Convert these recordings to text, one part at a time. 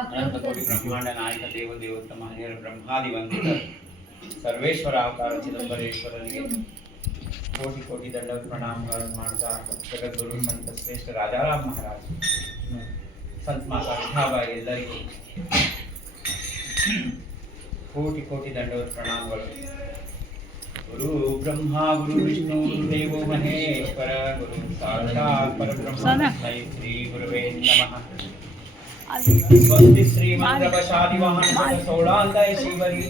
अनंतकोटि ब्रह्मांड नायक देव देवोत्तम हरिहर ब्रह्मादि ವಂದಿತ ಸರ್ವೇಶ್ವರ ಅವತಾರ ಚಿದಂಬರೇಶ್ವರನಿಗೆ ಕೋಟಿ ಕೋಟಿ ದಂಡ ಪ್ರಣಾಮಗಳನ್ನು ಮಾಡ್ತಾ ಜಗದ್ಗುರು ಸಂತ ಶ್ರೇಷ್ಠ ರಾಜಾರಾಮ್ ಮಹಾರಾಜ್ ಸಂತ ಮಾತಾ ವಿಠಾಬಾಯಿ ಎಲ್ಲರಿಗೂ ಕೋಟಿ ಕೋಟಿ ದಂಡವತ್ ಪ್ರಣಾಮಗಳು. ಗುರು ಬ್ರಹ್ಮ ಗುರು ವಿಷ್ಣು ದೇವೋ ಮಹೇಶ್ವರ ಗುರು ಸಾಕ್ಷಾತ್ ಪರಬ್ರಹ್ಮ ಶ್ರೀ ಗುರುವೇ ನಮಃ. स्वस्ति श्रीमंद्रवशादि वाहन सौलांतय शिवरी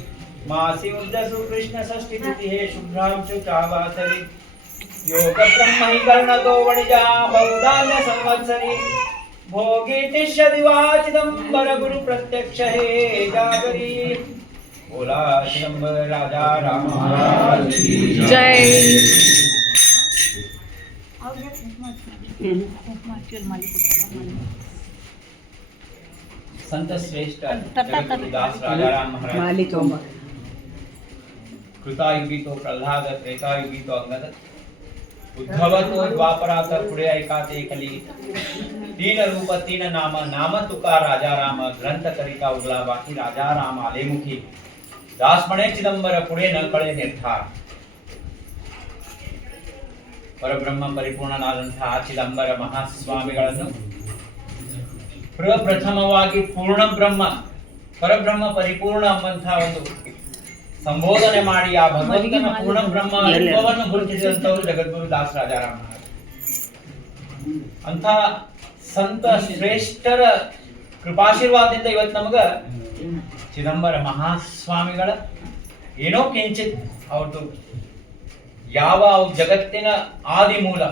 मासी उद्दसु कृष्ण षष्ठी तिथि हे शुभ्रांशु चावासरी योग ब्रह्महि कर्णतो वणिजा बहुधान्य संवत्सरी भोगी तिष्य दिवाचिदंबर गुरु प्रत्यक्ष हे जागरी. बोला चिदंबर राजा राम महाराज की जय. संत श्रेष्ठ दास राजाराम महाराज कृतायुगी तो प्रहलाद त्रेतायुगी तो अंगद उद्धव तो द्वापरात पुढे ऐकाते कली तीन रूप तीन नाम नाम तुका राजाराम ग्रंथ करिता उगला बाकी राजाराम आले मुखी दास म्हणे चिदंबर पुढे न कळे निर्धार. ಪರಬ್ರಹ್ಮ ಪರಿಪೂರ್ಣನಾದಂತಹ ಚಿದಂಬರ ಮಹಾಸ್ವಾಮಿಗಳನ್ನು ಪ್ರಪ್ರಥಮವಾಗಿ ಪೂರ್ಣ ಬ್ರಹ್ಮ ಪರಬ್ರಹ್ಮ ಪರಿಪೂರ್ಣ ಎಂಬಂತಹ ಒಂದು ಸಂಬೋಧನೆ ಮಾಡಿ ಆ ಭಗವಂತನ ಪೂರ್ಣ ಬ್ರಹ್ಮ ರೂಪವನ್ನು ಗುರುತಿಸಿದಂತವರು ಜಗದ್ಗುರು ದಾಸ ರಾಜಾರಾಮ್ ಅಂತ ಸಂತ ಶ್ರೇಷ್ಠರ ಕೃಪಾಶೀರ್ವಾದದಿಂದ ಇವತ್ತು ನಮಗ ಚಿದಂಬರ ಮಹಾಸ್ವಾಮಿಗಳ ಏನೋ ಕಿಂಚಿತ್ ಅವ್ರದ್ದು ಯಾವ ಜಗತ್ತಿನ ಆದಿ ಮೂಲ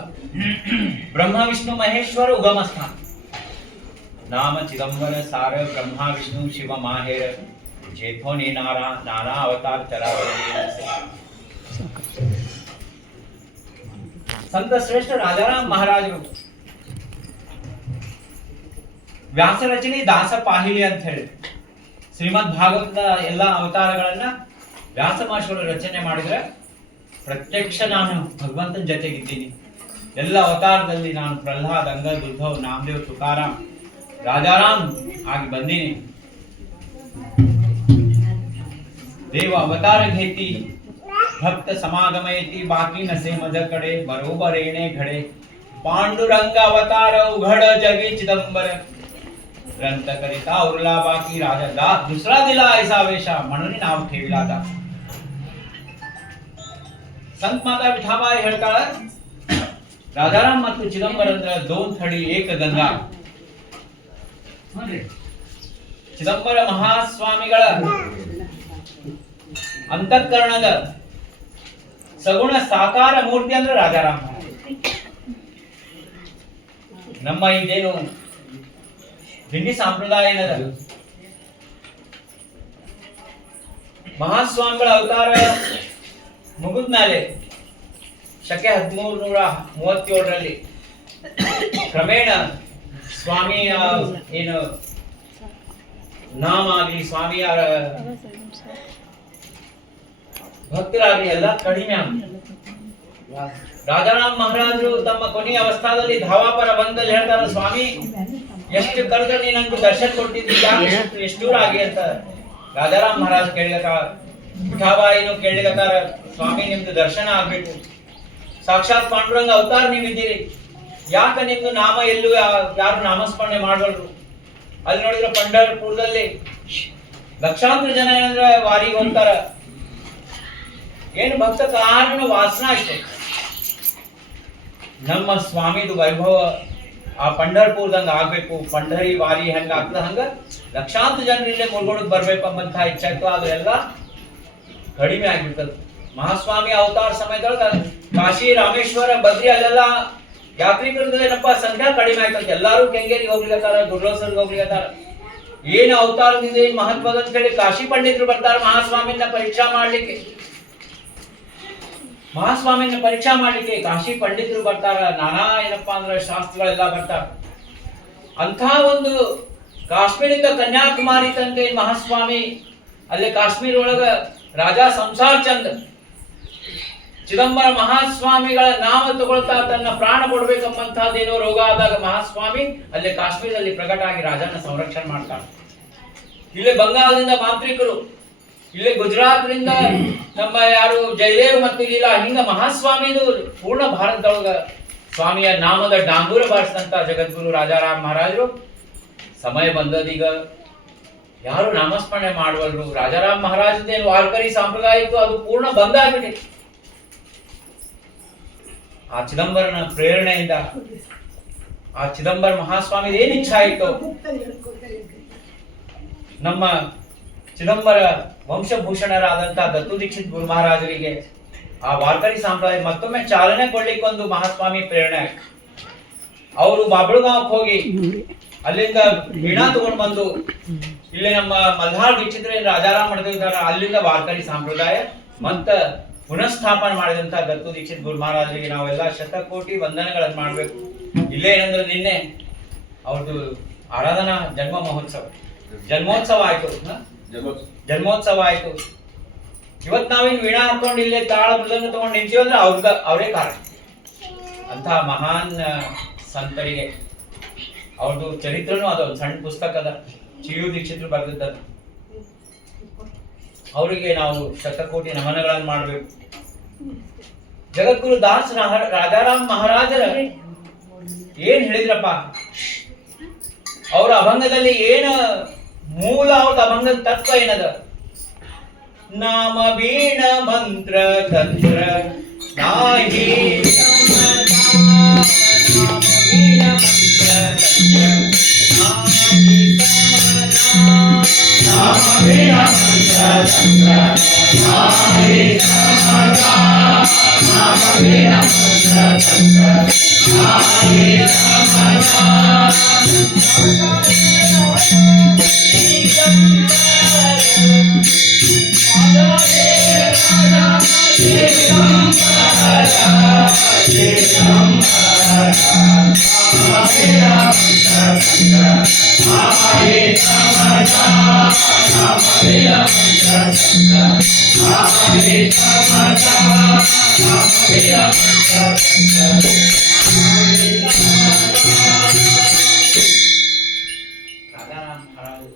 ಬ್ರಹ್ಮ ವಿಷ್ಣು ಮಹೇಶ್ವರ ಉಗಮ ಸ್ಥಾನ नाम चिदंबर सार ब्रह्मा विष्णु शिव माहेर जेठो ने नारा नाना अवतार चरावरे. संत श्रेष्ठ राजाराम महाराजರು ವ್ಯಾಸ ರಚನೆ ದಾಸ ಪಾಹಿಲಿ ಅಂತ ಹೇಳಿ ಶ್ರೀಮದ್ ಭಾಗವತದ ಎಲ್ಲ ಅವತಾರಗಳನ್ನ ವ್ಯಾಸ ಮಹರ್ಷಿಗಳು ರಚನೆ ಮಾಡಿದ್ರೆ ಪ್ರತ್ಯಕ್ಷ ನಾನು ಭಗವಂತನ ಜೊತೆಗಿದ್ದೀನಿ. ಎಲ್ಲ ಅವತಾರದಲ್ಲಿ ನಾನು ಪ್ರಹ್ಲಾದ್ ಅಂಗದ್ ಉದ್ಧವ್ ನಾಮದೇವ್ ತುಕಾರಾಮ್ ರಾಜಾರಾಮ್ ಆಗಿ ಬಂದೀನಿ. देव अवतार घेती भक्त समागमयती बाकी नसे मज कडे बरोबर येणे घडे पांडुरंग अवतार उघड जगी चिदंबर ग्रंथ करिता उरला बाकी राजा दुसरा दिला ऐसा वेशा म्हणून नाव ठेवला दास. संत माता विठाबाई ಹೇಳ್ತಾಳ ರಾಜಾರಾಮ್ ಮತ್ತು ಚಿದಂಬರ ಅಂದ್ರೆ दोन थडी एक गंगा. ಚಿದಂಬರ ಮಹಾಸ್ವಾಮಿಗಳ ಅಂತಃಕರಣದ ಸಗುಣ ಸಾಕಾರ ಮೂರ್ತಿ ಅಂದ್ರೆ ರಾಜಾರಾಮ. ನಮ್ಮ ಇದೇನು ದಿಂಡಿ ಸಂಪ್ರದಾಯ ಏನದ ಮಹಾಸ್ವಾಮಿಗಳ ಅವತಾರ ಮುಗಿದ್ಮೇಲೆ ಶಕೆ 1337ರಲ್ಲಿ ಕ್ರಮೇಣ ಸ್ವಾಮಿ ಏನು ನಾಮ ಆಗಲಿ ಸ್ವಾಮಿಯ ಭಕ್ತರಾಗಲಿ ಎಲ್ಲ ಕಡಿಮೆ ಆಗಿದೆ. ರಾಜಾರಾಮ್ ಮಹಾರಾಜರು ತಮ್ಮ ಕೊನೆಯ ಅವಸ್ಥಾದಲ್ಲಿ ಧಾವಾಪರ ಬಂದಲ್ಲಿ ಹೇಳ್ತಾರೆ, ಸ್ವಾಮಿ ಎಷ್ಟು ಕರೆದ್ರೆ ನೀ ನಂಗೆ ದರ್ಶನ ಕೊಟ್ಟಿದ್ದೀಯ, ಎಷ್ಟು ದೂರ ಆಗಿ ಅಂತ ರಾಜಾರಾಮ್ ಮಹಾರಾಜ್ ಕೇಳಿಗತ್ತಾರ. ವಿಠಾಬಾಯಿನು ಕೇಳಿಗತ್ತಾರ, ಸ್ವಾಮಿ ನಿಮ್ದು ದರ್ಶನ ಆಗ್ಬೇಕು, ಸಾಕ್ಷಾತ್ ಪಾಂಡುರಂಗ ಅವತಾರ ನೀವಿದ್ದೀರಿ, ಯಾಕ ನಿಮ್ದು ನಾಮ ಎಲ್ಲೂ ಯಾರು ನಾಮಸ್ಮರಣೆ ಮಾಡಬಲ್ರು. ಅಲ್ಲಿ ನೋಡಿದ್ರೆ ಪಂಢರಪುರದಲ್ಲಿ ಲಕ್ಷಾಂತರ ಜನ ಏನಂದ್ರೆ ವಾರಿಗೆ ಹೋಗ್ತಾರ. ಏನು ಭಕ್ತ ಕಾರಣ ವಾಸನ ಆಯ್ತು. ನಮ್ಮ ಸ್ವಾಮಿದು ವೈಭವ ಆ ಪಂಢರಪುರದಂಗ ಆಗ್ಬೇಕು, ಪಂಢರಿ ವಾರಿ ಹೆಂಗ ಆಗ್ತದ ಹಂಗ ಲಕ್ಷಾಂತರ ಜನರು ಇಲ್ಲೇ ಮುಳ್ಗೊಳಕ್ ಬರ್ಬೇಕು ಎಂಬಂತ ಇಚ್ಛೆ ಆಯ್ತು. ಅದೆಲ್ಲ ಕಡಿಮೆ ಆಗ್ಬಿಡ್ತದ. ಮಹಾಸ್ವಾಮಿ ಅವತಾರ ಸಮಯದೊಳಗ ಕಾಶಿ ರಾಮೇಶ್ವರ ಬದ್ರಿ ಅಲ್ಲೆಲ್ಲ ಯಾತ್ರಿಕರದ್ದು ಏನಪ್ಪ ಸಂಖ್ಯಾ ಕಡಿಮೆ ಆಯ್ತಂತ. ಎಲ್ಲಾರು ಕೆಂಗೇರಿಗೆ ಹೋಗ್ಲಿಕತ್ತಾರ, ಗುರ್ಲೋಸರ್ಗೆ ಹೋಗ್ಲಿಕತ್ತಾರ. ಏನು ಅವತಾರದಿಂದ ಏನ್ ಮಹತ್ವದ ಅಂತ ಹೇಳಿ ಕಾಶಿ ಪಂಡಿತರು ಬರ್ತಾರ ಮಹಾಸ್ವಾಮಿನ ಪರೀಕ್ಷಾ ಮಾಡ್ಲಿಕ್ಕೆ. ಮಹಾಸ್ವಾಮಿನ ಪರೀಕ್ಷಾ ಮಾಡ್ಲಿಕ್ಕೆ ಕಾಶಿ ಪಂಡಿತರು ಬರ್ತಾರ. ನಾನಾ ಏನಪ್ಪಾ ಅಂದ್ರೆ ಶಾಸ್ತ್ರಗಳೆಲ್ಲ ಬರ್ತಾರ. ಅಂಥ ಒಂದು ಕಾಶ್ಮೀರಿಂದ ಕನ್ಯಾಕುಮಾರಿ ತನಕ ಮಹಾಸ್ವಾಮಿ ಅಲ್ಲೇ ಕಾಶ್ಮೀರ ಒಳಗ ರಾಜಾ ಸಂಸಾರ್ ಚಂದ್ ಚಿದಂಬರ ಮಹಾಸ್ವಾಮಿಗಳ ನಾಮ ತಗೊಳ್ತಾ ತನ್ನ ಪ್ರಾಣ ಕೊಡ್ಬೇಕಂಬಂತಹದ್ದೇನೋ ರೋಗ ಆದಾಗ ಮಹಾಸ್ವಾಮಿ ಅಲ್ಲಿ ಕಾಶ್ಮೀರದಲ್ಲಿ ಪ್ರಕಟ ಆಗಿ ರಾಜನ ಸಂರಕ್ಷಣೆ ಮಾಡ್ತಾನೆ. ಇಲ್ಲೇ ಬಂಗಾಳದಿಂದ ಮಾಂತ್ರಿಕರು, ಇಲ್ಲೇ ಗುಜರಾತ್ನಿಂದ ನಮ್ಮ ಯಾರು ಜಯದೇವ್ ಮತ್ತು ಇಲ್ಲ ಹಿಂಗ ಮಹಾಸ್ವಾಮಿದು ಪೂರ್ಣ ಭಾರತದೊಳಗ ಸ್ವಾಮಿಯ ನಾಮದ ಡಾಂಗೂರ ಬಾರಿಸಿದಂತ ಜಗದ್ಗುರು ರಾಜಾರಾಮ್ ಮಹಾರಾಜರು ಸಮಯ ಬಂದದೀಗ ಯಾರು ನಾಮಸ್ಮರಣೆ ಮಾಡುವಲ್ರು. ರಾಜಾರಾಮ್ ಮಹಾರಾಜದೇನು ವಾರ್ಕರಿ ಸಂಪ್ರದಾಯ ಇತ್ತು, ಅದು ಪೂರ್ಣ ಬಂದ್ ಆಗ್ಬಿಟ್ಟಿದೆ. ಆ ಚಿದಂಬರನ ಪ್ರೇರಣೆಯಿಂದ ಆ ಚಿದಂಬರ ಮಹಾಸ್ವಾಮಿ ಏನ್ ಇಚ್ಛಾ ಇತ್ತು, ನಮ್ಮ ಚಿದಂಬರ ವಂಶಭೂಷಣರಾದಂತಹ ದತ್ತು ದೀಕ್ಷಿತ್ ಗುರು ಮಹಾರಾಜರಿಗೆ ಆ ವಾರ್ಕರಿ ಸಂಪ್ರದಾಯ ಮತ್ತೊಮ್ಮೆ ಚಾಲನೆ ಕೊಡ್ಲಿಕ್ಕೆ ಒಂದು ಮಹಾಸ್ವಾಮಿ ಪ್ರೇರಣೆ. ಅವರು ಬಾಬಳಗಾಂವ್ಗೆ ಹೋಗಿ ಅಲ್ಲಿಂದ ವೀಣಾ ತಗೊಂಡು ಬಂದು ಇಲ್ಲಿ ನಮ್ಮ ಮಲ್ಹಾರ್ ದೀಕ್ಷಿತ್ರ ರಾಜಾರಾಮ್ ಮಾಡಿದಾರ, ಅಲ್ಲಿಂದ ವಾರ್ಕರಿ ಸಂಪ್ರದಾಯ ಮತ್ತ ಪುನಃಸ್ಥಾಪನೆ ಮಾಡಿದಂತ ದತ್ತು ದೀಕ್ಷಿತ್ ಗುರು ಮಹಾರಾಜರಿಗೆ ನಾವೆಲ್ಲ ಶತಕೋಟಿ ವಂದನೆಗಳನ್ನು ಮಾಡ್ಬೇಕು. ಇಲ್ಲೇ ಏನಂದ್ರೆ ನಿನ್ನೆ ಅವ್ರದ್ದು ಆರಾಧನಾ ಜನ್ಮೋತ್ಸವ ಆಯ್ತು, ಜನ್ಮೋತ್ಸವ ಆಯ್ತು. ಇವತ್ ನಾವೇನ್ ವೀಣಾ ಹಾಕೊಂಡು ಇಲ್ಲೇ ತಾಳ ಮೃದಂಗ ತಗೊಂಡು ನಿಂತೀವಂದ್ರೆ ಅವರೇ ಕಾರಣ. ಅಂತ ಮಹಾನ್ ಸಂತರಿಗೆ ಅವ್ರದ್ದು ಚರಿತ್ರನೂ ಅದೊಂದು ಸಣ್ಣ ಪುಸ್ತಕ ಅದ, ಚಿಯು ದೀಕ್ಷಿತರು ಬರೆದಿದ್ದ. ಅವರಿಗೆ ನಾವು ಶತಕೋಟಿ ನಮನಗಳನ್ನು ಮಾಡಬೇಕು. ಜಗದ್ಗುರು ದಾಸ್ ರಾಜಾರಾಮ್ ಮಹಾರಾಜರ ಏನ್ ಹೇಳಿದ್ರಪ್ಪ, ಅವರ ಅಭಂಗದಲ್ಲಿ ಏನ ಮೂಲ ಅವ್ರ ಅಭಂಗದ ತತ್ವ ಏನದ, ನಾಮ ಬೀಣ ಮಂತ್ರ ತಂತ್ರ ನಾಹಿ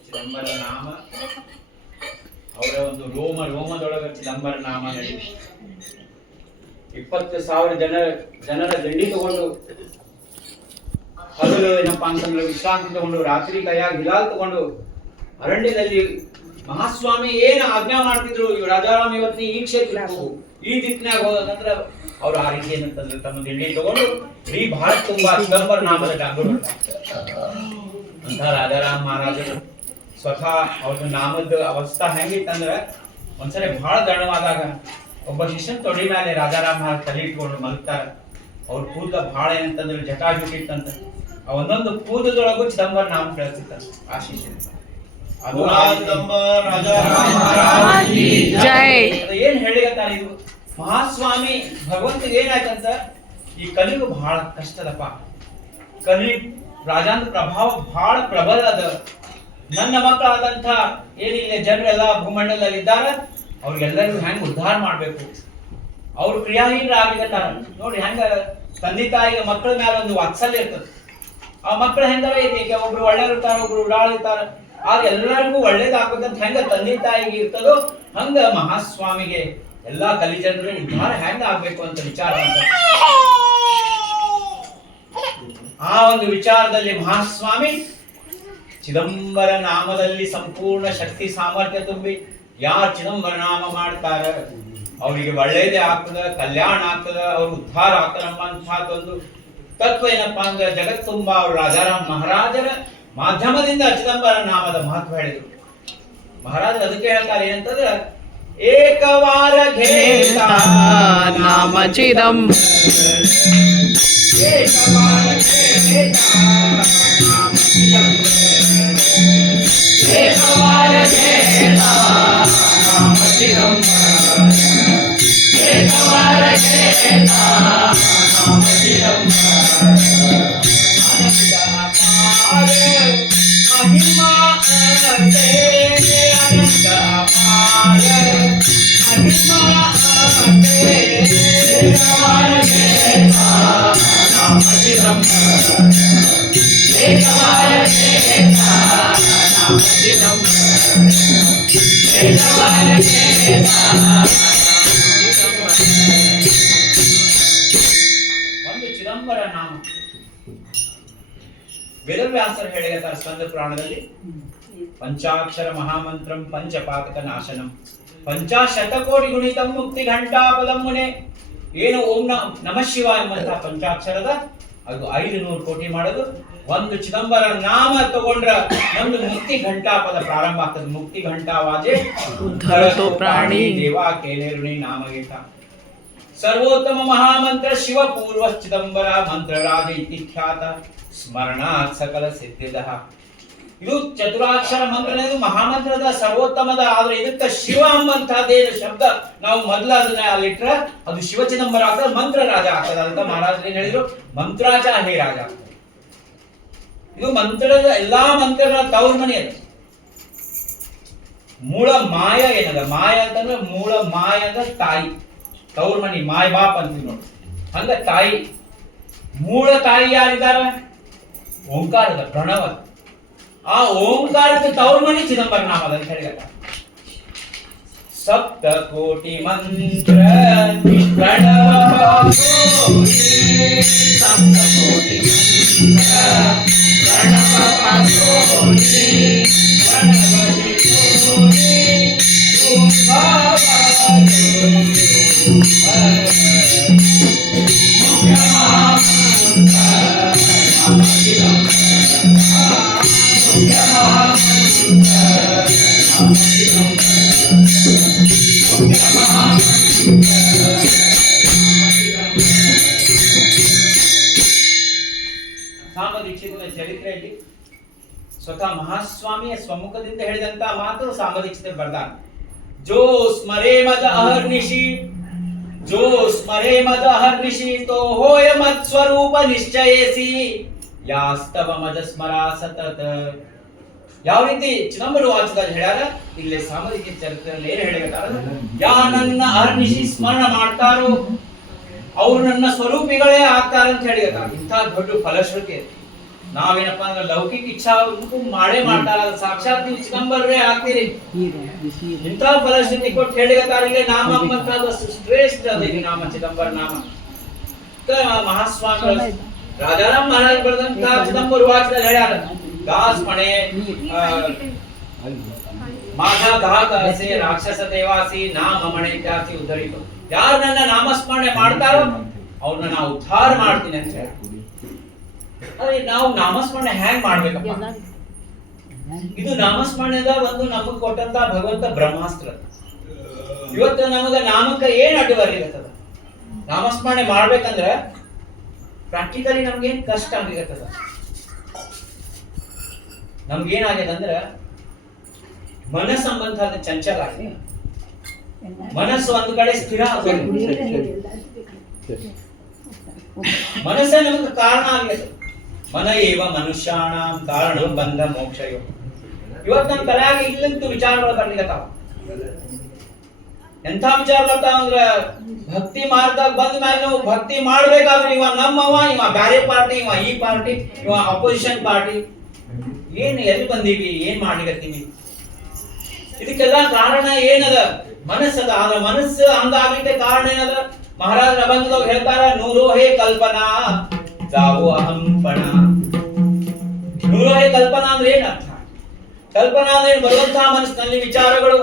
ಚಿದಂಬರ ನಾಮ ಅವರ ಒಂದು ರೋಮದೊಳಗ ಚಿದಂಬರ ನಾಮ ನಡಿ 20,000 ಜನರ ದಂಡಿ ತಗೊಂಡು ಹಗಲು ಏನಪ್ಪಾ ಅಂತಂದ್ರೆ ವಿಶ್ರಾಂತಿ ತಗೊಂಡು ರಾತ್ರಿ ಕೈಯಾಗಿ ಹಿಲಾಲ್ ತಗೊಂಡು ಅರಣ್ಯದಲ್ಲಿ ಮಹಾಸ್ವಾಮಿ ಏನ್ ಆಜ್ಞಾ ಮಾಡ್ತಿದ್ರು, ರಾಜಾರಾಮ್ ಇವತ್ತು ಈ ಕ್ಷೇತ್ರಕ್ಕೆ ಹೋಗು, ಈ ದಿಕ್ಕಿನಾಗ ಹೋದಂದ್ರ ಅವ್ರು ಆ ರೀತಿ ಏನಂತಂದ್ರೆ ತಮ್ಮ ದಿಂಡಿ ತಗೊಂಡು ಇಡೀ ಭಾರತ ತುಂಬಾ ಚಿದಂಬರ ನಾಮದ ಡಾಂಗೂರು ಅಂತ ರಾಜಾರಾಮ್ ಮಹಾರಾಜರು ಸ್ವತಃ ಅವ್ರ ನಾಮದ ಅವಸ್ಥಾ ಹೆಂಗಿತ್ತಂದ್ರ ಒಂದ್ಸರಿ ಬಹಳ ದಣವಾದಾಗ ಒಬ್ಬ ಶಿಷ್ಯನ್ ತೊಡಿ ಮೇಲೆ ರಾಜಾರಾಮ್ ಮಹಾರಾಜ್ ತಲೆ ಇಟ್ಕೊಂಡು ಮಲಗ್ತಾರ. ಅವ್ರ ಕೂದಲ ಬಹಳ ಏನಂತಂದ್ರೆ ಜಟಾಜುಟಿತ್ತಂತ, ಆ ಒಂದೊಂದು ಕೂದಲೊಳಗೂ ಚಿದಂಬರ ನಾಮ ಕೇಳ್ತಿತ್ತ ಆ ಶಿಷ್ಯನ. ಏನ್ ಹೇಳಿಗತ್ತಾರ ಇದು ಮಹಾಸ್ವಾಮಿ ಭಗವಂತಗೆ ಏನಾಯ್ತಂತ, ಈ ಕಲಿಯು ಬಹಳ ಕಷ್ಟದಪ್ಪ, ಕಲಿ ರಾಜಾಂದ್ರ ಪ್ರಭಾವ ಬಹಳ ಪ್ರಬಲ ಅದ. ನನ್ನ ಮಕ್ಕಳಾದಂತ ಏನಿಲ್ಲ ಜನರೆಲ್ಲ ಭೂಮಂಡಲದಲ್ಲಿ ಇದ್ದಾರೆ, ಅವ್ರಿಗೆಲ್ಲರಿಗೂ ಹೆಂಗ್ ಉದ್ಧಾರ ಮಾಡ್ಬೇಕು. ಅವ್ರು ಕ್ರಿಯಾಹೀನರಾಗಿರ್ತಾರ ನೋಡಿ, ಹೆಂಗ ತಂದೆ ತಾಯಿಗೆ ಮಕ್ಕಳ ಮೇಲೆ ಒಂದು ವಾತ್ಸಲ್ಯ ಇರ್ತದೆ. ಆ ಮಕ್ಕಳು ಹೆಂಗಾರ ಈಗ ಒಬ್ರು ಒಳ್ಳೆಯವ್ರು ಇರ್ತಾರ, ಒಬ್ರು ಉಡಾಳ ಇರ್ತಾರ, ಆದ್ರೆ ಎಲ್ಲರಿಗೂ ಒಳ್ಳೇದಾಗ್ಬೇಕಂತ ಹೆಂಗ ತಂದೆ ತಾಯಿಗೆ ಇರ್ತದೋ ಹಂಗ ಮಹಾಸ್ವಾಮಿಗೆ ಎಲ್ಲಾ ಕಲಿ ಜನರು ಉದ್ಧಾರ ಹೆಂಗ ಆಗ್ಬೇಕು ಅಂತ ವಿಚಾರ ಅಂತ. ಆ ಒಂದು ವಿಚಾರದಲ್ಲಿ ಮಹಾಸ್ವಾಮಿ ಚಿದಂಬರ ನಾಮದಲ್ಲಿ ಸಂಪೂರ್ಣ ಶಕ್ತಿ ಸಾಮರ್ಥ್ಯ ತುಂಬಿ ಯಾರು ಚಿದಂಬರ ನಾಮ ಮಾಡ್ತಾರ ಅವರಿಗೆ ಒಳ್ಳೇದೇ ಆಗ್ತದ, ಕಲ್ಯಾಣ ಆಗ್ತದ, ಅವ್ರ ಉದ್ಧಾರ ಆಗ್ತಾರಂಬಂತಹದ್ದೊಂದು ತತ್ವ ಏನಪ್ಪಾ ಅಂದ್ರೆ ಜಗತ್ ತುಂಬಾ ಅವ್ರು ರಾಜಾರಾಮ್ ಮಹಾರಾಜರ ಮಾಧ್ಯಮದಿಂದ ಚಿದಂಬರ ನಾಮದ ಮಹತ್ವ ಹೇಳಿದ್ರು. ಮಹಾರಾಜರು ಅದಕ್ಕೆ ಹೇಳ್ತಾರೆ ಏನಂತಂದ್ರೆ, ಏಕವಾರ ಘೇತಾ ನಾಮ ಚಿದಂಬರ, ಏಕವಾರ ಘೇತಾ ನಾಮ ಚಿದಂಬರ, ಏಕವಾರ ಘೇತಾ ನಾಮ ಚಿದಂಬರ, ಏಕವಾರ ಘೇತಾ ನಾಮ ಚಿದಂಬರ, महिमा से अनंत अपार, महिमा से एकवार घेता नाम चिदंबर, एकवार घेता नाम चिदंबर, ಒಂದು ಚಿದಂಬರ ನಾಮ ವೇದವ್ಯಾಸರು ಹೇಳಿದ್ದಾರೆ ಸ್ಕಂದ ಪುರಾಣದಲ್ಲಿ, ಪಂಚಾಕ್ಷರ ಮಹಾಮಂತ್ರಂ ಪಂಚಪಾತಕ ನಾಶನಂ ಪಂಚಾಶತಕೋಟಿ ಗುಣಿತಂ ಮುಕ್ತಿ ಘಂಟಾಪದಂ ಮುನೆ. ಏನು ಓಂ ನಮಃ ಶಿವ ಎಂಬಂತಹ ಪಂಚಾಕ್ಷರದ ಅದು 500 ಕೋಟಿ ಮಾಡೋದು. ಒಂದು ಚಿದಂಬರ ನಾಮ ತಗೊಂಡ್ರ ಒಂದು ಮುಕ್ತಿ ಘಂಟಾಪದ ಪ್ರಾರಂಭ ಆಗ್ತದೆ. ಮುಕ್ತಿ ಘಂಟಾವಾಜೆ ಉದ್ಧರತೋ ಪ್ರಾಣಿ ದೇವಾ ಕೇಲೇರುಣಿ ನಾಮಗೀತ. ಸರ್ವೋತ್ತಮ ಮಹಾಮಂತ್ರ ಶಿವ ಪೂರ್ವ ಚಿದಂಬರ ಮಂತ್ರರಾಜ ಇತಿ ಖ್ಯಾತ ಸ್ಮರಣಾತ್ ಸಕಲ ಸಿದ್ಧಿದಃ. ಇದು ಚತುರಾಕ್ಷರ ಮಂತ್ರ, ಮಹಾಮಂತ್ರದ ಸರ್ವೋತ್ತಮದ. ಆದ್ರೆ ಇದಕ್ಕೆ ಶಿವ ಎಂಬಂತಹದ್ದೇನು ಶಬ್ದ ನಾವು ಮೊದಲ ಅದನ್ನ ಅಲ್ಲಿಟ್ರ ಅದು ಶಿವ ಚಿದಂಬರ ಆಗ್ತದೆ, ಮಂತ್ರ ರಾಜ ಆಗ್ತದೆ ಅಂತ ಮಹಾರಾಜರು ಏನ್ ಹೇಳಿದ್ರು, ಮಂತ್ರಾಜ ಹೇ ರಾಜ. ಇದು ಮಂತ್ರದ ಎಲ್ಲಾ ಮಂತ್ರಗಳ ತವ್ರ ಮನೆ ಅದು. ಮೂಲ ಮಾಯ ಏನದ, ಮಾಯ ಅಂತಂದ್ರೆ ಮೂಲ ಮಾಯ ಅಂದ್ರೆ ತಾಯಿ, ತವ್ರ ಮನಿ ಮಾಯ ಬಾಪ್ ಅಂತೀವಿ ನೋಡಿ. ಹಂಗ ತಾಯಿ, ಮೂಲ ತಾಯಿ ಯಾರಿದ್ದಾರೆ? ಓಂಕಾರದ ಪ್ರಣವ. ಆ ಓಂಕಾರದ ತವ್ರ ಮನಿ ಚಿದಂಬರ ನಾಮದ ಅಂತ ಹೇಳಿದ. ಸಪ್ತ ಕೋಟಿ ಮಂತ್ರ ಪ್ರಣವ ಸಪ್ತ ಕೋಟಿ ಸಾಂಬದೀಕ್ಷಿತರ ಚರಿತ್ರೆಯಲ್ಲಿ ಸ್ವತಃ ಮಹಾಸ್ವಾಮಿಯ ಸ್ವಮುಖದಿಂದ ಹೇಳಿದಂತ ಮಾತು ಸಾಂಬದೀಕ್ಷಿತರು ಬರ್ದಾರ. ಜೋ ಸ್ಮರೇ ಮದ ಅಹರ್ನಿಶಿ, ಜೋ ಸ್ಮರೇ ಮದ ಅಹರ್ನಿಶಿ ತೋ ಹೋಯ ಮತ್ ಸ್ವರೂಪ ನಿಶ್ಚಯಸಿ ಯಾಸ್ತವ ಮದ ಸ್ಮರಾ ಸತತ. ಯಾವ ರೀತಿ ಚಿದಂಬರ ವಾಚದಲ್ಲಿ ಹೇಳ್ಯಾರ, ಇಲ್ಲಿ ಸಾಂಬದಿಕ ಚರಿತ್ರೆಯಲ್ಲಿ ಏನ್ ಹೇಳಿದಾರ, ಯಾ ನನ್ನ ಅಹರ್ನಿಶಿ ಸ್ಮರಣ ಮಾಡ್ತಾರೋ ಅವ್ರು ನನ್ನ ಸ್ವರೂಪಿಗಳೇ ಆಗ್ತಾರ ಅಂತ ಹೇಳಿದಾರ. ಇಂಥ ದೊಡ್ಡ ಫಲಶ್ರುತಿ. ನಾವೇನಪ್ಪ ಅಂದ್ರೆ ಲೌಕಿಕ ಇಚ್ಛಾ ಮಾಡೇ ಮಾಡ್ತಾರ, ಸಾಕ್ಷಾತ್ ನೀವು ಚಿದಂಬರೇ ಆಗ್ತೀರಿ. ಇಂಥ ಫಲಶ್ರುತಿ ಕೊಟ್ಟು ಹೇಳಿದಾರ. ಇಲ್ಲಿ ನಾಮ ಮಂತ್ರ ಶ್ರೇಷ್ಠ ಅದೇ ನಾಮ ಚಿದಂಬರ ನಾಮ. ಮಹಾಸ್ವಾಮಿ ರಾಜಾರಾಮ್ ಮಹಾರಾಜ್ ಬರೆದಂತ ಚಿದಂಬರ ವಾಚದಲ್ಲಿ ಹೇಳ್ಯಾರ, ದಾಸ್ ಮಣೆ ಮಾಧಾ ಘಾತಸೆ ರಾಕ್ಷಸ ದೇವಾಸಿ ನಾಮ ಮಣೆ ತ್ಯಾಸಿ ಉದ್ಧರಿತು. ಯಾರು ನನ್ನ ನಾಮಸ್ಮರಣೆ ಮಾಡ್ತಾರೋ ಅವ್ರನ್ನ ನಾವು ಉದ್ಧಾರ ಮಾಡ್ತೀನಿ ಅಂತ ಹೇಳಿ. ಅದೇ ನಾವು ನಾಮಸ್ಮರಣೆ ಹ್ಯಾಂಗ್ ಮಾಡ್ಬೇಕಪ್ಪ? ಇದು ನಾಮಸ್ಮರಣೆದ ಒಂದು ನಮಗ್ ಕೊಟ್ಟಂತ ಭಗವಂತ ಬ್ರಹ್ಮಾಸ್ತ್ರ. ಇವತ್ತು ನಮಗ ನಾಮಕ್ಕೆ ಏನ್ ಅಡ್ಡಬರ್ಲಿಕತ್ತದ? ನಾಮಸ್ಮರಣೆ ಮಾಡ್ಬೇಕಂದ್ರ ಪ್ರಾಕ್ಟಿಕಲಿ ನಮ್ಗೇನ್ ಕಷ್ಟ ಆಗ್ಲಿಕತ್ತದ. ನಮ್ಗೇನಾಗ್ಯದ ಅಂದ್ರ ಮನಸ್ಸು ಸಂಬಂಧ ಚಂಚಲ ಆಗಿ ಮನಸ್ಸು ಒಂದು ಕಡೆ ಸ್ಥಿರ ಆಗೋದು. ಮನಸ್ಸೇ ನಮಗೆ ಕಾರಣ ಆಗ್ಯದ. ಮನ ಏವ ಮನುಷ್ಯಾಣಂ ಕಾರಣ ಬಂಧ ಮೋಕ್ಷಯೋ. ಇವತ್ತು ನಮ್ಮ ತಲೆಯಾಗ ಇಲ್ಲಂತೂ ವಿಚಾರಗಳು ಬರ್ಲಿಕತ್ತಾವ. ಎಂಥ ವಿಚಾರ ಬರ್ತಾವ ಅಂದ್ರ ಭಕ್ತಿ ಮಾರ್ಗದಾಗ ಬಂದ ಮೇಲೆ ನಾವು ಭಕ್ತಿ ಮಾಡ್ಬೇಕಾದ್ರೆ ಇವ ನಮ್ಮವ, ಇವ ಬ್ಯಾರೆ ಪಾರ್ಟಿ, ಇವ ಈ ಪಾರ್ಟಿ, ಇವ ಅಪೋಸಿಷನ್ ಪಾರ್ಟಿ. ಏನ್ ಎಲ್ಲಿ ಬಂದೀವಿ, ಏನ್ ಮಾಡ್ಲಿಕತ್ತೀವಿ? ಇದಕ್ಕೆಲ್ಲ ಕಾರಣ ಏನದ? ಮನಸ್ಸದ. ಆದ್ರೆ ಮನಸ್ಸು ಹಂಗಾಗ್ಲಿಕ್ಕೆ ಕಾರಣ ಏನದ? ಮಹಾರಾಜ ಅಭಂಗದಾಗ ಹೇಳ್ತಾರ, ನೂರೋ ಹೇ ಕಲ್ಪನಾ ಜಾವೋ ಅಹಂಪಣ. ನೂರೋ ಹೇ ಕಲ್ಪನಾ ಅಂದ್ರೆ ಏನ್ ಅರ್ಥ? ಕಲ್ಪನಾ ಅಂದ್ರೆ ಬರುವಂತಹ ಮನಸ್ಸಿನಲ್ಲಿ ವಿಚಾರಗಳು.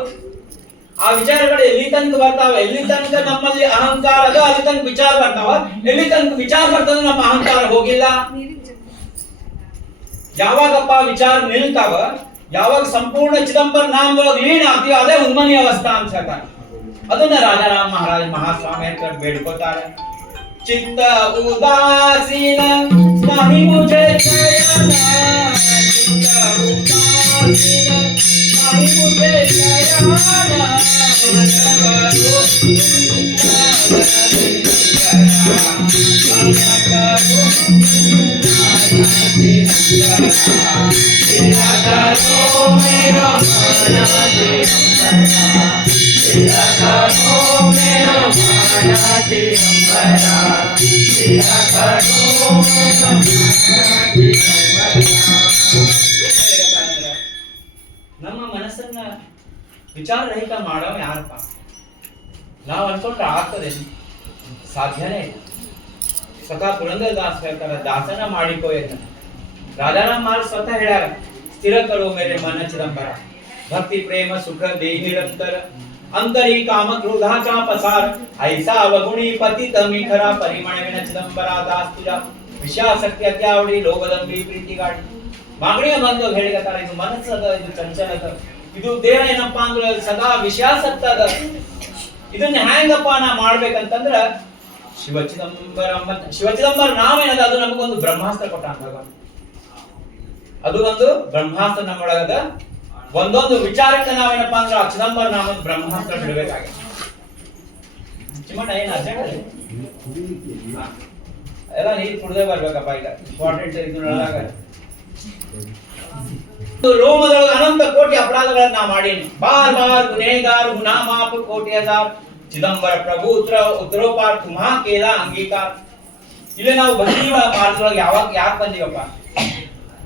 ಆ ವಿಚಾರಗಳು ಎಲ್ಲಿ ತನಕ ಬರ್ತಾವ? ಎಲ್ಲಿ ತನಕ ನಮ್ಮಲ್ಲಿ ಅಹಂಕಾರ ಅದ ಅಲ್ಲಿ ತನಕ ವಿಚಾರ ಬರ್ತಾವ. ಎಲ್ಲಿ ತನಕ ವಿಚಾರ ಬರ್ತದ ನಮ್ಮ ಅಹಂಕಾರ ಹೋಗಿಲ್ಲ. ಯಾವಾಗಪ್ಪ ವಿಚಾರ ನಿಲ್ತಾವ, ಯಾವಾಗ ಸಂಪೂರ್ಣ ಚಿದಂಬರ ನಾಮದೊಳಗೆ ಲೀನ ಆಗ್ತೀವಿ, ಅದೇ ಉನ್ಮನಿ ಅವಸ್ಥಾ ಅಂತ ಹೇಳ್ತಾರೆ. ಅದನ್ನ ರಾಜಾರಾಮ್ ಮಹಾರಾಜ ಮಹಾಸ್ವಾಮಿ ಅಂತ ಬೇಡ್ಕೋತಾರೆ. ಚಿತ್ತ ಉದಾಸೀನ ನಹಿ ಮುझे ಚಯನ, ಚಿತ್ತ ಉದಾಸೀನ ನಹಿ ಮುझे ಚಯನ, ನಮ್ಮ ಮನಸ್ಸನ್ನ ವಿಚಾರ ರಹಿತ ಮಾಡವ ಯಾರಪ್ಪ? ನಾವು ಅನ್ಕೊಂಡ್ರೆ ಆಗ್ತದೆ? ಸಾಧ್ಯನೇ ಇಲ್ಲ. ಸ್ವತಃ ಪುರಂದರದಾಸ್ ಹೇಳ್ತಾರೆ, ದಾಸನ ಮಾಡಿಕೋ ಅಂತ. ರಾಜಾರಾಮ್ ಮಾಲ್ ಸ್ವತಃ ಹೇಳ್ಯಾರ, ಸ್ಥಿರ ಕರೋ ಮೇರೆ ಮನ ಚಿದಂಬರ, ಭಕ್ತಿ ಪ್ರೇಮ ಸುಖ ದೇಹಿ ನಿರಂತರ, अंतरी काम क्रोधाचा पसार, ऐसा अवगुणी पतित मिखरा, परिमळविन चिದಂಬರ दास तुझा, ವಿಷಯಾಸಕ್ತಿ ಅತ್ಯಾವಡಿ ಲೋಭದಂಬಿ ಪ್ರೀತಿ ಗಾಡಿ. ಮಾಗಣಿಯ ಬಂದು ಹೇಳಿಗತ್ತಾರ, ಇದು ಮನಸ್ಸದ, ಇದು ಚಂಚಲದ, ಇದು ದೇಹ ಏನಪ್ಪಾ ಅಂದ್ರೆ ಸದಾ ವಿಷಯಾಸಕ್ತದ. ಇದನ್ನ ಹ್ಯಾಂಗಪ್ಪ ನಾ ಮಾಡ್ಬೇಕಂತಂದ್ರ ಶಿವಚಿದಂಬರ ನಾವೇನದ ಅದು ನಮಗೊಂದು ಬ್ರಹ್ಮಾಸ್ತ್ರ ಕೊಟ್ಟ ಅಂತ. ಅದು ಒಂದು ಬ್ರಹ್ಮಾಸ್ತ್ರ ನಮ್ಮೊಳಗದ. ಒಂದೊಂದು ವಿಚಾರಕ್ಕೆ ನಾವೇನಪ್ಪಾ ಅಂದ್ರೆ ಆ ಚಿದಂಬರ ನಾಮದ ಬ್ರಹ್ಮಾಸ್ತ್ರ ಬಿಡಬೇಕಾಗಿದೆ. ಚಿಮ್ಮಣ್ಣ ಏನ್ ಅರ್ಜೆಂಟ್ ಎಲ್ಲ ನೀರು ಕುಡ್ದೇ ಬರ್ಬೇಕಪ್ಪ, ಈಗ ಇಂಪಾರ್ಟೆಂಟ್ ಇದ್ರೊಳಗ. ರೋಮದೊಳಗೆ ಅನಂತ ಕೋಟಿ ಅಪರಾಧಗಳನ್ನ ನಾ ಮಾಡೀನಿ, ಬಾರ್ ಬಾರ್ ಗುನೇಗಾರ್ ಗುನಾ ಮಾಫ್ ಕೋಟಿ ಹಜಾರ್, ಚಿದಂಬರ ಪ್ರಭು ಉತ್ತರೋಪಾರ್ ತುಮಾ ಕೇಲ ಅಂಗೀಕಾರ. ಇಲ್ಲಿ ನಾವು ಭಕ್ತಿ ಮಾರ್ಗದೊಳಗೆ ಯಾಕೆ ಬಂದೀವಪ್ಪ?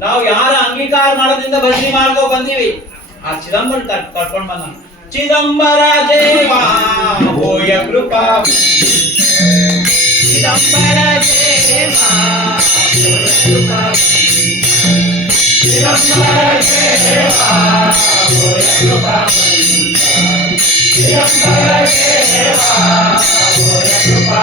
ನಾವು ಯಾರ ಅಂಗೀಕಾರ ಮಾಡೋದ್ರಿಂದ ಭಕ್ತಿ ಮಾರ್ಗ ಬಂದೀವಿ. ಆ ಚಿದಂಬರ ಕರ್ಕೊಂಡ್ ಬಂದ. ಚಿದಂಬರ ದೇವಾ ಹೋಯ ಕೃಪಾ, ಚಿದಂಬರ ದೇವಾ ಹೋಯ ಕೃಪಾ, ಚಿದಂಬರ ದೇವಾ ಹೋಯ ಕೃಪಾ, ಚಿದಂಬರ ದೇವಾ ಹೋಯ ಕೃಪಾ.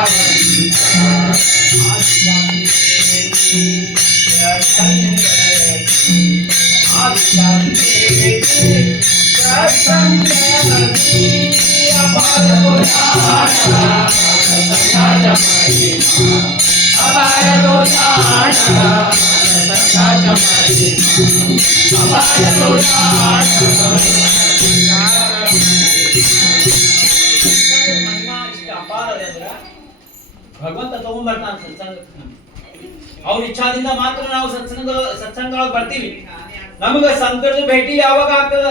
ಭಗವಂತ ತಗೊಂಡ್ಬರ್ತಾನ ಸತ್ಸಂಗ. ಅವ್ರ ಇಚ್ಛಾದಿಂದ ಮಾತ್ರ ನಾವು ಸತ್ಸಂಗ ಬರ್ತೀವಿ. ನಮಗ संतर्ज भेटी यावग ಆಗ್ತದ.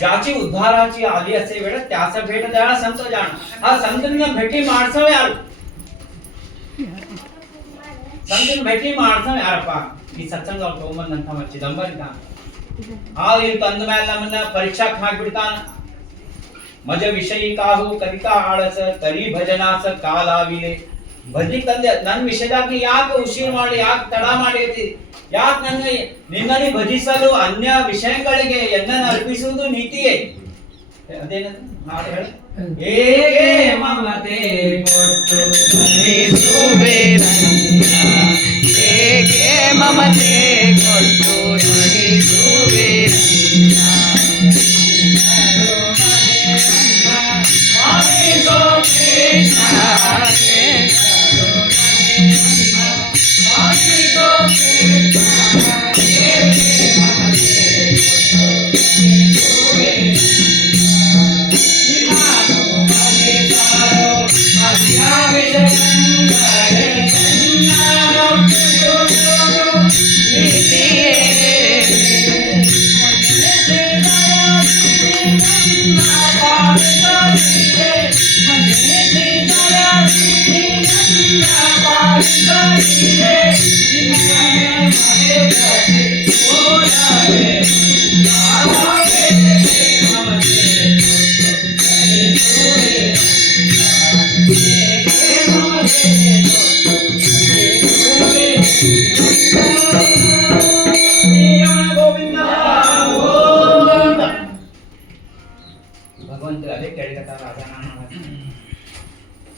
ज्याची उद्धाराची आली असे वेळ त्याचा भेट द्यायला संत जाण. हा संतना भेटी ಮಾಡ್ಸವ ಯಾರು? ಸಂತನ भेटी ಮಾಡ್ಸವ ಯಾರಪ್ಪ? ಈ ಸತ್ಸಂಗ ತಗೊಂಬಂದಂತ ಚಿದಂಬರ ಇದ್ದಾನ. ಆ ಇಲ್ಲಿ ತಂದ ಮೇಲೆ ನಮ್ಮನ್ನ ಪರೀಕ್ಷಾಕ್ ಹಾಕ್ಬಿಡ್ತಾನ. ಮಜ ವಿಷಯಿ ಕಾಹು ಕವಿತಾ ಆಳಸ ತರಿ ಭಜನಾಸ ಕಾಲಾವಿಲೆ. ಭಜನಿಗೆ ತಂದೆ ನನ್ನ ವಿಷಯದಾಗಿ ಯಾಕೆ ಉಶೀರ್ ಮಾಡಿ, ಯಾಕೆ ತಡ ಮಾಡಿ, ಯಾಕೆ ನನ್ನ ನಿನ್ನನ್ನು ಭಜಿಸಲು ಅನ್ಯ ವಿಷಯಗಳಿಗೆ ಎನ್ನನ್ನು ಅರ್ಪಿಸುವುದು ನೀತಿಯೇ. ಅದೇನದು ಹಾಡು ಹೇಳ. ಏಕೆ ಮಮತೆ ಕೊಟ್ಟು ಧರಿಸುವೆ ನನ್ನ, ಏಕೆ ಮಮತೆ ಕೊಟ್ಟು ಧರಿಸುವೆ ನನ್ನ,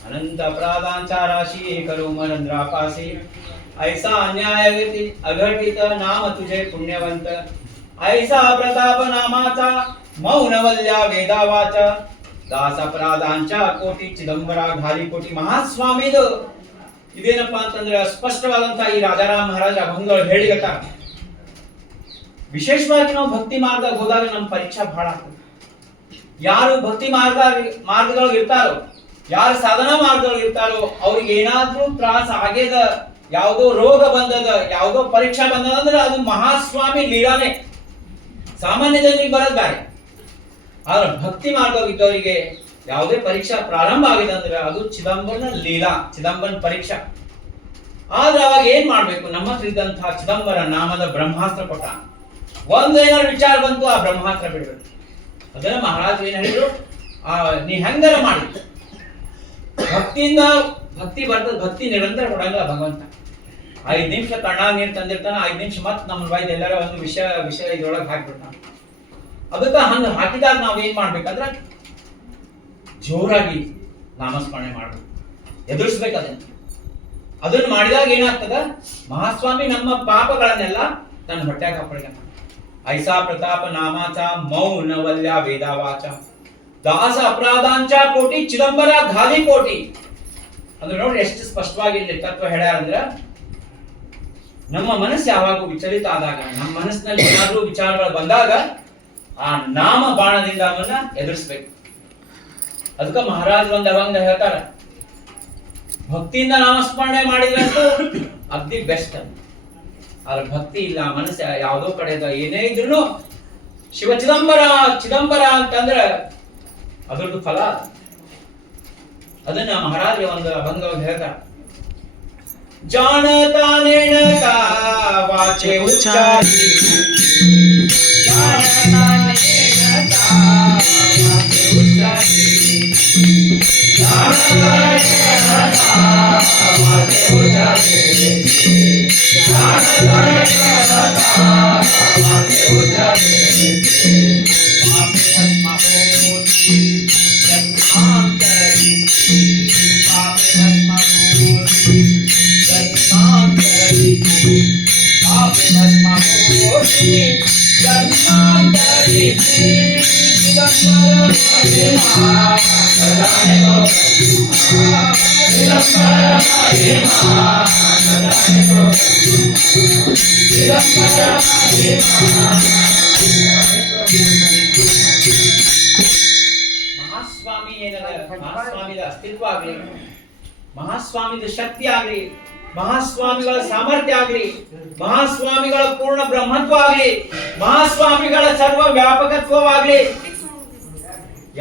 अनंत अपराधांचा राशी करू मरंद्रापासी, ऐसा अन्याय अघटित नाम तुझे पुण्यवंत, ऐसा प्रताप नामाचा मौनवल्या वेदावाच, दास अपराधांच्या कोटी ಚಿದಂಬರ ಘಾಲಿ ಕೋಟಿ. ಮಹಾಸ್ವಾಮಿದು ಇದೇನಪ್ಪ ಅಂತಂದ್ರೆ ಸ್ಪಷ್ಟವಾದಂತ ಈ ರಾಜಾರಾಮ್ ಮಹಾರಾಜ ಅಭಂಗಗಳು ಹೇಳಿಗತ್ತಾರ. ವಿಶೇಷವಾಗಿ ನಾವು ಭಕ್ತಿ ಮಾರ್ಗದಾಗ ಹೋದಾಗ ನಮ್ಮ ಪರೀಕ್ಷಾ ಬಹಳ ಆಗ್ತದೆ. ಯಾರು ಭಕ್ತಿ ಮಾರ್ಗದೊಳಗೆ ಇರ್ತಾರೋ, ಯಾರು ಸಾಧನಾ ಮಾರ್ಗದೊಳಗೆ ಇರ್ತಾರೋ ಅವ್ರಿಗೆ ಏನಾದ್ರೂ ತ್ರಾಸ ಆಗ್ಯದ, ಯಾವುದೋ ರೋಗ ಬಂದದ, ಯಾವುದೋ ಪರೀಕ್ಷಾ ಬಂದದ ಅಂದ್ರೆ ಅದು ಮಹಾಸ್ವಾಮಿ ಲೀಲಾನೇ. ಸಾಮಾನ್ಯ ಜನರಿಗೆ ಬರೋದು ಬೇರೆ. ಆದ್ರೆ ಭಕ್ತಿ ಮಾರ್ಗವಿದ್ದವರಿಗೆ ಯಾವುದೇ ಪರೀಕ್ಷಾ ಪ್ರಾರಂಭ ಆಗಿದೆ ಅಂದ್ರೆ ಅದು ಚಿದಂಬರನ ಲೀಲಾ, ಚಿದಂಬರನ ಪರೀಕ್ಷಾ. ಆದ್ರೆ ಅವಾಗ ಏನ್ ಮಾಡ್ಬೇಕು? ನಮ್ಮ ಹತ್ರ ಇದ್ದಂತಹ ಚಿದಂಬರ ನಾಮದ ಬ್ರಹ್ಮಾಸ್ತ್ರ ಕೊಟ್ಟ. ಒಂದೇನಾದ್ರು ವಿಚಾರ ಬಂತು, ಆ ಬ್ರಹ್ಮಾಸ್ತ್ರ ಬಿಡ್ಬೇಕು. ಅದನ್ನ ಮಹಾರಾಜ್ ಏನ್ ಹೇಳಿದ್ರು, ನೀ ಹೆಂಗಾರ ಮಾಡಿ ಭಕ್ತಿಯಿಂದ, ಭಕ್ತಿ ಬರ್ತದ, ಭಕ್ತಿ ನಿರಂತರ ಕೊಡಂಗ ಭಗವಂತ. 5 ನಿಮಿಷ ಕಣ್ಣಾಗ ನೀರು ತಂದಿರ್ತಾನ, 5 ನಿಮಿಷ ಮತ್ ನಮ್ಮ ಬೈದ್ ಎಲ್ಲಾರ ಒಂದು ವಿಷಯ ಇದ್ರೊಳಗೆ ಹಾಕ್ಬಿಡ್ತಾನ. ಅದಕ್ಕ ಹಂಗ ಹಾಕಿದಾಗ ನಾವ್ ಏನ್ ಮಾಡ್ಬೇಕಂದ್ರ ಜೋರಾಗಿ ನಾಮಸ್ಮರಣೆ ಮಾಡ್ಬೇಕು, ಎದುರಿಸ್ಬೇಕು ಅದನ್ನ ಮಾಡಿದಾಗ ಏನಾಗ್ತದ, ಮಹಾಸ್ವಾಮಿ ನಮ್ಮ ಪಾಪಗಳನ್ನೆಲ್ಲ ತನ್ನ ಹೊಟ್ಟೆಗೆ ಹಾಕೊಳ್ತಾನ. ಐಸಾ ಪ್ರತಾಪ ನಾಮಾಚ ಮೌನ ವಲ್ಯ ವೇದಾವಾಚ ದಾಸ ಅಪರಾಧಾಂಚ ಕೋಟಿ ಚಿದಂಬರ ಘಾಲಿ ಕೋಟಿ. ಅಂದ್ರೆ ನೋಡ್ರಿ ಎಷ್ಟು ಸ್ಪಷ್ಟವಾಗಿ ಇಲ್ಲಿ ತತ್ವ ಹೇಳ್ಯಾರ ಅಂದ್ರ, ನಮ್ಮ ಮನಸ್ಸು ಯಾವಾಗೂ ವಿಚಲಿತ ಆದಾಗ, ನಮ್ಮ ಮನಸ್ಸಿನಲ್ಲಿ ಏನಾದ್ರೂ ವಿಚಾರಗಳು ಬಂದಾಗ ಆ ನಾಮ ಬಾಣದಿಂದ ಅವನ್ನ ಎದುರಿಸ್ಬೇಕು. ಅದಕ್ಕ ಮಹಾರಾಜ್ ಒಂದ್ ಅವಂಗ ಹೇಳ್ತಾರ, ಭಕ್ತಿಯಿಂದ ನಾಮಸ್ಮರಣೆ ಮಾಡಿದ್ರಂತೂ ಅಗ್ದಿ ಬೆಸ್ಟ್. ಆದ್ರೆ ಭಕ್ತಿ ಇಲ್ಲ, ಮನಸ್ಸು ಯಾವ್ದೋ ಕಡೆ ಏನೇ ಇದ್ರು ಶಿವ ಚಿದಂಬರ ಚಿದಂಬರ ಅಂತಂದ್ರ ಅದ್ರದ್ದು ಫಲ. ಅದನ್ನ ಮಹಾರಾಜ ಒಂದು ಅಭಂಗ ಹೇಳ್ತಾರ, ಜಾಣತಾನೇಣ ವಾಚೆ ಉಚ್ಚಾರಿ ಮಹಾಸ್ವಾಮಿ ಏನದ, ಮಹಾಸ್ವಾಮಿದ ಅಸ್ತಿತ್ವ ಆಗ್ಲಿ, ಮಹಾಸ್ವಾಮಿದ ಶಕ್ತಿ ಆಗ್ಲಿ, ಮಹಾಸ್ವಾಮಿಗಳ ಸಾಮರ್ಥ್ಯ ಆಗ್ಲಿ, ಮಹಾಸ್ವಾಮಿಗಳ ಪೂರ್ಣ ಬ್ರಹ್ಮತ್ವ ಆಗ್ಲಿ, ಮಹಾಸ್ವಾಮಿಗಳ ಸರ್ವ ವ್ಯಾಪಕತ್ವವಾಗ್ಲಿ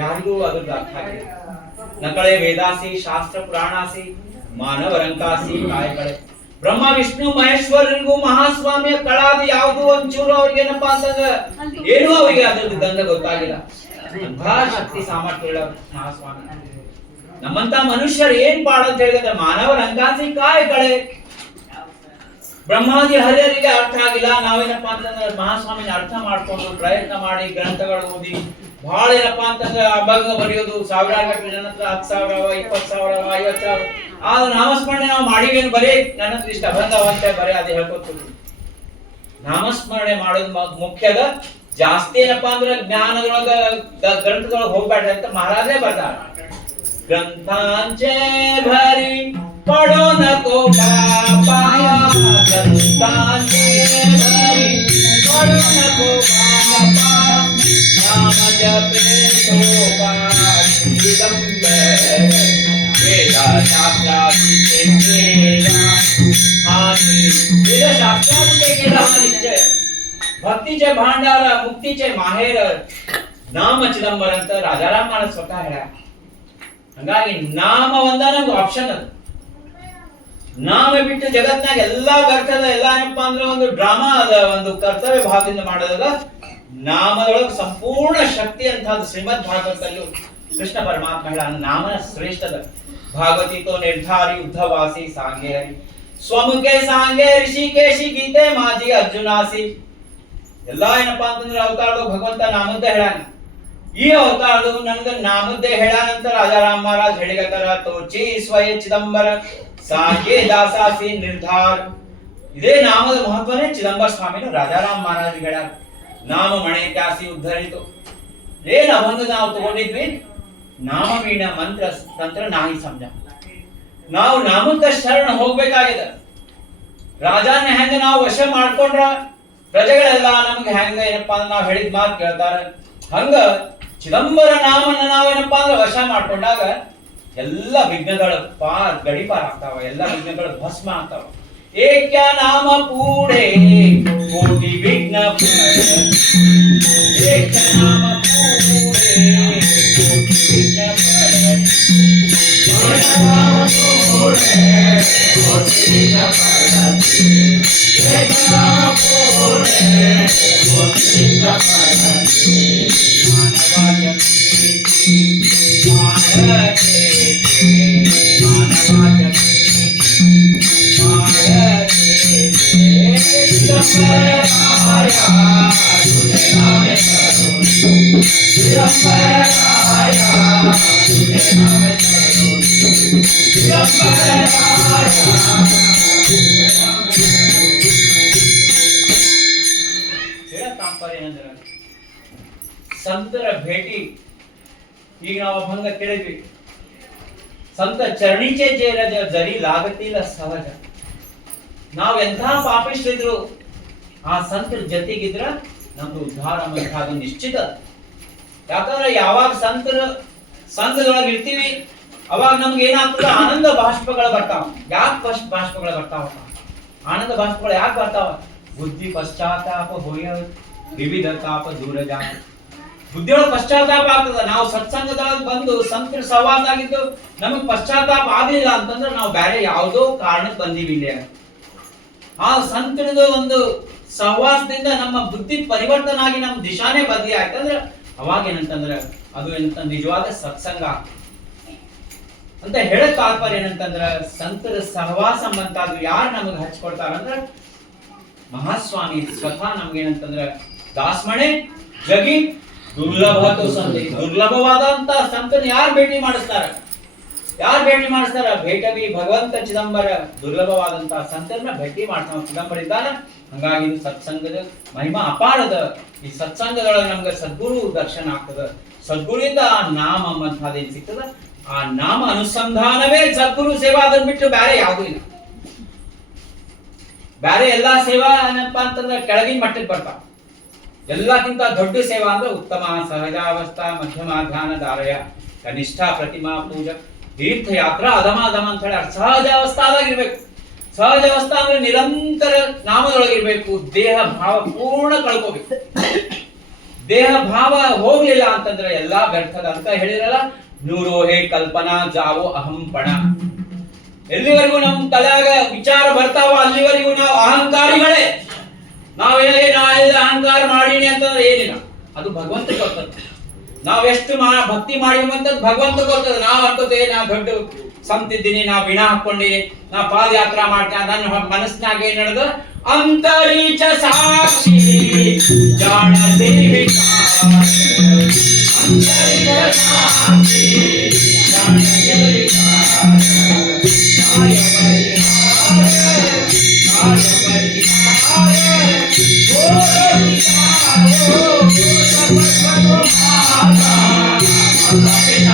ಯಾರಿಗೂ ಅದ್ರದ್ದು ಅರ್ಥ ಆಗಿಲ್ಲ. ನಕಳೆ ವೇದಾಸಿ ಶಾಸ್ತ್ರ ಪುರಾಣಾಸಿ ಮಾನವರಂಕಾಸಿ ಕಾಯಕಳೆ. ಬ್ರಹ್ಮ ವಿಷ್ಣು ಮಹೇಶ್ವರರಿಗೂ ಮಹಾಸ್ವಾಮಿಯ ಕಳಾದಿ ಯಾವುದು ಒಂಚೂರು ಅವ್ರಿಗೆ ಏನಪ್ಪಾ ಅಂತಂದ್ರೆ ಏನೂ ಅವರಿಗೆ ಅದ್ರದ್ದು ಗಂಧ ಗೊತ್ತಾಗಿಲ್ಲ. ಅಂತಹ ಶಕ್ತಿ ಸಾಮರ್ಥ್ಯ ಮಹಾಸ್ವಾಮಿ. ನಮ್ಮಂತ ಮನುಷ್ಯರು ಏನ್ ಪಾಡಂತ ಹೇಳಿದ್ರೆ ಮಾನವರ ಅಂಕಾಸಿ ಕಾಯಕಳೆ. ಬ್ರಹ್ಮಾದಿ ಹರಿಯರಿಗೆ ಅರ್ಥ ಆಗಿಲ್ಲ. ನಾವೇನಪ್ಪಾ ಅಂತಂದ್ರೆ ಮಹಾಸ್ವಾಮಿನ ಅರ್ಥ ಮಾಡ್ಕೊಂಡು ಪ್ರಯತ್ನ ಮಾಡಿ ಗ್ರಂಥಗಳು ಓದಿ ಬಹಳ ಏನಪ್ಪಾ ಅಂತಂದ್ರೆ ಅಭಂಗ ಬರೆಯೋದು, ಸಾವಿರಾರು ಗಟ್ಟಲೆ, ನನ್ನ ಹತ್ರ 10,000 20,000 50,000 ಆ ನಾಮಸ್ಮರಣೆ ನಾವು ಮಾಡಿವೇನು, ಬರೀ ನನ್ನ ಹತ್ರ ಇಷ್ಟ ಅಭಂಗವಂತೆ ಬರೀ ಅದೇ ಹೇಳ್ಕೊತೀವಿ. ನಾಮಸ್ಮರಣೆ ಮಾಡೋದು ಮುಖ್ಯದ. ಜಾಸ್ತಿ ಏನಪ್ಪಾ ಅಂದ್ರೆ ಜ್ಞಾನದೊಳಗ ಗ್ರಂಥದೊಳಗೆ ಹೋಗ್ಬೇಡ್ರಿ ಅಂತ ಮಹಾರಾಜೇ ಬರ್ತಾರ. ಗ್ರಂಥಾಂಚೆ ಭರಿ ಪಡೋ ನಕೋ ಪಾಪ, ಗ್ರಂಥಾಂಚೆ ಭರಿ ಪಡೋ ನಕೋ ಪಾಪ, ನಾಮ ಜಪೆ ಶೋಭಾ ಚಿದಂಬರ, ವೇದ ಶಾಸ್ತ್ರಾದಿ ಕೇಳ हानी वेद शास्त्रांचे केला हा निश्चय भक्तीचे भांडार मुक्तीचे माहेर नाम चिದಂಬರ ಅಂತ ರಾಜಾರಾಮ್ ಮಾನ ಸ್ವತಃ ಹೇಳ ಹಾಗಾಗಿ ನಾಮ ಒಂದ ನಮಗೆ ಆಪ್ಷನ್ ಅದು ನಾಮ ಬಿಟ್ಟು ಜಗತ್ನಾಗ ಎಲ್ಲಾ ಬರ್ತದ ಎಲ್ಲ ಏನಪ್ಪ ಅಂದ್ರೆ ಒಂದು ಡ್ರಾಮಾ ಅದ ಒಂದು ಕರ್ತವ್ಯ ಭಾವದಿಂದ ಮಾಡೋದಲ್ಲ ನಾಮದೊಳಗೆ ಸಂಪೂರ್ಣ ಶಕ್ತಿ ಅಂತ ಶ್ರೀಮದ್ ಭಾಗವತದಲ್ಲೂ ಕೃಷ್ಣ ಪರಮಾತ್ಮ ಹೇಳ ನಾಮ ಶ್ರೇಷ್ಠದ ಭಾಗವತಿ ತೋ ನಿರ್ಧಾರಿ ಉದ್ಧವಾಸಿ ಸಾಂಗೆ ಸ್ವಮುಖೆ ಸಾಂಗೆ ಋಷಿಕೇಶಿ ಗೀತೆ ಮಾಜಿ ಅರ್ಜುನಾಸಿ ಎಲ್ಲಾ ಏನಪ್ಪಾ ಅಂತಂದ್ರೆ ಅವತಾರದಾಗ ಭಗವಂತ ನಾಮದ್ದೇ ಹೇಳಾನ ಈ ಅವತಾರದಾಗ ನನಗೆ ನಾಮದ್ದೇ ಹೇಳಾನಂತ ರಾಜಾರಾಮ್ ಮಹಾರಾಜ್ ಹೇಳಿಗತ್ತಾರ ತೋಚಿ ಸ್ವಯ ಚಿದಂಬರ ಸಾಂಗೆ ದಾಸಾಸಿ ನಿರ್ಧಾರ ಇದೇ ನಾಮದ ಮಹತ್ವನೇ ಚಿದಂಬರ ಸ್ವಾಮಿನು ರಾಜಾರಾಮ್ ಮಹಾರಾಜ್ ಹೇಳಾರ ನಾಮ ಮಣೆ ಕ್ಯಾಸಿ ಉದ್ಧರಿತು ಏನ್ ಅಭಂಗ ನಾವು ತಗೊಂಡಿದ್ವಿ ನಾಮ ವೀಣ ಮಂತ್ರ ತಂತ್ರ ನಾಹಿ ಸಮಜ ನಾವು ನಾಮದ ಶರಣ ಹೋಗ್ಬೇಕಾಗಿದೆ ರಾಜಾನ ಹೆಂಗ ನಾವು ವಶ ಮಾಡ್ಕೊಂಡ್ರ ಪ್ರಜೆಗಳೆಲ್ಲ ನಮ್ಗೆ ಹೆಂಗ ಏನಪ್ಪಾ ಅಂದ್ರೆ ನಾವು ಹೇಳಿದ ಮಾತು ಕೇಳ್ತಾರ ಹಂಗ ಚಿದಂಬರ ನಾಮನ ನಾವೇನಪ್ಪಾ ಅಂದ್ರೆ ವಶ ಮಾಡ್ಕೊಂಡಾಗ ಎಲ್ಲ ವಿಘ್ನಗಳು ಗಡಿಪಾರ ಆಗ್ತಾವ ಎಲ್ಲ ವಿಘ್ನಗಳು ಭಸ್ಮ ಆಗ್ತಾವ ಏಕ್ಯ ನಾಮ ಪೂಡೆ ಕೋಟಿ ವಿಘ್ನ ಏಕ್ಯ ನಾಮ ಪೂಡೆ ಕೋಟಿ ವಿಘ್ನ Jai Ram Bole, Jai Ram Bole, ತಾತ್ಪರ್ಯ ಏನಂದ್ರೆ ಸಂತರ ಭೇಟಿ ಈಗ ನಾವು ಅಭಂಗ ಕೇಳಿದ್ವಿ ಸಂತ ಚರಣಿಚೆ ಜೇರದ ಜರಿ ಲಾಗತಿಲ್ಲ ಸಹಜ ನಾವ್ ಎಂಥ ಪಾಪಿಷ್ಟಿದ್ರು ಆ ಸಂತರ ಜೊತೆಗಿದ್ರ ನಮ್ದು ಉದ್ಧಾರ ಅನ್ನೋದು ನಿಶ್ಚಿತ ಯಾಕಂದ್ರೆ ಯಾವಾಗ ಸಂತರ ಸಂಘದೊಳಗೆ ಇರ್ತೀವಿ ಅವಾಗ ನಮ್ಗೆ ಏನಾಗ್ತದ ಆನಂದ ಬಾಷ್ಪಗಳು ಬರ್ತಾವ ಯಾಕೆ ಬಾಷ್ಪಗಳು ಬರ್ತಾವ ಆನಂದ ಬಾಷ್ಪಗಳು ಯಾಕೆ ಬರ್ತಾವ ಬುದ್ಧಿ ಪಶ್ಚಾತ್ತಾಪ ಹೋಯ ವಿವಿಧ ತಾಪ ದೂರ ಜಾತ ಬುದ್ಧಿಯೊಳಗೆ ಪಶ್ಚಾತ್ತಾಪ ಆಗ್ತದ ನಾವು ಸತ್ಸಂಗದೊಳಗೆ ಬಂದು ಸಂತರ ಸಹವಾಸ ಆಗಿದ್ದು ನಮಗ್ ಪಶ್ಚಾತ್ತಾಪ ಆಗಲಿಲ್ಲ ಅಂತಂದ್ರೆ ನಾವು ಬೇರೆ ಯಾವುದೋ ಕಾರಣಕ್ಕೆ ಬಂದೀವಿ ಇಲ್ಲಿ ಆ ಸಂತರದ ಒಂದು ಸಹವಾಸದಿಂದ ನಮ್ಮ ಬುದ್ಧಿ ಪರಿವರ್ತನೆ ಆಗಿ ನಮ್ಮ ದಿಶಾನೇ ಬದಲಿ ಆಯ್ತಂದ್ರೆ ಅವಾಗ ಏನಂತಂದ್ರೆ ಅದು ಎಂತ ನಿಜವಾದ ಸತ್ಸಂಗ ಅಂತ ಹೇಳಕ್ ತಾತ್ಪರ್ಯ ಏನಂತಂದ್ರ ಸಂತರ ಸಹವಾಸ ಅಂತಂದ್ರೆ ಯಾರು ನಮಗೆ ಹಚ್ಕೊಡ್ತಾರಂದ್ರ ಮಹಾಸ್ವಾಮಿ ಸ್ವತಃ ನಮ್ಗೆ ಏನಂತಂದ್ರ ದಾಸ್ಮಣೆ ಜಗಿ ದುರ್ಲಭ ಸಂತೆ ದುರ್ಲಭವಾದಂತ ಸಂತನ ಯಾರು ಭೇಟಿ ಮಾಡಿಸ್ತಾರ ಭೇಟವಿ ಭಗವಂತ ಚಿದಂಬರ ದುರ್ಲಭವಾದಂತ ಸಂತರನ್ನ ಭೇಟಿ ಮಾಡ್ತಾವ ಚಿದಂಬರ ಇದ್ದಾನ ಹಂಗಾಗಿ ಇದು ಸತ್ಸಂಗದ ಮಹಿಮಾ ಅಪಾರದ ಈ ಸತ್ಸಂಗದೊಳಗೆ ನಮ್ಗೆ ಸದ್ಗುರು ದರ್ಶನ ಆಗ್ತದ ಸದ್ಗುರುವಿಂದ ಆ ನಾಮ ಅಂತದೇನ್ ಸಿಗ್ತದ ಆ ನಾಮ ಅನುಸಂಧಾನವೇ ಸದ್ಗುರು ಸೇವಾ ಅದನ್ನ ಬಿಟ್ಟು ಬೇರೆ ಯಾವುದೂ ಇಲ್ಲ ಬೇರೆ ಎಲ್ಲಾ ಸೇವಾ ಏನಪ್ಪಾ ಅಂತಂದ್ರೆ ಕೆಳಗಿನ ಮಟ್ಟಕ್ಕೆ ಬರ್ತಾವ ಎಲ್ಲಕ್ಕಿಂತ ದೊಡ್ಡ ಸೇವಾ ಅಂದ್ರೆ ಉತ್ತಮ ಸಹಜಾವಸ್ಥಾ ಮಧ್ಯಮ ಧ್ಯಾನ ಧಾರಯ ಕನಿಷ್ಠ ಪ್ರತಿಮಾ ಪೂಜಾ ತೀರ್ಥಯಾತ್ರಾ ಅಧಮ ಅಂತ ಹೇಳಿ ಸಹಜಾವಸ್ಥಾದಾಗಿರ್ಬೇಕು ಸಹಜಾವಸ್ಥಾ ಅಂದ್ರೆ ನಿರಂತರ ನಾಮದೊಳಗಿರ್ಬೇಕು ದೇಹ ಭಾವ ಪೂರ್ಣ ಕಳ್ಕೋಬೇಕು ದೇಹ ಭಾವ ಹೋಗ್ಲಿಲ್ಲ ಅಂತಂದ್ರೆ ಎಲ್ಲಾ ವ್ಯರ್ಥದ ಅಂತ ಹೇಳಿರಲ್ಲ ನೂರೋಹೇ ಕಲ್ಪನಾ ಜಾವೋ ಅಹಂ ಪಣ ಎಲ್ಲಿವರೆಗೂ ನಮ್ ತಲೆಯಾಗ ವಿಚಾರ ಬರ್ತಾವ ಅಲ್ಲಿವರೆಗೂ ನಾವು ಅಹಂಕಾರಿಗಳೇ ನಾವೇನೇ ನಾ ಅಹಂಕಾರ ಮಾಡೀನಿ ಅಂತಂದ್ರೆ ಏನಿಲ್ಲ ಅದು ಭಗವಂತ ಗೊತ್ತದ ನಾವ್ ಎಷ್ಟು ಭಕ್ತಿ ಮಾಡಿವಂತದ್ದು ಭಗವಂತ ಗೊತ್ತದ ನಾವ್ ಅನ್ಕೋತೇವೆ ನಾ ದೊಡ್ಡ ಸಂತಿದ್ದೀನಿ ನಾ ವೀಣ ಹಾಕೊಂಡಿನಿ ನಾ ಪಾದಯಾತ್ರಾ ಮಾಡ್ತೀನಿ ನನ್ನ ಮನಸ್ಸಿನಾಗ ಏನ್ ನಡೆದ ಅಂತರಿಕ್ಷ ಸಾಕ್ಷಿ ಜಾಣತೆ ವಿಚಾರ ಅಂತರಿಕ್ಷ ಸಾಕ್ಷಿ ಜಾಣತೆ ವಿಚಾರ ನಾಯ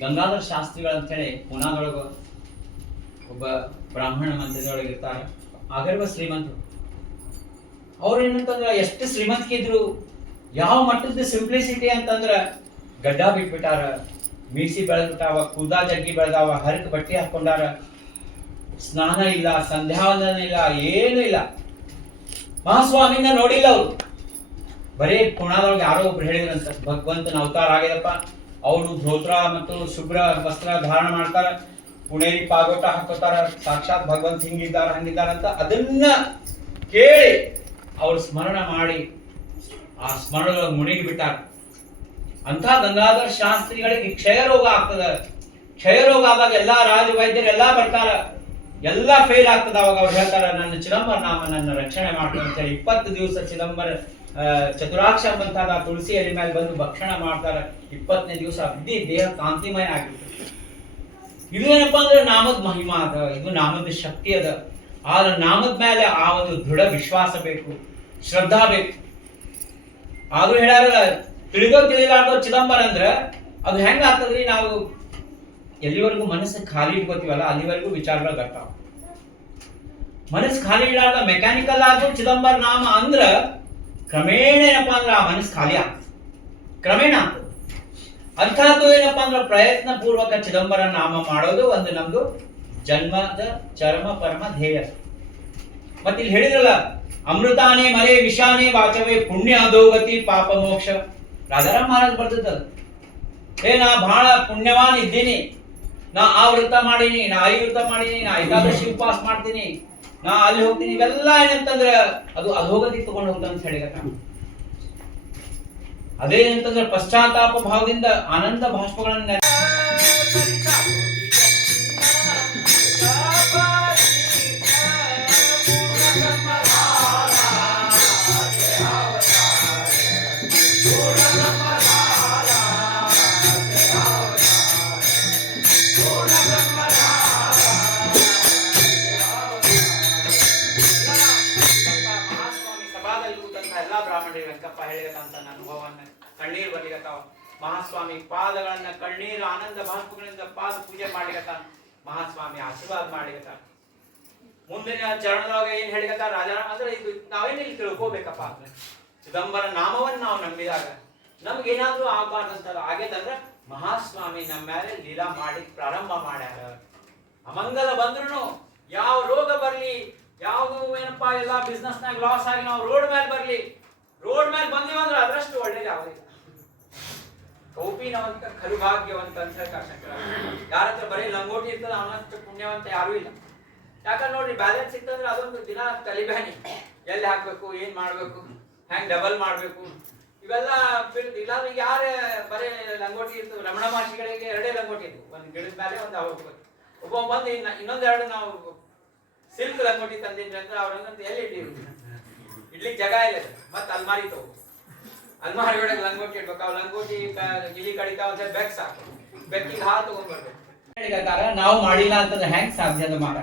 ಗಂಗಾಧರ ಶಾಸ್ತ್ರಿಗಳು ಅಂತ ಹೇಳಿ ಪುನಾದೊಳಗ ಒಬ್ಬ ಬ್ರಾಹ್ಮಣ ಮಂತ್ರಿದೊಳಗೆ ಇರ್ತಾರ ಆಗರ್ವ ಶ್ರೀಮಂತರು ಅವ್ರು ಏನಂತಂದ್ರ ಎಷ್ಟು ಶ್ರೀಮಂತಿಕೆ ಇದ್ರು ಯಾವ ಮಟ್ಟದ ಸಿಂಪ್ಲಿಸಿಟಿ ಅಂತಂದ್ರ ಗಡ್ಡ ಬಿಟ್ಬಿಟ್ಟಾರ ಮೀಸಿ ಬೆಳೆದ್ಬಿಟ್ಟಾವ ಕೂದಾ ಜಗ್ಗಿ ಬೆಳೆದಾವ ಹರಕ್ ಬಟ್ಟೆ ಹಾಕೊಂಡಾರ ಸ್ನಾನ ಇಲ್ಲ ಸಂಧ್ಯಾವಂದನ ಇಲ್ಲ ಏನು ಇಲ್ಲ ಮಹಾಸ್ವಾಮಿನ ನೋಡಿಲ್ಲ ಅವ್ರು ಬರೀ ಪುಣಾದೊಳಗೆ ಯಾರೋ ಒಬ್ರು ಹೇಳಿದ್ರಂತ ಭಗವಂತನ ಅವತಾರ ಆಗ್ಯದಪ್ಪ ಅವರು ಧೋತ್ರ ಮತ್ತು ಶುಭ್ರ ವಸ್ತ್ರ ಧಾರಣ ಮಾಡ್ತಾರ ಪುಣೇರಿ ಪಾಗೋಟ ಹಾಕೋತಾರ ಸಾಕ್ಷಾತ್ ಭಗವಂತ ಹಂಗಿದ್ದಾರ ಅಂತ ಅದನ್ನ ಕೇಳಿ ಅವ್ರು ಸ್ಮರಣ ಮಾಡಿ ಆ ಸ್ಮರಣದೊಳಗೆ ಮುಳುಗಿ ಬಿಟ್ಟಾರ ಅಂತ ಗಂಗಾಧರ ಶಾಸ್ತ್ರಿಗಳಿಗೆ ಕ್ಷಯ ರೋಗ ಆಗ್ತದ ಕ್ಷಯ ರೋಗ ಆದಾಗ ಎಲ್ಲಾ ರಾಜ ವೈದ್ಯರು ಎಲ್ಲಾ ಬರ್ತಾರ ಎಲ್ಲಾ ಫೇಲ್ ಆಗ್ತದ ಅವಾಗ ಅವ್ರು ಹೇಳ್ತಾರ ನನ್ನ ಚಿದಂಬರ ನಾಮ ನನ್ನ ರಕ್ಷಣೆ ಮಾಡ್ತಾರೆ ಅಂತ ಹೇಳಿ 20 ದಿವಸ ಚಿದಂಬರ ಚತುರಾಕ್ಷ ಬಂತಾದ ತುಳಸಿ ಎಲೆ ಮೇಲೆ ಬಂದು ಭಕ್ಷಣ ಮಾಡ್ತಾರ 20ನೇ ದಿವಸ ಅಗ್ದಿ ದೇಹ ಕಾಂತಿಮಯ ಆಗಿರ್ತದೆ ಇದು ಏನಪ್ಪಾ ಅಂದ್ರೆ ನಾಮದ ಮಹಿಮಾ ಅದ ಇದು ನಾಮದ ಶಕ್ತಿ ಅದ ಆದ್ರೆ ನಾಮದ ಮೇಲೆ ಆ ಒಂದು ದೃಢ ವಿಶ್ವಾಸ ಬೇಕು ಶ್ರದ್ಧಾ ಬೇಕು ಆದ್ರೂ ಹೇಳ್ಯಾರಲ್ಲ ತಿಳಿಲಾರ್ದೋ ಚಿದಂಬರ ಅಂದ್ರ ಅದು ಹೆಂಗ ಆಗ್ತದ್ರಿ ನಾವು ಎಲ್ಲಿವರೆಗೂ ಮನಸ್ಸು ಖಾಲಿ ಇಟ್ಕೋತೀವಲ್ಲ ಅಲ್ಲಿವರೆಗೂ ವಿಚಾರಗಳು ಬರ್ತಾವ ಮನಸ್ಸು ಖಾಲಿ ಇಡಾರ್ದ ಮೆಕ್ಯಾನಿಕಲ್ ಆದ್ರೂ ಚಿದಂಬರ ನಾಮ ಅಂದ್ರ ಕ್ರಮೇಣ ಏನಪ್ಪಾ ಅಂದ್ರೆ ಆ ಮನಸ್ಸು ಖಾಲಿ ಆಗ್ತದೆ ಕ್ರಮೇಣ ಆಗ್ತದೆ ಅಂಥದ್ದು ಏನಪ್ಪಾ ಅಂದ್ರೆ ಪ್ರಯತ್ನ ಪೂರ್ವಕ ಚಿದಂಬರ ನಾಮ ಮಾಡೋದು ಒಂದು ನಮ್ದು ಜನ್ಮದ ಚರ್ಮ ಪರಮ ಧ್ಯೇಯ ಮತ್ತೆ ಇಲ್ಲಿ ಹೇಳಿದ್ರಲ್ಲ ಅಮೃತಾನೇ ಮರೆ ವಿಷಾನೇ ವಾಚವೇ ಪುಣ್ಯ ಅಧೋಗತಿ ಪಾಪ ಮೋಕ್ಷ. ರಾಜಾರಾಮ್ ಮಹಾರಾಜ್ ಬರ್ತದ ನಾ ಬಹಳ ಪುಣ್ಯವಾನ್ ಇದ್ದೀನಿ, ನಾ ಆ ವ್ರತ ಮಾಡೀನಿ, ನಾ ಈ ವ್ರತ ಮಾಡೀನಿ, ನಾ ಏಕಾದಶಿ ಉಪವಾಸ ಮಾಡ್ತೀನಿ, ನಾ ಅಲ್ಲಿ ಹೋಗ್ತೀನಿ, ಇವೆಲ್ಲ ಏನಂತಂದ್ರೆ ಅದು ಅಧೋಗತಿ ತಗೊಂಡು ಹೋಗ್ತಾನೆ ಅಂತ ಹೇಳಿದ. ಅದೇನಂತಂದ್ರೆ ಪಶ್ಚಾತ್ತಾಪ ಭಾವದಿಂದ ಆನಂದ ಭಾಷ್ಪಗಳನ್ನ ಕಣ್ಣೀರು ಬರ್ಲಿಕತ್ತಾವ. ಮಹಾಸ್ವಾಮಿ ಪಾದಗಳನ್ನ ಕಣ್ಣೀರು ಆನಂದ ಭಾಷ್ಪಗಳಿಂದ ಪಾದ ಪೂಜೆ ಮಾಡ್ಲಿಕತ್ತಾನ. ಮಹಾಸ್ವಾಮಿ ಆಶೀರ್ವಾದ ಮಾಡ್ಲಿಕತ್ತಾನ. ಮುಂದಿನ ಚರಣದೊಳಗ ಏನ್ ಹೇಳಿಕತ್ತಾರ ರಾಜಾರಾಮ್ ಅಂದ್ರೆ ಇದು ನಾವೇನಿಲ್ಲಿ ತಿಳ್ಕೋಬೇಕಪ್ಪ ಅಂದ್ರೆ ಚಿದಂಬರ ನಾಮವನ್ನ ನಾವು ನಂಬಿದಾಗ ನಮ್ಗೆ ಏನಾದ್ರೂ ಆಗ್ಬಾರ್ದಂತ ಆಗೇತಂದ್ರ ಮಹಾಸ್ವಾಮಿ ನಮ್ಮ ಮೇಲೆ ಲೀಲಾ ಮಾಡಿ ಪ್ರಾರಂಭ ಮಾಡ್ಯಾರ. ಅಮಂಗಲ ಬಂದ್ರು ಯಾವ ರೋಗ ಬರ್ಲಿ, ಯಾವ್ದು ಏನಪ್ಪಾ ಎಲ್ಲಾ ಬಿಸ್ನೆಸ್ ನಾಗ ಲಾಸ್ ಆಗಿ ನಾವು ರೋಡ್ ಮೇಲೆ ಬರ್ಲಿ, ರೋಡ್ ಮೇಲೆ ಬಂದಿವಂದ್ರೆ ಅದರಷ್ಟು ಒಳ್ಳೇದು ಯಾವುದಿಲ್ಲ. ಕೌಪಿನವಂತ ಖರುಭಾಗ್ಯವಂತ ಅಂತ ಯಾರ ಹತ್ರ ಬರೀ ಲಂಗೋಟಿ ಇರ್ತದ ಅವನಷ್ಟು ಪುಣ್ಯವಂತ ಯಾರು ಇಲ್ಲ. ಯಾಕಂದ್ರೆ ನೋಡ್ರಿ ಬ್ಯಾಲೆನ್ಸ್ ಇತ್ತಂದ್ರೆ ಅದೊಂದು ದಿನ ತಲಿಬ್ಯಾನಿ, ಎಲ್ಲಿ ಹಾಕ್ಬೇಕು, ಏನ್ ಮಾಡ್ಬೇಕು, ಹೆಂಗ್ ಡಬಲ್ ಮಾಡ್ಬೇಕು, ಇವೆಲ್ಲ ಇಲ್ಲಾಂದ್ರೆ ಯಾರ ಬರೀ ಲಂಗೋಟಿ ಇರ್ತದೆ. ರಮಣ ಮಹರ್ಷಿಗಳಿಗೆ 2 ಲಂಗೋಟಿ ಇದ್ವು, ಒಂದ್ ಗಿಡದ ಮೇಲೆ ಒಂದು ಹೋಗ್ಬೇಕು. ಒಬ್ಬ ಬಂದು ಇನ್ನೊಂದೆರಡು ನಾವು ಸಿಲ್ಕ್ ಲಂಗೋಟಿ ತಂದಿದ್ರಿ ಅಂದ್ರೆ ಅವ್ರಂತ ಎಲ್ಲಿ ಇಡ್ಲಿಕ್ಕೆ ಜಾಗ ಇಲ್ಲ, ಮತ್ತೆ ಅಲ್ಮಾರಿ ತಗೋ, ಅಲ್ಮಾರಿ ಒಳಗೆ ಲಂಗೋಟಿ ಇಡ್ಬೇಕು. ಅವ್ ಲಂಗೋಟಿ ಗಿಲಿ ಕಡಿತಾವ ಅಂತ ಬೆಕ್ ಸಾಕು, ಬೆಕ್ಕಿಗೆ ಹಾಲು ತಗೊಂಡ್ಬರ್ಬೇಕು. ನಾವು ಮಾಡಿಲ್ಲ ಅಂತಂದ್ರೆ ಹೆಂಗ್ ಸಾಧ್ಯ ಅಂತ ಮಾಡ.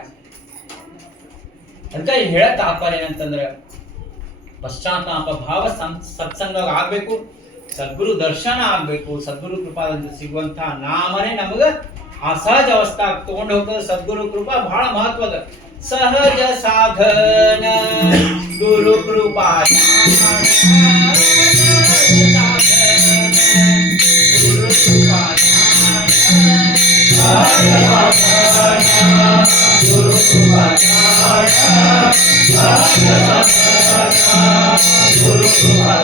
ಅದಕ್ಕೆ ಹೇಳ ತಾತ್ಪರ್ಯ ಏನಂತಂದ್ರೆ ಪಶ್ಚಾತ್ತಾಪ ಭಾವ ಸತ್ಸಂಗ ಆಗ್ಬೇಕು, ಸದ್ಗುರು ದರ್ಶನ ಆಗ್ಬೇಕು. ಸದ್ಗುರು ಕೃಪಾದಿಂದ ಸಿಗುವಂತ ನಾಮನೇ ನಮಗ ಆ ಸಹಜ ಅವಸ್ಥಾ ತಗೊಂಡು ಹೋಗ್ತದೆ. ಸದ್ಗುರು ಕೃಪಾ ಬಹಳ ಮಹತ್ವದ. ಸಹಜ ಸಾಧನ ಗುರು ಕೃಪಾ ಗುರು ಕೃಪಾ ಗುರು ಕೃಪಾ ಗುರು ಕೃಪಾ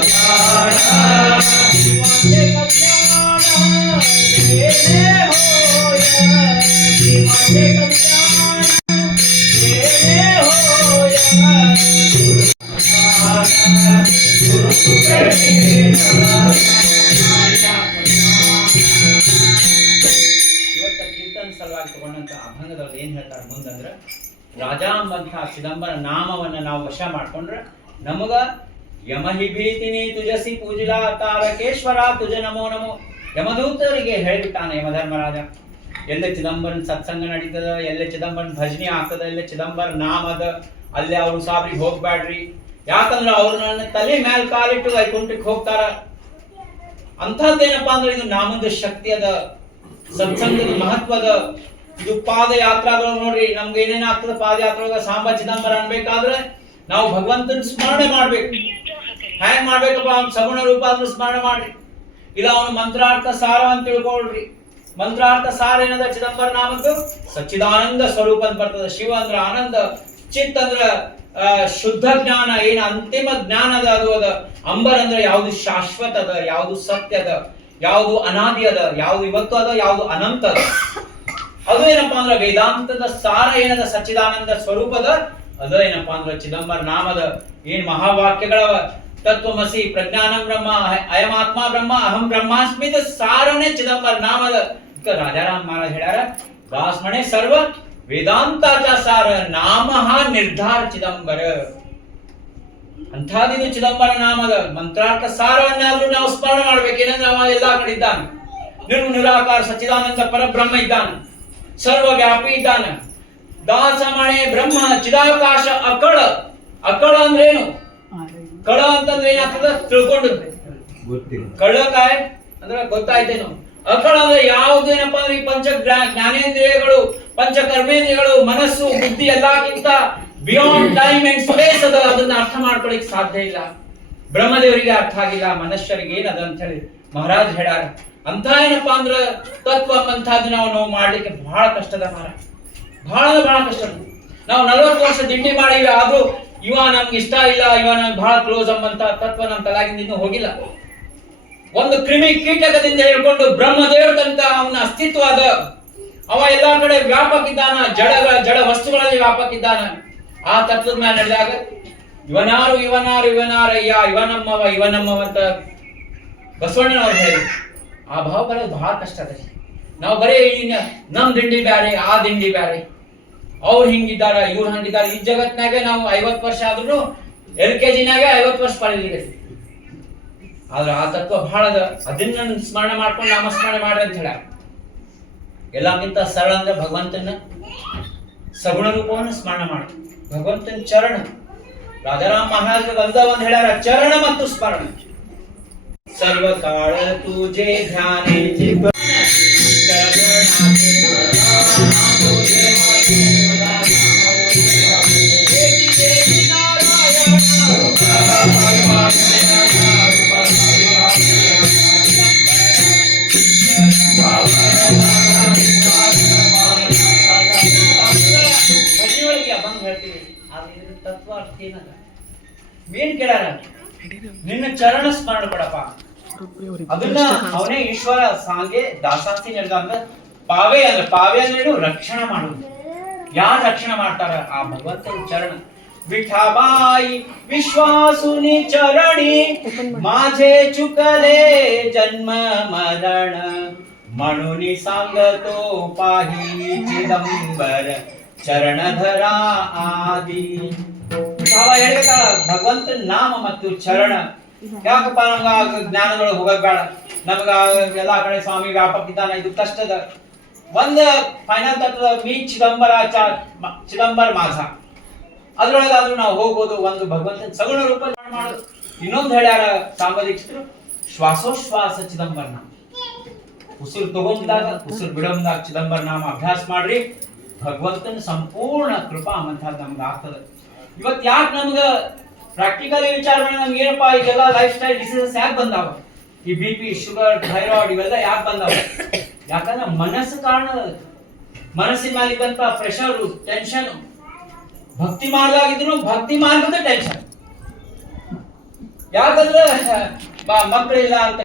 ಇವತ್ತ ಕೀರ್ತನ ಸಲುವಾಗಿ ತಗೊಂಡಂತ ಅಭಂಗದಲ್ಲಿ ಏನ್ ಹೇಳ್ತಾರೆ ಮುಂದಂದ್ರೆ ರಾಜಾಂಬಂಥ ಚಿದಂಬರ ನಾಮವನ್ನ ನಾವು ವಶ ಮಾಡ್ಕೊಂಡ್ರೆ ನಮಗ ಯಮಹಿ ಭೀತಿನಿ ತುಜಸಿ ಪೂಜಿಲಾ ತಾರಕೇಶ್ವರ ತುಜ ನಮೋ ನಮೋ. ಯಮದೂತರಿಗೆ ಹೇಳಿಬಿಟ್ಟಾನ ಯಮಧರ್ಮರಾಜ, ಎಲ್ಲೇ ಚಿದಂಬರನ್ ಸತ್ಸಂಗ ನಡೀತದ, ಎಲ್ಲೇ ಚಿದಂಬರನ್ ಭಜನೆ ಆಗ್ತದ, ಎಲ್ಲೇ ಚಿದಂಬರ ನಾಮದ, ಅಲ್ಲೇ ಅವ್ರು ಸಾಬ್ರಿಗೆ ಹೋಗ್ಬ್ಯಾಡ್ರಿ. ಯಾಕಂದ್ರೆ ಅವ್ರು ನನ್ನ ತಲೆ ಮೇಲೆ ಕಾಲಿಟ್ಟು ವೈಕುಂಠಕ್ಕೆ ಹೋಗ್ತಾರ. ಅಂಥದ್ದೇನಪ್ಪಾ ಅಂದ್ರೆ ಇದು ನಾಮದ ಶಕ್ತಿ ಅದ, ಸತ್ಸಂಗದ ಮಹತ್ವದ. ಇದು ಪಾದಯಾತ್ರಾಗಳು ನೋಡ್ರಿ, ನಮ್ಗೆ ಏನೇನ್ ಆಗ್ತದ ಪಾದಯಾತ್ರಾಗ ಸಾಂಬ ಚಿದಂಬರ ಅನ್ಬೇಕಾದ್ರೆ ನಾವು ಭಗವಂತನ ಸ್ಮರಣೆ ಮಾಡ್ಬೇಕು. ಹ್ಯಾಂಗ್ ಮಾಡ್ಬೇಕಪ್ಪ? ಅವ್ನ ಸಗುಣ ರೂಪ ಆದ್ರೂ ಸ್ಮರಣೆ ಮಾಡ್ರಿ, ಇಲ್ಲ ಅವನು ಮಂತ್ರಾರ್ಥ ಸಾರ ಅಂತ ತಿಳ್ಕೊಳ್ರಿ. ಮಂತ್ರಾರ್ಥ ಸಾರ ಏನದ ಚಿದಂಬರ ನಾಮದ್ದು? ಸಚ್ಚಿದಾನಂದ ಸ್ವರೂಪ ಅಂತ ಬರ್ತದ. ಶಿವ ಅಂದ್ರ ಆನಂದ, ಚಿತ್ ಅಂದ್ರ ಶುದ್ಧ ಜ್ಞಾನ, ಏನ್ ಅಂತಿಮ ಜ್ಞಾನ ಅದ ಅದು ಅದ. ಅಂಬರ್ ಅಂದ್ರೆ ಯಾವ್ದು ಶಾಶ್ವತ ಅದ, ಯಾವ್ದು ಸತ್ಯ ಅದ, ಯಾವ್ದು ಅನಾದಿ ಅದ, ಯಾವ್ದು ಇವತ್ತು ಅದ, ಯಾವ್ದು ಅನಂತ ಅದ. ಅದು ಏನಪ್ಪಾ ಅಂದ್ರೆ ವೇದಾಂತದ ಸಾರ ಏನದ, ಸಚ್ಚಿದಾನಂದ ಸ್ವರೂಪದ ಅದ ಏನಪ್ಪಾ ಅಂದ್ರೆ ಚಿದಂಬರ ನಾಮದ ಏನ್ ಮಹಾವಾಕ್ಯಗಳವ. ತತ್ವಮಸಿ, ಪ್ರಜ್ಞಾನಂ ಬ್ರಹ್ಮ, ಅಯಮಾತ್ಮ ಬ್ರಹ್ಮ, ಅಹಂ ಬ್ರಹ್ಮಾಸ್ಮಿ ಸಾರನೇ ಚಿದಂಬರ ನಾಮದ. ರಾಜಾರಾಮ್ ಮಹಾರಾಜ್ ಹೇಳ್ಯಾರ, ದಾಸ್ಮಣೆ ಸರ್ವ ವೇದಾಂತಾಚ ಸಾರ ನಾಮಃ ನಿರ್ಧಾರ ಚಿದಂಬರ. ಅಂಥಾದಿದು ಚಿದಂಬರ ನಾಮದ ಮಂತ್ರಾರ್ಥ ಸಾರವನ್ನಾದ್ರೂ ನಾವು ಸ್ಮರಣೆ ಮಾಡ್ಬೇಕು. ಏನಂದ್ರೆ ಅವ ಎಲ್ಲಾ ಕಡೆ ಇದ್ದಾನೆ, ನಿರಾಕಾರ ಸಚ್ಚಿದಾನಂದ ಪರಬ್ರಹ್ಮ ಇದ್ದಾನೆ, ಸರ್ವ ವ್ಯಾಪಿ ಇದ್ದಾನೆ. ದಾಸಮಣೆ ಬ್ರಹ್ಮ ಚಿದಾಕಾಶ ಅಕಳ. ಅಕಳ ಅಂದ್ರೆ ಏನು? ಕಳ ಅಂತಂದ್ರೆ ಏನಾಗ್ತದ ತಿಳ್ಕೊಂಡು ಕಳ್ಳಕಾಯ್ ಅಂದ್ರೆ ಗೊತ್ತಾಯ್ತೇನು. ಅಕಳ ಅಂದ್ರೆ ಯಾವುದೇನಪ್ಪ ಅಂದ್ರೆ ಈ ಪಂಚ ಜ್ಞಾನೇಂದ್ರಿಯಗಳು, ಪಂಚ ಕರ್ಮೇಂದ್ರಿಯಗಳು, ಮನಸ್ಸು, ಬುದ್ಧಿ ಎಲ್ಲಕ್ಕಿಂತ ಬಿಯಾಂಡ್ ಟೈಮ್ ಅಂಡ್ ಸ್ಪೇಸ್ ಅದ. ಅದನ್ನ ಅರ್ಥ ಮಾಡ್ಕೊಳಿಕ್ ಸಾಧ್ಯ ಇಲ್ಲ. ಬ್ರಹ್ಮದೇವರಿಗೆ ಅರ್ಥ ಆಗಿಲ್ಲ, ಮನುಷ್ಯರಿಗೆ ಏನದ ಅಂತ ಹೇಳಿ ಮಹಾರಾಜ್ ಹೇಳ್ಯಾರ. ಅಂತ ಏನಪ್ಪಾ ಅಂದ್ರ ತತ್ವ ಅಂತದ್ದು ನಾವು ಮಾಡ್ಲಿಕ್ಕೆ ಬಹಳ ಕಷ್ಟದ ಮಾರ, ಬಹಳ ಕಷ್ಟ. ನಾವು 40 ವರ್ಷ ದಿಂಡಿ ಮಾಡಿವಿ, ಆದ್ರೂ ಇವ ನಮ್ಗೆ ಇಷ್ಟ ಇಲ್ಲ, ಇವ ನಮ್ಗೆ ಬಹಳ ಕ್ಲೋಸ್ ಅಂಬಂತ ತತ್ವ ನಮ್ಮ ತಲೆಗಿಂದ ಇನ್ನೂ ಹೋಗಿಲ್ಲ. ಒಂದು ಕ್ರಿಮಿ ಕೀಟಕದಿಂದ ಹೇಳ್ಕೊಂಡು ಬ್ರಹ್ಮದೇವ್ರ ತನಕ ಅವನ ಅಸ್ತಿತ್ವ ಅದ. ಅವ ಎಲ್ಲಾ ಕಡೆ ವ್ಯಾಪಕ ಇದ್ದಾನ, ಜಡ ವಸ್ತುಗಳಲ್ಲಿ ವ್ಯಾಪಕ ಇದ್ದಾನ. ಆ ತತ್ವದ ಮೇಲೆ ನಡೆದಾಗ ಇವನಾರಯ್ಯ, ಇವನಮ್ಮವ ಅಂತ ಬಸವಣ್ಣನವ್ರು ಹೇಳಿ ಆ ಭಾವ ಬರೋದು ಬಹಳ ಕಷ್ಟ ಅದ. ನಾವು ಬರೀ ನಮ್ ದಿಂಡಿ ಬ್ಯಾರೆ, ಆ ದಿಂಡಿ ಬ್ಯಾರೆ, ಅವ್ರು ಹಿಂಗಿದ್ದಾರ, ಇವ್ರು ಹಂಗಿದ್ದಾರೆ. ಈ ಜಗತ್ನಾಗ ನಾವು 50 ವರ್ಷ ಆದ್ರೂ LKG 50 ವರ್ಷ ಪಡೆದಿದೆ. ಆದ್ರೆ ಆ ತತ್ವ ಬಹಳ ಅದ. ಅದನ್ನ ಸ್ಮರಣೆ ಮಾಡ್ಕೊಂಡು ನಾಮಸ್ಮರಣೆ ಮಾಡ್ರಿ ಅಂತ ಹೇಳ. ಎಲ್ಲಕ್ಕಿಂತ ಸರಳ ಅಂದ್ರೆ ಭಗವಂತನ ಸಗುಣ ರೂಪವನ್ನು ಸ್ಮರಣೆ ಮಾಡಿ, ಭಗವಂತನ ಚರಣ. ರಾಜಾರಾಮ್ ಮಹಾರಾಜರು ಒಂದ್ ಹೇಳ್ಯಾರ, ಚರಣ ಮತ್ತು ಸ್ಮರಣ. ಸರ್ವಕಾಳ ತುಜೆ ಧ್ಯಾನೆ ತತ್ವ ಅರ್ಥ ಏನಲ್ಲ. ಏನ್ ಕೇಳಾರ, ನಿನ್ನ ಚರಣ ಸ್ಮರಣ ಕೊಡಪ್ಪ. ಅದನ್ನ ಅವನೇ ಈಶ್ವರ ಸಾಂಗೆ ದಾಸಾಸ್ತಿ ನಡೆದಂಗ ಪಾವೇ ಅಂದ್ರೆ ರಕ್ಷಣೆ ಮಾಡುದು. ಯಾರು ರಕ್ಷಣೆ ಮಾಡ್ತಾರ? ಆ ಭಗವಂತನ ಚರಣ. ವಿಠಾಬಾಯಿ ವಿಶ್ವಾಸುನಿ ಚರಣಿ माझे चुकले जन्म मरण म्हणून सांगतो पाही चिदंबर ಚರಣಧರ ಆದಿ. ಹೇಳ್ಬೇಕ ಭಗವಂತನ ನಾಮ ಮತ್ತು ಚರಣ. ಯಾಕಪ್ಪ ನಮ್ಗ ಜ್ಞಾನದೊಳಗೆ ಹೋಗಕ್ ಬೇಡ, ನಮ್ಗ ಎಲ್ಲಾ ಕಡೆ ಸ್ವಾಮಿ ವ್ಯಾಪಕ ಇದ್ದಾನ, ಇದು ಕಷ್ಟದ. ಒಂದ್ ಫೈನಲ್ ತತ್ವ ಮೀ ಚಿದಂಬರ ಮಾಝ, ಅದ್ರೊಳಗಾದ್ರೂ ನಾವು ಹೋಗ್ಬೋದು. ಒಂದು ಭಗವಂತನ ಸಗುಣ ರೂಪ ಮಾಡೋದು. ಇನ್ನೊಂದು ಹೇಳ್ಯಾರ ಸಾಂಬದೀಕ್ಷಿತರು, ಶ್ವಾಸೋಶ್ವಾಸ ಚಿದಂಬರ ನಾಮ. ಉಸಿರು ತಗೊಂಡಾಗ ಉಸಿರು ಬಿಡೋದಾಗ ಚಿದಂಬರ ನಾಮ ಅಭ್ಯಾಸ ಮಾಡ್ರಿ. ಭಗವಂತನ ಸಂಪೂರ್ಣ ಕೃಪಾ ಅಂತದ್ದು ನಮ್ಗೆ ಆಗ್ತದೆ. ಇವತ್ತು ಯಾಕೆ ನಮ್ಗ ಪ್ರಾಕ್ಟಿಕಲಿ ವಿಚಾರ ಮಾಡಿ ನಮ್ಗೆ ಏನಪ್ಪಾ ಇದೆಲ್ಲ ಲೈಫ್ ಸ್ಟೈಲ್ ಡಿಸೀಸಸ್ ಯಾಕೆ ಬಂದಾವ? ಈ BP, ಶುಗರ್, ಥೈರಾಯ್ಡ್ ಇವೆಲ್ಲ ಯಾಕೆ ಬಂದಾವ? ಯಾಕಂದ್ರೆ ಮನಸ್ಸು ಕಾರಣ. ಮನಸ್ಸಿನ ಮೇಲೆ ಇದ್ದಂತ ಪ್ರೆಷರ್, ಟೆನ್ಷನ್. ಭಕ್ತಿ ಮಾಡಿದಾಗಿದ್ರು ಭಕ್ತಿ ಮಾರ್ಗದ ಟೆನ್ಷನ್. ಯಾಕಂದ್ರೆ ಮಕ್ಕಳಿಲ್ಲ ಅಂತ.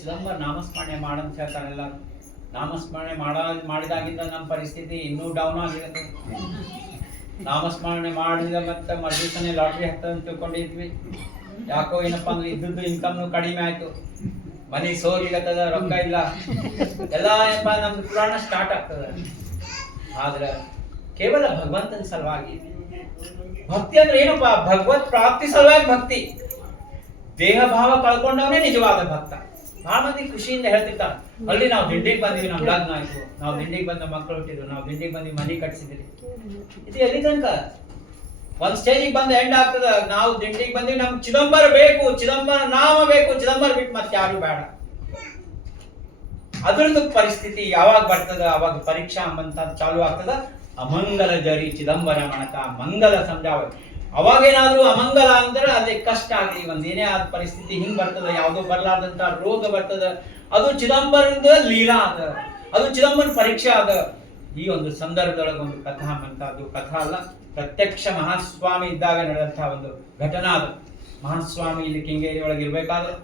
ಚಿದಂಬರ ನಾಮಸ್ಮರಣೆ ಮಾಡಂತ ಹೇಳ್ತಾರಲ್ಲ. ನಾಮಸ್ಮರಣೆ ಮಾಡಿದಾಗಿಂದ ನಮ್ಮ ಪರಿಸ್ಥಿತಿ ಇನ್ನೂ ಡೌನ್ ಆಗಿರುತ್ತೆ. ನಾಮಸ್ಮರಣೆ ಮಾಡಿದ ಮತ್ತೆ ಮರುದಿವಸನೇ ಲಾಟ್ರಿ ಹಾಕ್ತದೆ ಅಂತ ತಿಳ್ಕೊಂಡಿದ್ವಿ. ಯಾಕೋ ಏನಪ್ಪಾ ಅಂದ್ರೆ ಇದ್ದದ್ದು ಇನ್ಕಮ್ ಕಡಿಮೆ ಆಯ್ತು, ಮನಿ ಸೋರಿಗತ್ತದ, ರೊಕ್ಕ ಇಲ್ಲ, ಎಲ್ಲ ಏನಪ್ಪಾ ನಮ್ದು ಪುರಾಣ ಸ್ಟಾರ್ಟ್ ಆಗ್ತದೆ. ಆದ್ರೆ ಕೇವಲ ಭಗವಂತನ ಸಲುವಾಗಿ ಭಕ್ತಿ ಅಂದ್ರೆ ಏನಪ್ಪಾ? ಭಗವತ್ ಪ್ರಾಪ್ತಿ ಸಲುವಾಗಿ ಭಕ್ತಿ. ದೇಹ ಭಾವ ಕಳ್ಕೊಂಡವನೇ ನಿಜವಾದ ಭಕ್ತ. ಬಹಳ ಮಂದಿ ಖುಷಿಯಿಂದ ಹೇಳ್ತಿರ್ತಾರೆ, ಅಲ್ಲಿ ನಾವು ದಿಂಡಿಗೆ ಬಂದಿವಿ, ನಮ್ ಲಗ್ನ ಆಯ್ತು, ನಾವು ದಿಂಡಿಗೆ ಬಂದ ಮಕ್ಕಳು ಹುಟ್ಟಿದ್ರು, ನಾವು ದಿಂಡಿಗೆ ಬಂದು ಮನಿ ಕಟ್ಸಿದ್ರಿ. ಇದು ಎಲ್ಲಿ ತನಕ? ಒಂದ್ ಸ್ಟೇಜಿಗೆ ಬಂದ ಎಂಡ್ ಆಗ್ತದ. ನಾವು ದಿಂಡಿಗೆ ಬಂದಿವಿ, ನಮ್ಗೆ ಚಿದಂಬರ ಬೇಕು, ಚಿದಂಬರ ನಾಮ ಬೇಕು, ಚಿದಂಬರ ಬಿಟ್ಟು ಮತ್ತೆ ಯಾರು ಬೇಡ. ಅದ್ರದ್ದು ಪರಿಸ್ಥಿತಿ ಯಾವಾಗ ಬರ್ತದ, ಅವಾಗ ಪರೀಕ್ಷಾ ಅಂಬಂತ ಚಾಲು ಆಗ್ತದ. ಅಮಂಗಲ ಜರಿ ಚಿದಂಬರ ಮಣಕ ಮಂಗಲ ಸಂಜಾವ. ಅವಾಗೇನಾದ್ರೂ ಅಮಂಗಲ ಅಂದ್ರೆ ಅಲ್ಲಿ ಕಷ್ಟ ಆಗಲಿ, ಒಂದ್ ಏನೇ ಆದ ಪರಿಸ್ಥಿತಿ ಹಿಂಗ್ ಬರ್ತದ, ಯಾವ್ದೋ ಬರ್ಲಾರ್ದಂತ ರೋಗ ಬರ್ತದ, ಅದು ಚಿದಂಬರದ ಲೀಲಾ ಅದ, ಅದು ಚಿದಂಬರ ಪರೀಕ್ಷೆ ಅದ. ಈ ಒಂದು ಸಂದರ್ಭದೊಳಗೆ ಒಂದು ಕಥಾ ಅಂತ, ಅದು ಕಥಾ ಅಲ್ಲ, ಪ್ರತ್ಯಕ್ಷ ಮಹಾಸ್ವಾಮಿ ಇದ್ದಾಗ ನಡೆದಂತಹ ಒಂದು ಘಟನಾ ಅದು. ಮಹಾಸ್ವಾಮಿ ಇಲ್ಲಿ ಕೆಂಗೇರಿ ಒಳಗೆ ಇರ್ಬೇಕಾದ್ರೆ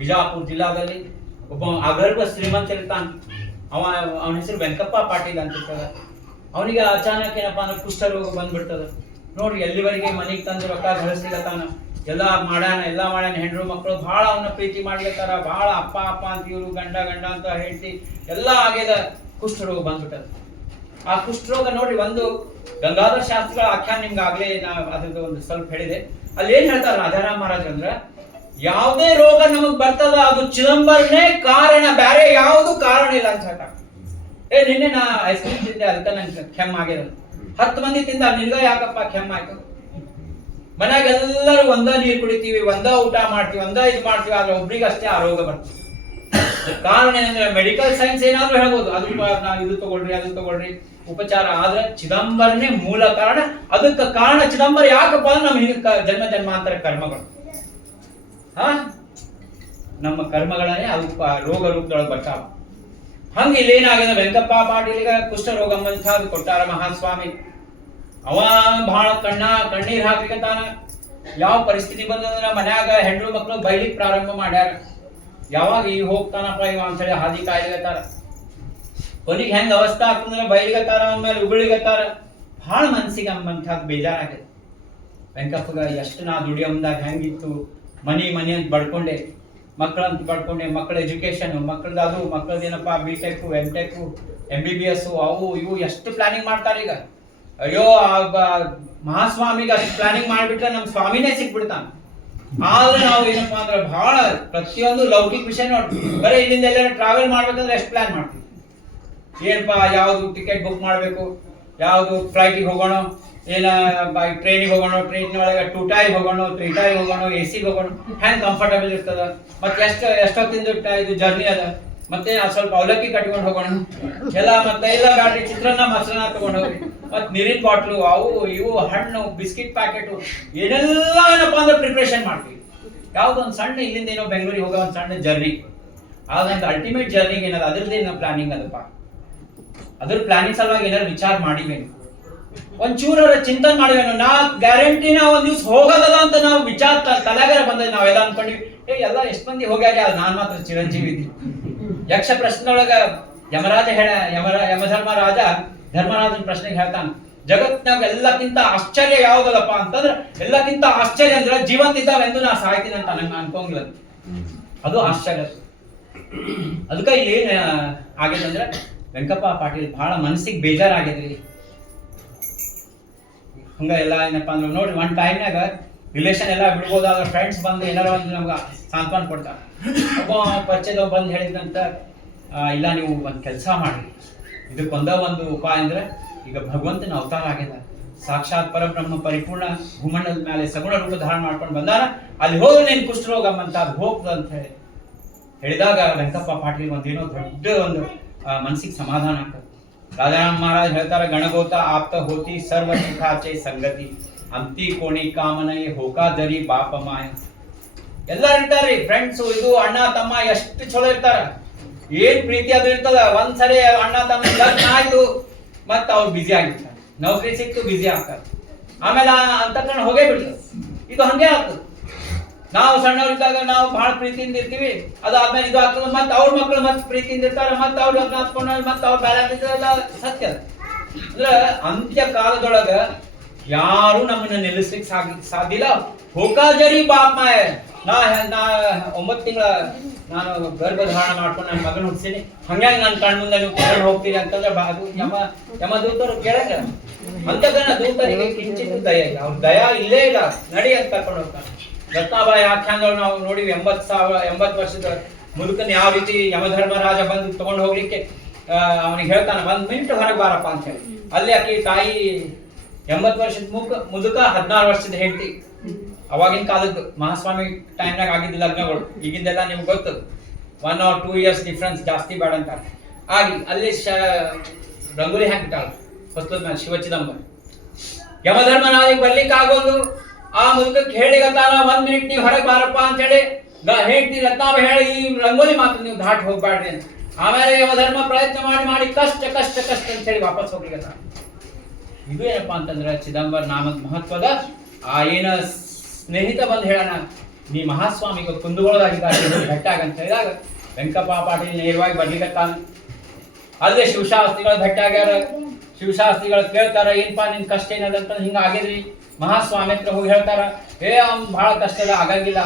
ಬಿಜಾಪುರ ಜಿಲ್ಲಾದಲ್ಲಿ ಒಬ್ಬ ಅಗರ್ಭ ಶ್ರೀಮಂತ ಇರ್ತಾನ. ಅವನ ಹೆಸರು ವೆಂಕಪ್ಪ ಪಾಟೀಲ್ ಅಂತ ಇರ್ತದ. ಅವನಿಗೆ ಅಚಾನಕ್ ಏನಪ್ಪಾ ಅಂದ್ರೆ ಕುಷ್ಠರೋಗ ಬಂದ್ಬಿಡ್ತದ. ನೋಡ್ರಿ, ಎಲ್ಲಿವರೆಗೆ ಮನೆಗೆ ತಂದು ರೊಕ್ಕ ಗಳಿಸ್ಲಿಕತ್ತಾನ, ಎಲ್ಲಾ ಮಾಡ್ಯಾನ, ಹೆಂಡ್ರು ಮಕ್ಕಳು ಬಹಳ ಅವನ್ನ ಪ್ರೀತಿ ಮಾಡ್ಲಿತ್ತಾರ, ಬಹಳ ಅಪ್ಪ ಅಂತ ಇವ್ರು, ಗಂಡ ಅಂತ ಹೇಳ್ತಿ ಎಲ್ಲಾ ಆಗ್ಯದ. ಕುಷ್ಠರೋಗ ಬಂದ್ಬಿಟ್ಟದ. ಆ ಕುಷ್ಠರೋಗ ನೋಡ್ರಿ, ಒಂದು ಗಂಗಾಧರ ಶಾಸ್ತ್ರಿಗಳ ಆಖ್ಯಾನ ನಿಮ್ಗೆ ಆಗ್ಲೇ ಅದ್ರದ್ದು ಒಂದು ಸ್ವಲ್ಪ ಹೇಳಿದೆ. ಅಲ್ಲಿ ಏನ್ ಹೇಳ್ತಾರೆ ರಾಜಾರಾಮ್ ಮಹಾರಾಜ್ ಅಂದ್ರ, ಯಾವುದೇ ರೋಗ ನಮಗ್ ಬರ್ತದ ಅದು ಚಿದಂಬರನೇ ಕಾರಣ, ಬೇರೆ ಯಾವುದು ಕಾರಣ ಇಲ್ಲ ಅಂತ ಹೇಳ್ತಾರೆ. ನಿನ್ನೆ ನಾ ಐಸ್ ಕ್ರೀಮ್ ತಿಂದೆ, ಅದಕ್ಕೆ ನಂಗೆ ಕೆಮ್ಮ ಆಗ್ಯದ. 10 ಮಂದಿ ತಿಂದ, ನಿನ್ಗ ಯಾಕಪ್ಪ ಕೆಮ್ಮ ಆಯ್ತು? ಮನ್ಯಾಗ ಎಲ್ಲರೂ ಒಂದ ನೀರು ಕುಡಿತೀವಿ, ಒಂದ ಊಟ ಮಾಡ್ತೀವಿ, ಒಂದ ಇದು ಮಾಡ್ತೀವಿ, ಆದ್ರೆ ಒಬ್ರಿಗೆ ಅಷ್ಟೇ ಆ ರೋಗ ಬರ್ತದೆ. ಕಾರಣ ಏನಂದ್ರೆ ಮೆಡಿಕಲ್ ಸೈನ್ಸ್ ಏನಾದ್ರೂ ಹೇಳ್ಬೋದು, ಅದು ನಾವು ಇದು ತಗೊಳ್ರಿ ಅದು ತಗೊಳ್ರಿ ಉಪಚಾರ, ಆದ್ರೆ ಚಿದಂಬರನೇ ಮೂಲ ಕಾರಣ. ಅದಕ್ಕೆ ಕಾರಣ ಚಿದಂಬರ ಯಾಕಪ್ಪ ಅಂದ್ರೆ ನಮ್ಮ ಜನ್ಮ ಜನ್ಮಾಂತರ ಕರ್ಮಗಳು. ನಮ್ಮ ಕರ್ಮಗಳನ್ನೇ ಅದು ರೋಗ ರೂಪದೊಳಗೆ ಬರ್ತಾವ. ಹಂಗ ಇಲ್ಲಿ ಏನಾಗಿದೆ, ವೆಂಕಪ್ಪ ಪಾಟೀಲಿಗ ಕುಷ್ಠ ರೋಗ ಅದು ಕೊಟ್ಟಾರ ಮಹಾಸ್ವಾಮಿ. ಅವ ಬಹಳ ಕಣ್ಣೀರ್ ಹಾಕ್ಲಿಕ್ಕಂತಾನ. ಯಾವ ಪರಿಸ್ಥಿತಿ ಬಂದಂದ್ರ ಮನ್ಯಾಗ ಹೆಣ್ಣು ಮಕ್ಕಳು ಬೈಲಿಕ್ ಪ್ರಾರಂಭ ಮಾಡ್ಯಾರ. ಯಾವಾಗ ಈಗ ಹೋಗ್ತಾನಪ್ಪ ಇವ ಅಂತೇಳಿ ಹಾದಿ ಕಾಯ್ಲಿಗತ್ತಾರ. ಕೊನೆಗೆ ಹೆಂಗ ಅವಸ್ಥೆ ಆಗ್ತಂದ್ರ ಬೈಲಿಗತ್ತಾರ, ಆಮೇಲೆ ಉಗುಳಿಗತ್ತಾರ. ಬಹಳ ಮನ್ಸಿಗೆ ಅಂಬಂಥದ್ದು ಬೇಜಾರಾಗೈತೆ. ವೆಂಕಪ್ಪಗ ಎಷ್ಟು ನಾ ದುಡಿಯಂದಾಗ ಹೆಂಗಿತ್ತು, ಮನಿ ಅಂತ ಬಡ್ಕೊಂಡೆ, ಮಕ್ಕಳಂತ ಬಡ್ಕೊಂಡೆ, ಮಕ್ಕಳ ಎಜುಕೇಶನ್, ಮಕ್ಕಳದ ಅದು, ಮಕ್ಕಳದೇನಪ್ಪ BTech MTech MBBS ಅವು ಇವು ಎಷ್ಟು ಪ್ಲಾನಿಂಗ್ ಮಾಡ್ತಾರ ಈಗ. ಅಯ್ಯೋ ಮಹಾಸ್ವಾಮಿಗೆ ಅಷ್ಟು ಪ್ಲಾನಿಂಗ್ ಮಾಡ್ಬಿಟ್ರೆ ನಮ್ ಸ್ವಾಮಿನೇ ಸಿಕ್ಬಿಡ್ತಾನ. ಆದ್ರೆ ನಾವು ಏನಪ್ಪಾ ಅಂದ್ರೆ ಬಹಳ ಪ್ರತಿಯೊಂದು ಲೌಕಿಕ ವಿಷಯ ನೋಡ್ತೀವಿ. ಬರೀ ಇಲ್ಲಿಂದ ಎಲ್ಲ ಟ್ರಾವೆಲ್ ಮಾಡ್ಬೇಕಂದ್ರೆ ಎಷ್ಟು ಪ್ಲಾನ್ ಮಾಡ್ತೀವಿ. ಏನಪ್ಪಾ ಯಾವ್ದು ಟಿಕೆಟ್ ಬುಕ್ ಮಾಡ್ಬೇಕು, ಯಾವ್ದು ಫ್ಲೈಟಿಗೆ ಹೋಗೋಣ, ಏನ ಟ್ರೈನಿಗೆ ಹೋಗೋಣ, ಟ್ರೈನ್ ಒಳಗೆ 2 ಟೈಮ್ ಹೋಗೋಣ, 3 ಟೈಮ್ ಹೋಗೋಣ, AC ಹೋಗೋಣ, ಹೆಂಗ್ ಕಂಫರ್ಟಬಲ್ ಇರ್ತದ, ಮತ್ತೆ ಎಷ್ಟೊತ್ತಿಂದ ಇದು ಜರ್ನಿ ಅದ, ಮತ್ತೆ ಸ್ವಲ್ಪ ಅವಲಕ್ಕಿ ಕಟ್ಕೊಂಡು ಹೋಗೋಣ ಎಲ್ಲ, ಮತ್ತೆ ಎಲ್ಲ ಗಾಡಿ ಚಿತ್ರಾನ್ನ ಮೊಸರನ್ನ ತಗೊಂಡು ಹೋಗ್ರಿ, ಮತ್ ನೀರಿನ ಬಾಟ್ಲು, ಅವು ಇವು ಹಣ್ಣು, ಬಿಸ್ಕಿಟ್ ಪ್ಯಾಕೆಟ್, ಏನೆಲ್ಲ ಏನಪ್ಪಾ ಅಂದ್ರೆ ಪ್ರಿಪರೇಷನ್ ಮಾಡ್ತೀವಿ. ಯಾವ್ದೊಂದು ಸಣ್ಣ ಇಲ್ಲಿಂದ ಏನೋ ಬೆಂಗಳೂರಿಗೆ ಹೋಗೋ ಒಂದು ಸಣ್ಣ ಜರ್ನಿ, ಆದಂತ ಅಲ್ಟಿಮೇಟ್ ಜರ್ನಿಗೆ ಏನದ ಅದ್ರದ್ದೇನೋ ಪ್ಲಾನಿಂಗ್ ಅದಪ್ಪ. ಅದ್ರ ಪ್ಲಾನಿಂಗ್ ಸಲುವಾಗಿ ಏನಾದ್ರು ವಿಚಾರ ಮಾಡಿವೇನು, ಒಂಚೂರ ಚಿಂತನೆ ಮಾಡಿವೇನು, ನಾ ಗ್ಯಾರಂಟಿನ ಒಂದ್ ದಿವ್ಸ ಹೋಗೋದಲ್ಲ ಅಂತ ನಾವು ವಿಚಾರ ತಲೆಗಾರ ಬಂದ ನಾವೆಲ್ಲ ಅನ್ಕೊಂಡಿವಿ. ಎಲ್ಲ ಎಷ್ಟ್ ಮಂದಿ ಹೋಗ್ಯಾರ, ನಾನ್ ಮಾತ್ರ ಚಿರಂಜೀವಿ ಇದ್ದೀನಿ. ಯಕ್ಷ ಪ್ರಶ್ನೆಯೊಳಗ ಯಮಧರ್ಮರಾಜ ಧರ್ಮರಾಜನ ಪ್ರಶ್ನೆಗೆ ಹೇಳ್ತಾನ, ಜಗತ್ನಾಗ ಎಲ್ಲಕ್ಕಿಂತ ಆಶ್ಚರ್ಯ ಯಾವ್ದಲ್ಲಪ್ಪ ಅಂತಂದ್ರೆ, ಎಲ್ಲಕ್ಕಿಂತ ಆಶ್ಚರ್ಯ ಅಂದ್ರೆ ಜೀವಂತ ಇದ್ದಾವೆಂದು ನಾ ಸಾಯ್ತೀನಿ ಅಂತ ನಂಗೆ ಅನ್ಕೊಂಗಿಲ್ಲ. ಅದು ಆಶ್ಚರ್ಯ. ಅದಕ್ಕ ಇಲ್ಲಿ ಆಗಿದೆ ಅಂದ್ರೆ ವೆಂಕಪ್ಪ ಪಾಟೀಲ್ ಬಹಳ ಮನಸ್ಸಿಗೆ ಬೇಜಾರಾಗಿದ್ರಿ. ಹಂಗ ಎಲ್ಲ ಏನಪ್ಪಾ ಅಂದ್ರೆ ನೋಡ್ರಿ, ಒಂದ್ ಟೈಮ್ನಾಗ ರಿಲೇಷನ್ ಎಲ್ಲ ಬಿಡ್ಬೋದಾದ್ರೆ ಫ್ರೆಂಡ್ಸ್ ಬಂದು ಏನಾರ ಒಂದು ನಮ್ಗೆ ಸಾಂತ್ವನ ಕೊಡ್ತಾರ. ಒಬ್ಬ ಪರಿಚಯದವ್ ಬಂದು ಹೇಳಿದಂತ, ಇಲ್ಲ ನೀವು ಒಂದು ಕೆಲಸ ಮಾಡ್ರಿ, ಇದಕ್ಕೊಂದ ಒಂದು ಉಪಾಯ ಅಂದ್ರೆ, ಈಗ ಭಗವಂತನ ಅವತಾರ ಆಗ್ಯದ, ಸಾಕ್ಷಾತ್ ಪರಬ್ರಹ್ಮ ಪರಿಪೂರ್ಣ ಭೂಮಂಡಲದ ಮೇಲೆ ಸಗುಣ ರೂಪ ಧಾರಣ ಮಾಡ್ಕೊಂಡು ಬಂದಾರ, ಅಲ್ಲಿ ಹೋದ್ರೆ ನೀನ್ ಕುಷ್ಠರೋಗ ಅಂತ ಅದು ಹೋಗ್ತದ ಅಂತ ಹೇಳಿದಾಗ ವೆಂಕಪ್ಪ ಪಾಟೀಲ್ ಒಂದೇನೋ ದೊಡ್ಡ ಒಂದು ಮನಸ್ಸಿಗೆ ಸಮಾಧಾನ ಆಗ್ತದೆ. ರಾಜಾರಾಮ್ ಮಹಾರಾಜ್ ಹೇಳ್ತಾರೆ, ಗಣಗೋತ ಆಪ್ತ ಹೋತಿ ಸರ್ವ ಸುಖಾಚೆ ಸಂಗತಿ, ಅಂತಿ ಕೋಣಿ ಕಾಮನಯೇ ಹೋಕಾ ಜರಿ ಬಾಪ ಮಾಯ. ಎಲ್ಲ ಇರ್ತಾರ್ರಿ ಫ್ರೆಂಡ್ಸ್, ಇದು ಅಣ್ಣ ತಮ್ಮ ಎಷ್ಟು ಚಲೋ ಇರ್ತಾರ, ಏನ್ ಪ್ರೀತಿ ಅದು ಇರ್ತದ. ಒಂದ್ಸರಿ ಅಣ್ಣ ತಮ್ಮ ಲಗ್ನ ಆಯ್ತು, ಮತ್ತ ಅವ್ರು ಬಿಜಿ ಆಗಿರ್ತಾರೆ, ನೌಕರಿ ಸಿಕ್ತು ಬಿಜಿ ಆಗ್ತಾರೆ, ಆಮೇಲೆ ಅಂತಕರಣ ಹೋಗೇ ಬಿಡ್ತದೆ. ಇದು ಹಂಗೆ ಆಗ್ತದೆ. ನಾವು ಸಣ್ಣವರಿದ್ದಾಗ ನಾವು ಬಹಳ ಪ್ರೀತಿಯಿಂದ ಇರ್ತೀವಿ, ಅದಾದ್ಮೇಲೆ ಇದು ಆಗ್ತದೆ, ಮತ್ತೆ ಅವ್ರ ಮಕ್ಕಳು ಮತ್ತೆ ಪ್ರೀತಿಯಿಂದ ಇರ್ತಾರೆ, ಮತ್ತೆ ಅವ್ರು ಲಗ್ನ ಹತ್ಕೊಂಡು ಮತ್ತೆ ಅವ್ರ ಬ್ಯಾಲೆನ್ಸ್ ಸತ್ಯ. ಅಂದ್ರೆ ಅಂತ್ಯ ಕಾಲದೊಳಗ ಯಾರು ನಮ್ಮನ್ನ ನಿಲ್ಲಿಸ್ಲಿಕ್ಕೆ ಸಾಧ್ಯ ಇಲ್ಲ. ಹೋಕಾಜರಿ ಬಾಪ ನಾ 9 ತಿಂಗಳ ನಾನು ಗರ್ಭಧಾರಣ ಮಾಡ್ಕೊಂಡು ನನ್ನ ಮಗನ ಹುಡ್ಸೀನಿ, ಹಂಗಾಗಿ ನನ್ನ ಕಣ್ ಮುಂದೆ ನೀವು ಕರ್ಕೊಂಡು ಹೋಗ್ತೀರಿ ಅಂತಂದ್ರೆ ಅದು ಯಮ ದೂತರು ಕೇಳಕ ಅಂತದನ್ನ ದೂತರಿಗೆ ಕಿಂಚಿತ್ ದಯ ಇಲ್ಲ, ಅವ್ರ ದಯ ಇಲ್ಲೇ ಇಲ್ಲ, ನಡಿ ಅಂತ ಕರ್ಕೊಂಡು ಹೋಗ್ತಾನೆ. ರತ್ನಾಬಾಯಿ ಆಖ್ಯಾನಗಳು ನಾವು ನೋಡಿವಿ, 80 ವರ್ಷದ ಮುದುಕನ್ ಯಾವ ರೀತಿ ಯಮಧರ್ಮರಾಜ ಬಂದು ತಗೊಂಡು ಹೋಗ್ಲಿಕ್ಕೆ ಅವನಿಗೆ ಹೇಳ್ತಾನೆ, 1 ಮಿನಿಟ್ ಹೊರಗೆ ಬಾರಪ್ಪ ಅಂತ ಹೇಳಿ. ಅಲ್ಲಿ ಆಕಿ ತಾಯಿ 80 ವರ್ಷದ ಮುದುಕ 16 ವರ್ಷದ ಹೆಂಡತಿ. ಅವಾಗಿನ ಕಾಲದ್ದು ಮಹಾಸ್ವಾಮಿ ಟೈಮ್ನಾಗ ಆಗಿದ್ದ ಲಗ್ನಗಳು, ಈಗಿಂದೆಲ್ಲ ನಿಮ್ಗೆ ಗೊತ್ತು, 1 or 2 years ಡಿಫ್ರೆನ್ಸ್, ಜಾಸ್ತಿ ಬೇಡ ಅಂತ ಆಗಿ ಅಲ್ಲಿ ರಂಗೋಲಿ ಹಾಕಿಟ್ಟಾಳ ಹೊಸ್ತದ ಮೇಲೆ ಶಿವಚಿದಂಬರ. ಯಮಧರ್ಮರಾಜಿಗೆ ಬರ್ಲಿಕ್ಕೆ ಆಗೋದು, ಆ ಮುದುಕಕ್ಕೆ ಹೇಳಿಗತ್ತಾನ, 1 ಮಿನಿಟ್ ನೀವು ಹೊರಗೆ ಬಾರಪ್ಪ ಅಂತ ಹೇಳಿ ಹೇಳ್ತಿ ರತ್ನಾಭ ಹೇಳಿ, ಈ ರಂಗೋಲಿ ಮಾತ್ರ ನೀವು ದಾಟಿ ಹೋಗ್ಬಾರ್ರಿ ಅಂತ. ಆಮೇಲೆ ಯಮಧರ್ಮ ಪ್ರಯತ್ನ ಮಾಡಿ ಕಷ್ಟ ಅಂತ ಹೇಳಿ ವಾಪಸ್ ಹೋಗ್ಲಿಕ್ಕೆ. ಇದು ಏನಪ್ಪಾ ಅಂತಂದ್ರೆ ಚಿದಂಬರ ನಾಮದ ಮಹತ್ವದ ಆ ಏನ ಸ್ನೇಹಿತ ಬಂದು ಹೇಳೋಣ, ನೀ ಮಹಾಸ್ವಾಮಿಗೆ ಕುಂದುಗೊಳದಾಗಿದ್ದಾರೆ ಭೇಟಾಗ ಅಂತ ಹೇಳಿದಾಗ ವೆಂಕಪ್ಪ ಪಾಟೀಲ್ ನೇರವಾಗಿ ಬರ್ಲಿಕ್ಕತ್ತಾನ. ಅಲ್ಲೇ ಶಿವಶಾಸ್ತ್ರಿಗಳು ಭೇಟಾಗ್ಯಾರ. ಶಿವಶಾಸ್ತ್ರಿಗಳು ಕೇಳ್ತಾರ, ಏನಪ್ಪಾ ನಿನ್ ಕಷ್ಟ ಏನದಂತ, ಹಿಂಗ ಆಗಿದ್ರಿ. ಮಹಾಸ್ವಾಮಿ ಹತ್ರ ಹೋಗಿ ಹೇಳ್ತಾರ, ಅವ್ನ್ ಬಹಳ ಕಷ್ಟದ ಆಗಂಗಿಲ್ಲ,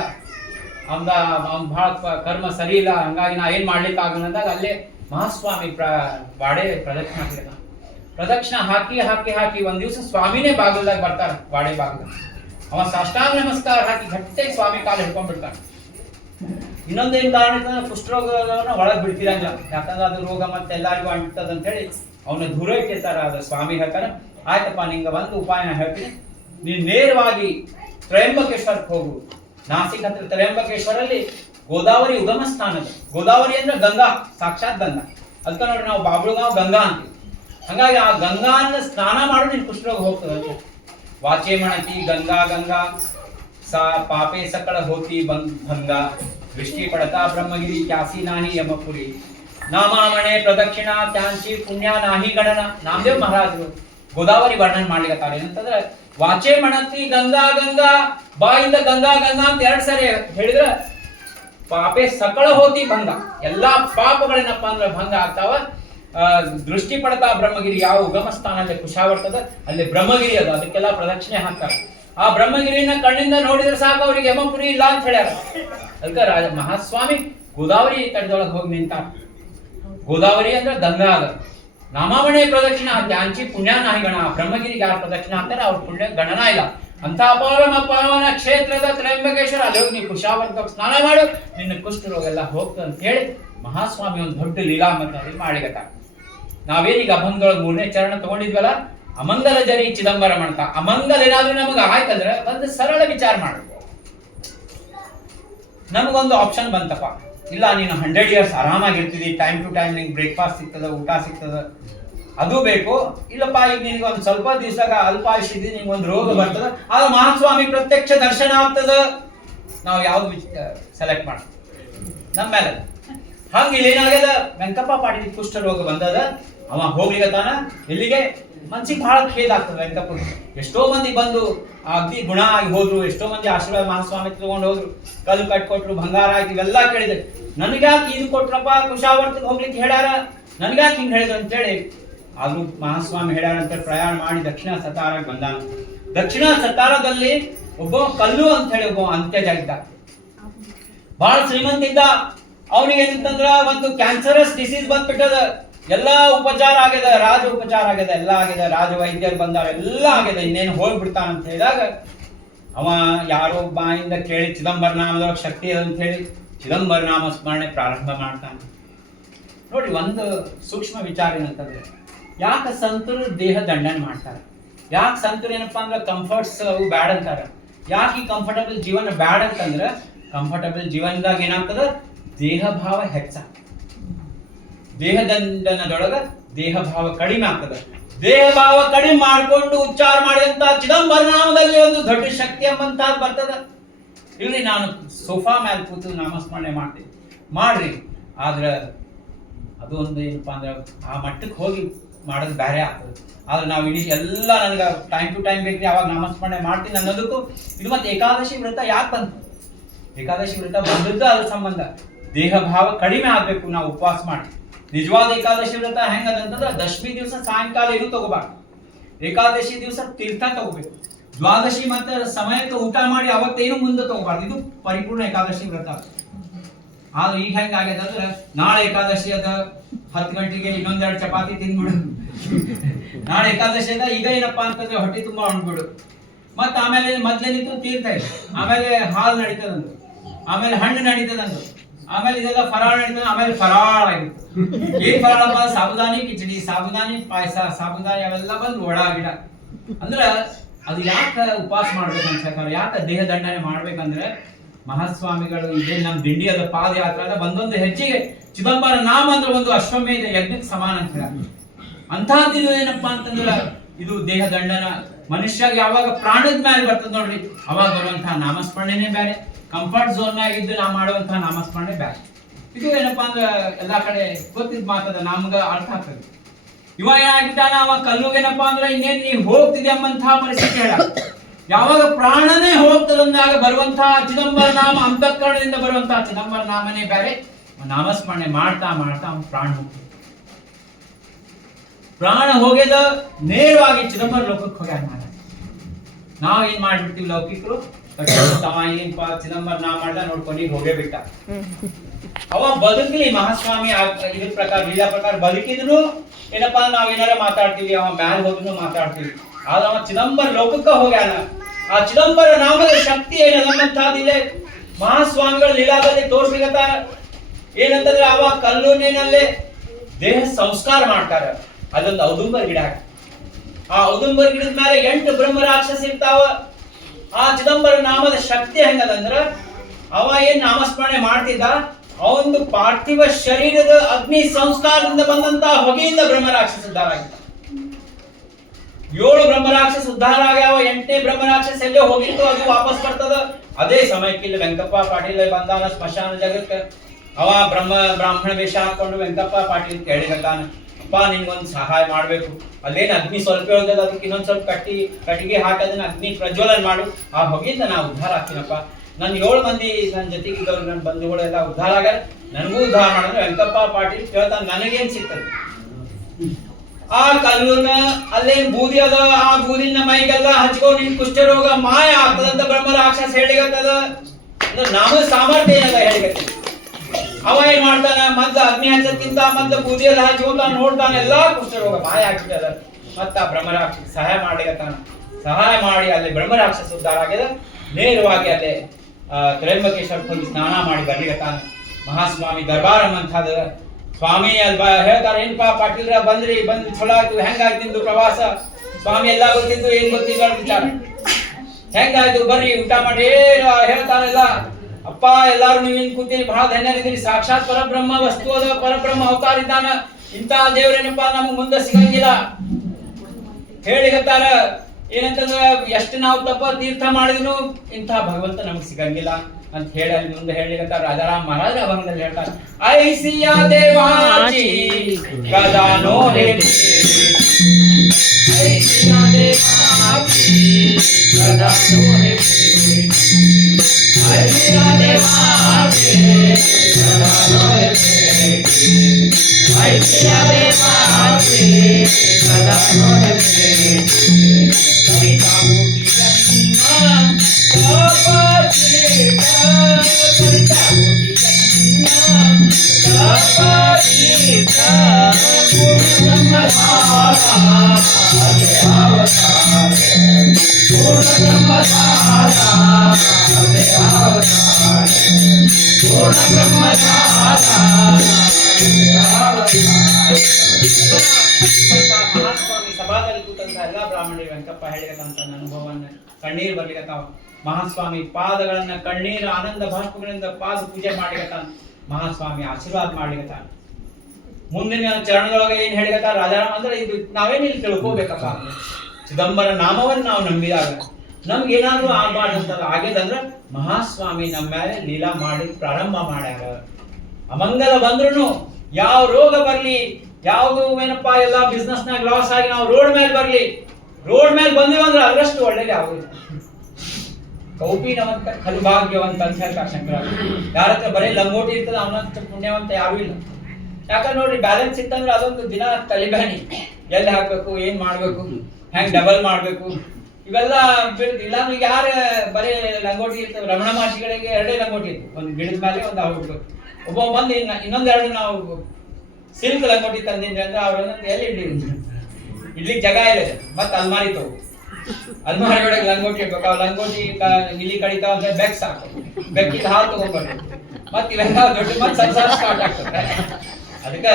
ಅವ್ನ್ ಬಹಳ ಕರ್ಮ ಸರಿ ಇಲ್ಲ, ಹಂಗಾಗಿ ನಾ ಏನ್ ಮಾಡ್ಲಿಕ್ಕೆ ಆಗಲ್ಲ ಅಂದಾಗ ಅಲ್ಲೇ ಮಹಾಸ್ವಾಮಿ ವಾಡೆ ಪ್ರದಕ್ಷಿಣೆ ಆಗ್ಲಿಲ್ಲ. ಪ್ರದಕ್ಷಿಣ ಹಾಕಿ ಹಾಕಿ ಹಾಕಿ ಒಂದ್ ದಿವಸ ಸ್ವಾಮಿನೇ ಬಾಗಿಲ್ದಾಗ ಬರ್ತಾರ, ವಾಡೆ ಬಾಗಿಲ. ಅವ ಸಾಷ್ಟಾಂಗ ನಮಸ್ಕಾರ ಹಾಕಿ ಗಟ್ಟಿಗೆ ಸ್ವಾಮಿ ಕಾಲು ಹಿಡ್ಕೊಂಡ್ಬಿಡ್ತಾನ. ಇನ್ನೊಂದೇನ್ ಕಾರಣ ಕುಷ್ಠರೋಗನ ಒಳಗ್ ಬಿಡ್ತಿರಂಗಿಲ್ಲ, ಯಾಕಂದ್ರೆ ಅದು ರೋಗ ಮತ್ತೆ ಎಲ್ಲಾರಿಗೂ ಅಂಟದ ಅಂತ ಹೇಳಿ ಅವನ ದೂರ ಇಟ್ಟಿರ್ತಾರ. ಅದು ಸ್ವಾಮಿ ಹೇಳ್ತಾರ, ಆಯ್ತಪ್ಪ ನಿಂಗ ಒಂದು ಉಪಾಯನ ಹೇಳ್ತೀನಿ, ನೀನ್ ನೇರವಾಗಿ ತ್ರಯಂಬಕೇಶ್ವರಕ್ಕೆ ಹೋಗು. ನಾಸಿಕ್ ಹತ್ರ ತ್ರಯಂಬಕೇಶ್ವರಲ್ಲಿ ಗೋದಾವರಿ ಉಗಮ ಸ್ಥಾನದ, ಗೋದಾವರಿ ಅಂದ್ರೆ ಗಂಗಾ, ಸಾಕ್ಷಾತ್ ಗಂಗಾ. ಅದಕ್ಕೆ ನೋಡ್ರಿ ನಾವು ಬಾಬಳುಗಾಂವ್ ಗಂಗಾ ಅಂತೀವಿ. ಹಂಗಾಗಿ ಆ ಗಂಗಾನ ಸ್ನಾನ ಮಾಡು, ನಿನ್ ಕುಷ್ಠರೋಗ ಹೋಗ್ತದೆ. ವಾಚೆ ಮಣತಿ ಗಂಗಾ ಗಂಗಾ ಸಾ ಪಾಪೆ ಸಕಳ ಹೋತಿ ಭಂಗಾ ದೃಷ್ಟಿ ಪಡತಾ ಬ್ರಹ್ಮಗಿರಿ ಕ್ಯಾಸಿ ನಾಹಿ ಯಮಪುರಿ ನಾಮಾಮಣೆ ಪ್ರದಕ್ಷಿಣಾ ತ್ಯಾಂಚಿ ಪುಣ್ಯ ನಾಹಿ ಗಣನ. ನಾಮದೇವ್ ಮಹಾರಾಜರು ಗೋದಾವರಿ ವರ್ಣನೆ ಮಾಡ್ಲಿಕತ್ತಾರೆ. ಏನಂತಂದ್ರೆ ವಾಚೆ ಮಣತಿ ಗಂಗಾ ಗಂಗಾ, ಬಾಯಿಂದ ಗಂಗಾ ಗಂಗಾ ಅಂತ 2 ಸಾರಿ ಹೇಳಿದ್ರ ಪಾಪೆ ಸಕಳ ಹೋತಿ ಭಂಗ, ಎಲ್ಲಾ ಪಾಪಗಳೇನಪ್ಪ ಅಂದ್ರೆ ಭಂಗ ಆಗ್ತಾವ. ದೃಷ್ಟಿ ಪಡ್ತಾ ಬ್ರಹ್ಮಗಿರಿ, ಯಾವ ಉಗಮ ಸ್ಥಾನ ಅಲ್ಲಿ ಕುಶಾವರ್ತದ ಅಲ್ಲಿ ಬ್ರಹ್ಮಗಿರಿ ಅದ, ಅದಕ್ಕೆಲ್ಲ ಪ್ರದಕ್ಷಿಣೆ ಹಾಕ್ತಾರೆ. ಆ ಬ್ರಹ್ಮಗಿರಿನ ಕಣ್ಣಿಂದ ನೋಡಿದ್ರೆ ಸಾಕು ಅವ್ರಿಗೆ ಯಮಪುರಿ ಇಲ್ಲ ಅಂತ ಹೇಳ್ಯಾರ. ಅದಕ್ಕೆ ರಾಜ ಮಹಾಸ್ವಾಮಿ ಗೋದಾವರಿ ತಟದೊಳಗೆ ಹೋಗಿ ನಿಂತ. ಗೋದಾವರಿ ಅಂದ್ರೆ ಗಂಗಾ ಅದ. ನಾಮಾಮಣೆ ಪ್ರದಕ್ಷಿಣ ತ್ಯಾಂಚಿ ಪುಣ್ಯ ನಾಹಿ ಗಣ. ಬ್ರಹ್ಮಗಿರಿಗೆ ಯಾರು ಪ್ರದಕ್ಷಿಣ ಹಾಕ್ತಾರೆ ಅವ್ರ ಪುಣ್ಯ ಗಣನ ಇಲ್ಲ. ಅಂತ ಪರಮ ಪಾವನ ಕ್ಷೇತ್ರದ ತ್ರಯಂಬಕೇಶ್ವರ ಅಲ್ಲಿ ಹೋಗಿ ನೀವು ಕುಶಾವರ್ತ ಸ್ನಾನ ಮಾಡು, ನಿನ್ನ ಕುಷ್ಠರೋಗ ಎಲ್ಲ ಹೋಗ್ತದೆ ಅಂತ ಹೇಳಿ ಮಹಾಸ್ವಾಮಿ ಒಂದು ದೊಡ್ಡ ಲೀಲಾಮತ ಮಾಡಿಗತ್ತ. ನಾವೇನೀಗ ಅಭಂಗದೊಳಗೆ 3ನೇ ಚರಣ ತಗೊಂಡಿದ್ವಲ್ಲ, ಅಮಂಗಲ ಜರಿ ಚಿದಂಬರಂ ಅಂತ. ಅಮಂಗಲ ಏನಾದ್ರೂ ನಮಗೆ ಆಯ್ತಂದ್ರೆ ಒಂದು ಸರಳ ವಿಚಾರ ಮಾಡು. ನಮಗೊಂದು ಆಪ್ಷನ್ ಬಂತಪ್ಪ, ಇಲ್ಲ ನೀನು 100 years ಆರಾಮಾಗಿರ್ತಿದಿ, ಟೈಮ್ ಟು ಟೈಮ್ ನಿಂಗೆ ಬ್ರೇಕ್ಫಾಸ್ಟ್ ಸಿಗ್ತದ, ಊಟ ಸಿಗ್ತದ, ಅದು ಬೇಕು. ಇಲ್ಲಪ್ಪ ಈಗ ನಿನಗೆ ಒಂದು ಸ್ವಲ್ಪ ದಿವಸದಾಗ ಅಲ್ಪಾಯುಷ್ ಇದ್ದಿ, ನಿಂಗೆ ಒಂದು ರೋಗ ಬರ್ತದ, ಆಗ ಮಹಾಸ್ವಾಮಿ ಪ್ರತ್ಯಕ್ಷ ದರ್ಶನ ಆಗ್ತದ. ನಾವು ಯಾವ್ದು ಸೆಲೆಕ್ಟ್ ಮಾಡ್ತೀವಿ ನಮ್ಮ ಮೇಲೆ. ಹಂಗ ಇಲ್ಲಿ ಏನಾಗ್ಯದ, ವೆಂಕಪ್ಪ ಪಾಟೀಲ್ ಕುಷ್ಠ ರೋಗ ಬಂದದ, ಅವ ಹೋಗ್ಲಿಗತ್ತಾನ ಎಲ್ಲಿಗೆ, ಮನ್ಸಿಗೆ ಬಹಳ ಖೇದ ಆಗ್ತದೆ ವೆಂಕಪ್ಪ. ಎಷ್ಟೋ ಮಂದಿ ಬಂದು ಅಗ್ದಿ ಗುಣ ಆಗಿ ಹೋದ್ರು, ಎಷ್ಟೋ ಮಂದಿ ಆಶೀರ್ವಾದ ಮಹಾಸ್ವಾಮಿ ತಗೊಂಡು ಹೋದ್ರು, ಕಲ್ಲು ಕಟ್ಕೊಟ್ರು, ಬಂಗಾರ ಆಯ್ತು, ಇವೆಲ್ಲ ಕೇಳಿದೆ. ನನ್ಗ್ಯಾಕೆ ಇದು ಕೊಟ್ರಪ್ಪ, ಕುಶಾವರ್ತಕ್ಕೆ ಹೋಗ್ಲಿಕ್ಕೆ ಹೇಳ್ಯಾರ, ನನ್ಗ್ಯಾಕೆ ಹಿಂಗ್ ಹೇಳಿದ್ರು ಅಂತೇಳಿ. ಆದ್ರೂ ಮಹಾಸ್ವಾಮಿ ಹೇಳ್ಯಾರಂತ ಪ್ರಯಾಣ ಮಾಡಿ ದಕ್ಷಿಣ ಸತಾರಕ್ಕೆ ಬಂದಾನ. ದಕ್ಷಿಣ ಸತಾರದಲ್ಲಿ ಒಬ್ಬ ಕಲ್ಲು ಅಂತ ಹೇಳಿ ಒಬ್ಬ ಅಂತ್ಯಜ ಇದ್ದ, ಬಹಳ ಶ್ರೀಮಂತ ಇದ್ದ. ಅವನಿಗೆ ಏನಂತಂದ್ರ ಒಂದು ಕ್ಯಾನ್ಸರಸ್ ಡಿಸೀಸ್ ಬಂದ್ಬಿಟ್ಟದ. ಎಲ್ಲಾ ಉಪಚಾರ ಆಗ್ಯದ, ರಾಜ ಉಪಚಾರ ಆಗ್ಯದ, ಎಲ್ಲ ಆಗ್ಯದ, ರಾಜ ವೈದ್ಯರು ಬಂದಾರ, ಎಲ್ಲ ಆಗ್ಯದ, ಇನ್ನೇನು ಹೋಗ್ಬಿಡ್ತಾನ ಅಂತ ಹೇಳಿದಾಗ ಅವ ಯಾರೋ ಬಾಯಿಂದ ಕೇಳಿ ಚಿದಂಬರ ನಾಮದೊಳಗೆ ಶಕ್ತಿ ಅದ ಅಂತ ಹೇಳಿ ಚಿದಂಬರ ನಾಮ ಸ್ಮರಣೆ ಪ್ರಾರಂಭ ಮಾಡ್ತಾನೆ. ನೋಡಿ, ಒಂದು ಸೂಕ್ಷ್ಮ ವಿಚಾರ ಏನಂತಂದ್ರೆ, ಯಾಕೆ ಸಂತರು ದೇಹ ದಂಡನೆ ಮಾಡ್ತಾರೆ? ಯಾಕೆ ಸಂತರು ಏನಪ್ಪಾ ಅಂದ್ರೆ ಕಂಫರ್ಟ್ಸ್ ಅವು ಬ್ಯಾಡ್ ಅಂತಾರ? ಯಾಕೆ ಈ ಕಂಫರ್ಟಬಲ್ ಜೀವನ ಬ್ಯಾಡ್ ಅಂತಂದ್ರೆ, ಕಂಫರ್ಟಬಲ್ ಜೀವನದಾಗ ಏನಾಗ್ತದ, ದೇಹ ಭಾವ ಹೆಚ್ಚಾಗ್ತದೆ. ದೇಹ ದಂಡನದೊಳಗ ದೇಹ ಭಾವ ಕಡಿಮೆ ಆಗ್ತದೆ. ದೇಹ ಭಾವ ಕಡಿಮೆ ಮಾಡ್ಕೊಂಡು ಉಚ್ಚಾರ ಮಾಡಿದಂತ ಚಿದಂಬರ ನಾಮದಲ್ಲಿ ಒಂದು ದೊಡ್ಡ ಶಕ್ತಿ ಎಂಬಂತ ಬರ್ತದ. ಇಲ್ರಿ, ನಾನು ಸೋಫಾ ಮೇಲೆ ಕೂತು ನಾಮಸ್ಮರಣೆ ಮಾಡ್ತೀನಿ, ಮಾಡ್ರಿ, ಆದ್ರೆ ಅದು ಒಂದು ಏನಪ್ಪಾ ಅಂದ್ರೆ ಆ ಮಟ್ಟಕ್ಕೆ ಹೋಗಿ ಮಾಡೋದು ಬೇರೆ ಆಗ್ತದೆ. ಆದ್ರೆ ನಾವು ಇಡೀ ಎಲ್ಲ ನನಗೆ ಟೈಮ್ ಟು ಟೈಮ್ ಬೇಕ್ರಿ, ಅವಾಗ ನಾಮಸ್ಮರಣೆ ಮಾಡ್ತೀನಿ ಅನ್ನೋದಕ್ಕೂ ಇದು. ಮತ್ತೆ ಏಕಾದಶಿ ವ್ರತ ಯಾಕೆ ಬಂತು? ಏಕಾದಶಿ ವ್ರತ ಬಂದದ್ದು ಅದ್ರ ಸಂಬಂಧ. ದೇಹ ಭಾವ ಕಡಿಮೆ ಆಗ್ಬೇಕು ನಾವು ಉಪವಾಸ ಮಾಡಿ. ನಿಜವಾದ ಏಕಾದಶಿ ವ್ರತ ಹೆಂಗದಂತಂದ್ರೆ, ದಶಮಿ ದಿವಸ ಸಾಯಂಕಾಲ ಏನು ತಗೋಬಾರ್ದು, ಏಕಾದಶಿ ದಿವಸ ತೀರ್ಥ ತಗೋಬೇಕು, ದ್ವಾದಶಿ ಮತ್ತೆ ಸಮಯಕ್ಕೆ ಊಟ ಮಾಡಿ ಅವತ್ತೇನು ಮುಂದೆ ತಗೋಬಾರ್ದು. ಇದು ಪರಿಪೂರ್ಣ ಏಕಾದಶಿ ವ್ರತ. ಆದ್ರೆ ಈಗ ಹೆಂಗಾಗ್ಯದ ಅಂದ್ರೆ, ನಾಳೆ ಏಕಾದಶಿ ಅದ, 10 ಗಂಟೆಗೆ ಇನ್ನೊಂದೆರಡು ಚಪಾತಿ ತಿಂದ್ಬಿಡು, ನಾಳೆ ಏಕಾದಶಿ ಅದ, ಈಗ ಏನಪ್ಪಾ ಅಂತಂದ್ರೆ ಹೊಟ್ಟೆ ತುಂಬಾ ಉಣ್ಬಿಡು, ಮತ್ತ ಆಮೇಲೆ ಮೊದ್ಲೇನಿತ್ತು ತೀರ್ಥ ಇದೆ, ಆಮೇಲೆ ಹಾಲು ನಡೀತದಂದು, ಆಮೇಲೆ ಹಣ್ಣು ನಡೀತದಂದು, ಆಮೇಲೆ ಇದೆಲ್ಲ ಫರಾಳ ನಡೀತದ, ಆಮೇಲೆ ಫರಾಳ ಆಗಿತ್ತು. ಏನ್ ಫರಾಳಪ್ಪ? ಸಾಬುದಾನಿ ಕಿಚಡಿ, ಸಾಬುದಾನಿ ಪಾಯಸ, ಸಾಬುದಾನಿ ಅವೆಲ್ಲ ಬಂದು ಒಡ ಗಿಡ. ಅಂದ್ರ ಅದು ಯಾಕೆ ಉಪವಾಸ ಮಾಡ್ಬೇಕಂತ, ಯಾಕೆ ದೇಹ ದಂಡನೆ ಮಾಡ್ಬೇಕಂದ್ರೆ, ಮಹಾಸ್ವಾಮಿಗಳು ಇದೇ ನಮ್ಮ ದಿಂಡಿ ಅದ, ಪಾದಯಾತ್ರೆ ಅದ, ಒಂದೊಂದು ಹೆಜ್ಜೆಗೆ ಚಿದಂಬರ ನಾಮ ಅಂದ್ರೆ ಒಂದು ಅಶ್ವಮೇಧ ಯಜ್ಞಕ್ಕೆ ಸಮಾನ ಅಂತ ಹೇಳ. ಅಂತಹದ್ದು ಏನಪ್ಪಾ ಅಂತಂದ್ರ, ಇದು ದೇಹ ದಂಡನ. ಮನುಷ್ಯ ಯಾವಾಗ ಪ್ರಾಣದ ಮೇಲೆ ಬರ್ತದ ನೋಡ್ರಿ, ಅವಾಗ ಬರುವಂತಹ ನಾಮಸ್ಮರಣೆನೇ ಬೇರೆ. ಕಂಫರ್ಟ್ ಝೋನ್ ನಾಗಿದ್ದು ನಾವು ಮಾಡುವಂತಹ ನಾಮಸ್ಮರಣೆ ಬೇರೆ. ಇದು ಏನಪ್ಪಾ ಅಂದ್ರೆ ಎಲ್ಲಾ ಕಡೆ ಗೊತ್ತಿದ್ ಮಾತದ, ನಮ್ಗ ಅರ್ಥ ಆಗ್ತದೆ. ಇವ ಏನಾಗಿದ್ದಾನ, ಅವ ಕಲ್ಲುಗೇನಪ್ಪಾ ಅಂದ್ರೆ ಇನ್ನೇನ್ ನೀ ಹೋಗ್ತಿದೆ ಎಂಬಂತಹ ಪರಿಸ್ಥಿತಿ ಹೇಳ. ಯಾವಾಗ ಪ್ರಾಣನೇ ಹೋಗ್ತದಂದಾಗ ಬರುವಂತಹ ಚಿದಂಬರ ನಾಮ, ಅಂತಃಕರಣದಿಂದ ಬರುವಂತಹ ಚಿದಂಬರ ನಾಮನೇ ಬೇರೆ. ನಾಮಸ್ಮರಣೆ ಮಾಡ್ತಾ ಮಾಡ್ತಾ ಅವನು ಪ್ರಾಣ ಹೋಗ್ತದೆ. ಪ್ರಾಣ ಹೋಗ್ಯದ ನೇರವಾಗಿ ಚಿದಂಬರ ಲೋಕಕ್ಕೆ ಹೋಗ್ಯಾರ. ನಾವ್ ಏನ್ ಮಾಡ್ಬಿಡ್ತೀವಿ ಲೌಕಿಕರು ತಮ್ಮ ಏನಪ್ಪ ಚಿದಂಬರ ನಾ ಮಾಡ್ದ ನೋಡ್ಕೊಂಡು ಈಗ ಹೋಗೇ ಬಿಟ್ಟ. ಅವ ಬದುಕಲಿ ಮಹಾಸ್ವಾಮಿ ಇದ್ರ ಪ್ರಕಾರ ಲೀಲಾ ಪ್ರಕಾರ ಬದುಕಿದ್ರು ಏನಪ್ಪಾ ನಾವ್ ಏನಾರ ಮಾತಾಡ್ತೀವಿ, ಅವ ಮ್ಯಾಲ್ ಹೋದ್ರು ಮಾತಾಡ್ತೀವಿ. ಆದ್ರೆ ಅವ ಚಿದಂಬರ ಲೋಕಕ್ಕ ಹೋಗ್ಯಾನ. ಆ ಚಿದಂಬರ ನಾಮದ ಶಕ್ತಿ ಏನದಂತದಿಲ್ಲ ಮಹಾಸ್ವಾಮಿಗಳು ಲೀಲಾದಲ್ಲಿ ತೋರ್ಸಿಗತ್ತಾರ. ಏನಂತಂದ್ರೆ ಅವ ಕಲ್ಲುನೇನಲ್ಲೇ ದೇಹ ಸಂಸ್ಕಾರ ಮಾಡ್ತಾರ. ಅದೊಂದು ಔದುಂಬರ ಗಿಡ. ಆ ಔದುಂಬರ ಗಿಡದ ಮೇಲೆ 8 ಬ್ರಹ್ಮ ರಾಕ್ಷಸ ಇರ್ತಾವ. ಆ ಚಿದಂಬರ ನಾಮದ ಶಕ್ತಿ ಹೆಂಗದಂದ್ರ ಅವ ಏನ್ ನಾಮಸ್ಮರಣೆ ಮಾಡ್ತಿದ್ದ, ಅವೊಂದು ಪಾರ್ಥಿವ ಶರೀರದ ಅಗ್ನಿ ಸಂಸ್ಕಾರದಿಂದ ಬಂದಂತ ಹೊಗೆಯಿಂದ ಬ್ರಹ್ಮ ರಾಕ್ಷಸ ಉದ್ಧಾರ ಆಗಿದ್ದ. 7 ಬ್ರಹ್ಮ ರಾಕ್ಷಸ ಉದ್ಧಾರ ಆಗ್ಯಾವ. 8ನೇ ಬ್ರಹ್ಮ ರಾಕ್ಷಸ ಎಲ್ಲೇ ಹೋಗಿತ್ತು, ಅದು ವಾಪಸ್ ಬರ್ತದ. ಅದೇ ಸಮಯಕ್ಕೆ ಇಲ್ಲಿ ವೆಂಕಪ್ಪ ಪಾಟೀಲ್ ಬಂದಾನ ಸ್ಮಶಾನ ಜಗಕ್ಕೆ. ಅವ ಬ್ರಾಹ್ಮಣ ವೇಷ ಹಾಕೊಂಡು ವೆಂಕಪ್ಪ ಪಾಟೀಲ್ ಕೇಳಿಗತ್ತಾನ, ಅಪ್ಪ ನಿನ್ಗೊಂದು ಸಹಾಯ ಮಾಡ್ಬೇಕು, ಅಲ್ಲೇನ್ ಅಗ್ನಿ ಸ್ವಲ್ಪ ಹೋಗದ, ಅದಕ್ಕೆ ಇನ್ನೊಂದ್ ಸ್ವಲ್ಪ ಕಟ್ಟಿಗೆ ಹಾಕದನ್ನ ಅಗ್ನಿ ಪ್ರಜ್ವಲನ ಮಾಡು, ಆ ಹೊಗೆಯಿಂದ ನಾ ಉದ್ಧಾರ ಆಗ್ತೀನಪ್ಪ. ನನ್ 7 ಮಂದಿ ನನ್ನ ಜೊತೆಗಿದ್ದವ್ರು ನನ್ನ ಬಂಧುಗಳೆಲ್ಲ ಉದ್ಧಾರ ಆಗ್ಯಾರ, ನನಗೂ ಉದ್ಧಾರ ಮಾಡಿದ್ರೆ ವೆಂಕಪ್ಪ ಪಾಟೀಲ್ ಕೇಳ್ತಾನ, ನನಗೇನ್ ಸಿಗ್ತದೆ? ಆ ಕಲ್ಲುನ ಅಲ್ಲೇನ್ ಬೂದಿ ಅದ, ಆ ಬೂದಿನ ಮೈಗೆಲ್ಲ ಹಚ್ಕೊಂಡು ನಿನ್ ಕುಷ್ಠರೋಗ ಮಾಯ ಆಗ್ತದಂತ ಬ್ರಹ್ಮ ರಾಕ್ಷಸ ಹೇಳಿಗತ್ತದ. ನಾಮ ಸಾಮರ್ಥ್ಯ ಏನದ ಹೇಳಿಗತ್ತೆ. ಅವ ಏನ್ ಮಾಡ್ತಾನ, ಮದ್ದ ಅಗ್ನಿ ಹಚ್ಚಕ್ಕಿಂತ ಮದ್ದ ಬೂದಿ ಎಲ್ಲ ಹಚ್ಕೊಂಡ ನೋಡ್ತಾನ, ಎಲ್ಲಾ ಕುಷ್ಠರೋಗ ಮಾಯ ಆಗ್ತದ. ಮತ್ತ ಆ ಬ್ರಹ್ಮ ರಾಕ್ಷಸ ಸಹಾಯ ಮಾಡಿಗತ್ತಾನ. ಸಹಾಯ ಮಾಡಿ ಅಲ್ಲಿ ಬ್ರಹ್ಮ ರಾಕ್ಷಸ ಉದ್ಧಾರ ಆಗ್ಯದ. ನೇರವಾಗಿ ಅಲ್ಲೇ ತ್ರಯಂಬಕೇಶ್ವರ ಹೋಗಿ ಸ್ನಾನ ಮಾಡಿ ಬರ್ಲಿಗತ್ತಾನ. ಮಹಾಸ್ವಾಮಿ ದರ್ಬಾರ ಅಂತದ ಸ್ವಾಮಿ ಅಲ್ಲಿ ಹೇಳ್ತಾರೆ, ಏನಪ್ಪಾ ಪಾಟೀಲ್ರ ಬಂದ್ರಿ ಚಲೋ ಆಯ್ತು, ಹೆಂಗಾಯ್ತು ನಿಮ್ದು ಪ್ರವಾಸ? ಸ್ವಾಮಿ ಎಲ್ಲಾ ಗೊತ್ತಿದ್ದು ಏನ್ ಗೊತ್ತಿಲ್ಲ ವಿಚಾರ, ಹೆಂಗಾಯ್ತು ಬರ್ರಿ ಊಟ ಮಾಡಿ ಹೇಳ್ತಾನೆಲ್ಲ. ಅಪ್ಪ ಎಲ್ಲಾರು ನೀವೇನ್ ಕೂತೀನಿ ಬಹಳ ಧನ್ಯರಿದ್ದೀರಿ, ಸಾಕ್ಷಾತ್ ಪರಬ್ರಹ್ಮ ವಸ್ತು ಅದ, ಪರಬ್ರಹ್ಮ ಅವತಾರ ಇದ್ದಾನ, ಇಂತ ದೇವ್ರೇನಪ್ಪ ನಮಗ್ ಮುಂದೆ ಸಿಗಂಗಿಲ್ಲ ಹೇಳಿಗತ್ತಾರ. ಏನಂತಂದ್ರ ಎಷ್ಟು ನಾವು ತಪ್ಪ ತೀರ್ಥ ಮಾಡಿದ್ರು ಇಂಥ ಭಗವಂತ ನಮಗ್ ಸಿಗಂಗಿಲ್ಲ ಅಂತ ಹೇಳಿ ಅಲ್ಲಿ ಮುಂದೆ ಹೇಳಿಗತ್ತಾರ. ರಾಜಾರಾಮ್ ಮಹಾರಾಜ ಅಭಂಗದಲ್ಲಿ ಹೇಳ್ತಾರೆ, ಐಸಿಯ ದೇವಾಚಿ ಗದಾನೋ ಹೇ ಐಸಿಯ ದೇವಾಚಿ ಗದಾನೋ ಹೇ ಐಸಿಯ ದೇವಾಚಿ ಗದಾನೋ ಹೇ ಐಸಿಯ ದೇವಾಚಿ ಗದಾನೋ ಹೇ ಕವಿತಾ ಮೂರ್ತಿ ಮಹಾಸ್ವಾಮಿ ಸಭಾದಲ್ಲಿ ಕೂತಂತ ಎಲ್ಲಾ ಬ್ರಾಹ್ಮಣರು ವೆಂಕಪ್ಪ ಹೇಳಿದಂತ ಅನುಭವವನ್ನ ಕಣ್ಣೀರು ಬರ್ಲಿಕತ್ತಾವ. ಮಹಾಸ್ವಾಮಿ ಪಾದಗಳನ್ನ ಕಣ್ಣೀರು ಆನಂದ ಭಾಷ್ಪಗಳಿಂದ ಪಾದ ಪೂಜೆ ಮಾಡ್ಲಿಕತ್ತಾನ. ಮಹಾಸ್ವಾಮಿ ಆಶೀರ್ವಾದ ಮಾಡ್ಲಿಕತ್ತಾನ. ಮುಂದಿನ ಚರಣದೊಳಗೆ ಏನ್ ಹೇಳಿಕತ್ತಾರ ರಾಜಾರಾಮ್ ಅಂದ್ರೆ, ಇದು ನಾವೇನ್ ಇಲ್ಲಿ ತಿಳ್ಕೋಬೇಕಪ್ಪ, ಚಿದಂಬರ ನಾಮವನ್ನು ನಾವು ನಂಬಿದಾಗ ನಮ್ಗೆ ಏನಾದ್ರು ಆಗ್ಬಾರ್ದಂತ ಆಗ್ಯದಂದ್ರ ಮಹಾಸ್ವಾಮಿ ನಮ್ಮ ಮೇಲೆ ಲೀಲಾ ಮಾಡಿ ಪ್ರಾರಂಭ ಮಾಡ್ಯಾರ. ಅಮಂಗಲ ಬಂದ್ರು, ಯಾವ ರೋಗ ಬರ್ಲಿ, ಯಾವ್ದು ಏನಪ್ಪಾ ಎಲ್ಲ ಬಿಸ್ನೆಸ್ ನಾಗ ಲಾಸ್ ಆಗಿ ನಾವು ರೋಡ್ ಮೇಲೆ ಬರ್ಲಿ, ರೋಡ್ ಮೇಲೆ ಬಂದಿವಂದ್ರೆ ಅದರಷ್ಟು ಒಳ್ಳೇದು ಆಗುದಿಲ್ಲ. ಕೌಪೀನವಂತ ಖಲುಭಾಗ್ಯವಂತ ಅಂತ ಹೇಳ್ತಾರೆ ಶಂಕರ. ಯಾರ ಹತ್ರ ಬರೀ ಲಂಗೋಟಿ ಇರ್ತದ ಅವನಂತ ಪುಣ್ಯವಂತ ಯಾರು ಇಲ್ಲ. ಯಾಕಂದ್ರೆ ನೋಡ್ರಿ, ಬ್ಯಾಲೆನ್ಸ್ ಇತ್ತಂದ್ರೆ ಅದೊಂದು ದಿನ ತಲಿಬ್ಯಾನಿ, ಎಲ್ಲಿ ಹಾಕ್ಬೇಕು, ಏನ್ ಮಾಡ್ಬೇಕು, ಹೆಂಗ್ ಡಬಲ್ ಮಾಡ್ಬೇಕು, ಇವೆಲ್ಲ ಇಲ್ಲ. ಈಗ ಯಾರ ಬರೀ ಲಂಗೋಟಿ ಇರ್ತವೆ, ರಮಣ ಮಹರ್ಷಿಗಳಿಗೆ 2 ಲಂಗೋಟಿ ಇತ್ತು, ಒಂದು ಗಿಡದ ಮೇಲೆ ಒಂದು ಆಗ್ಬಿಡ್ಬೇಕು. ಒಬ್ಬ ಬಂದು ಇನ್ನೊಂದೆರಡು ನಾವು ಸಿಲ್ಕ್ ಲಂಗೋಟಿ ತಂದಿದ್ವಿ ಅಂದ್ರೆ ಅವ್ರನ್ನ ಎಲ್ಲಿ ಇಡ್ಲಿ ಜಾಗ ಇಲ್ಲ, ಮತ್ತೆ ಅಲ್ಮಾರಿ ತಗೋ, ಅಲ್ಮಾರಿ ಒಳಗೆ ಲಂಗೋಟಿ ಇಡ್ಬೇಕು. ಅವ್ ಲಂಗೋಟಿ ಇಲ್ಲಿ ಕಡಿತಾವ ಅಂದ್ರೆ ಬೆಕ್ ಸಾಕು, ಬೆಕ್ಕಿದ ಹಾಲು ತಗೊಂಡ್ಬರ್ಬೇಕು, ಮತ್ತೆ ಇವೆಲ್ಲ ದೊಡ್ಡ ಮತ್ತೆ ಸಂಸಾರ ಸ್ಟಾರ್ಟ್ ಆಗ್ತದೆ. ಅದಕ್ಕೆ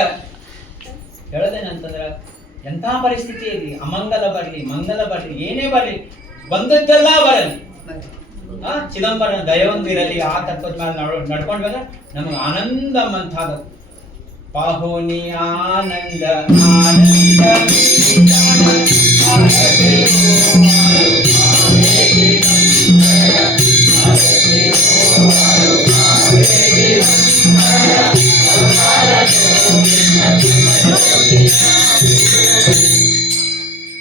ಹೇಳೋದೇನಂತಂದ್ರ, ಎಂಥ ಪರಿಸ್ಥಿತಿ ಇರಲಿ, ಅಮಂಗಲ ಬರ್ಲಿ ಮಂಗಲ ಬರ್ಲಿ ಏನೇ ಬರ್ಲಿ, ಬಂದದ್ದೆಲ್ಲ ಬರಲಿ, ಚಿದಂಬರನ ದಯವೊಂದಿರಲಿ, ಆ ತತ್ವದ ಮೇಲೆ ನಡ್ಕೊಂಡು ಬಂದ್ರೆ ನಮಗೆ ಆನಂದ ಮಂತಾದ. ಪಾಹೋನಿ ಆನಂದ ಆನಂದ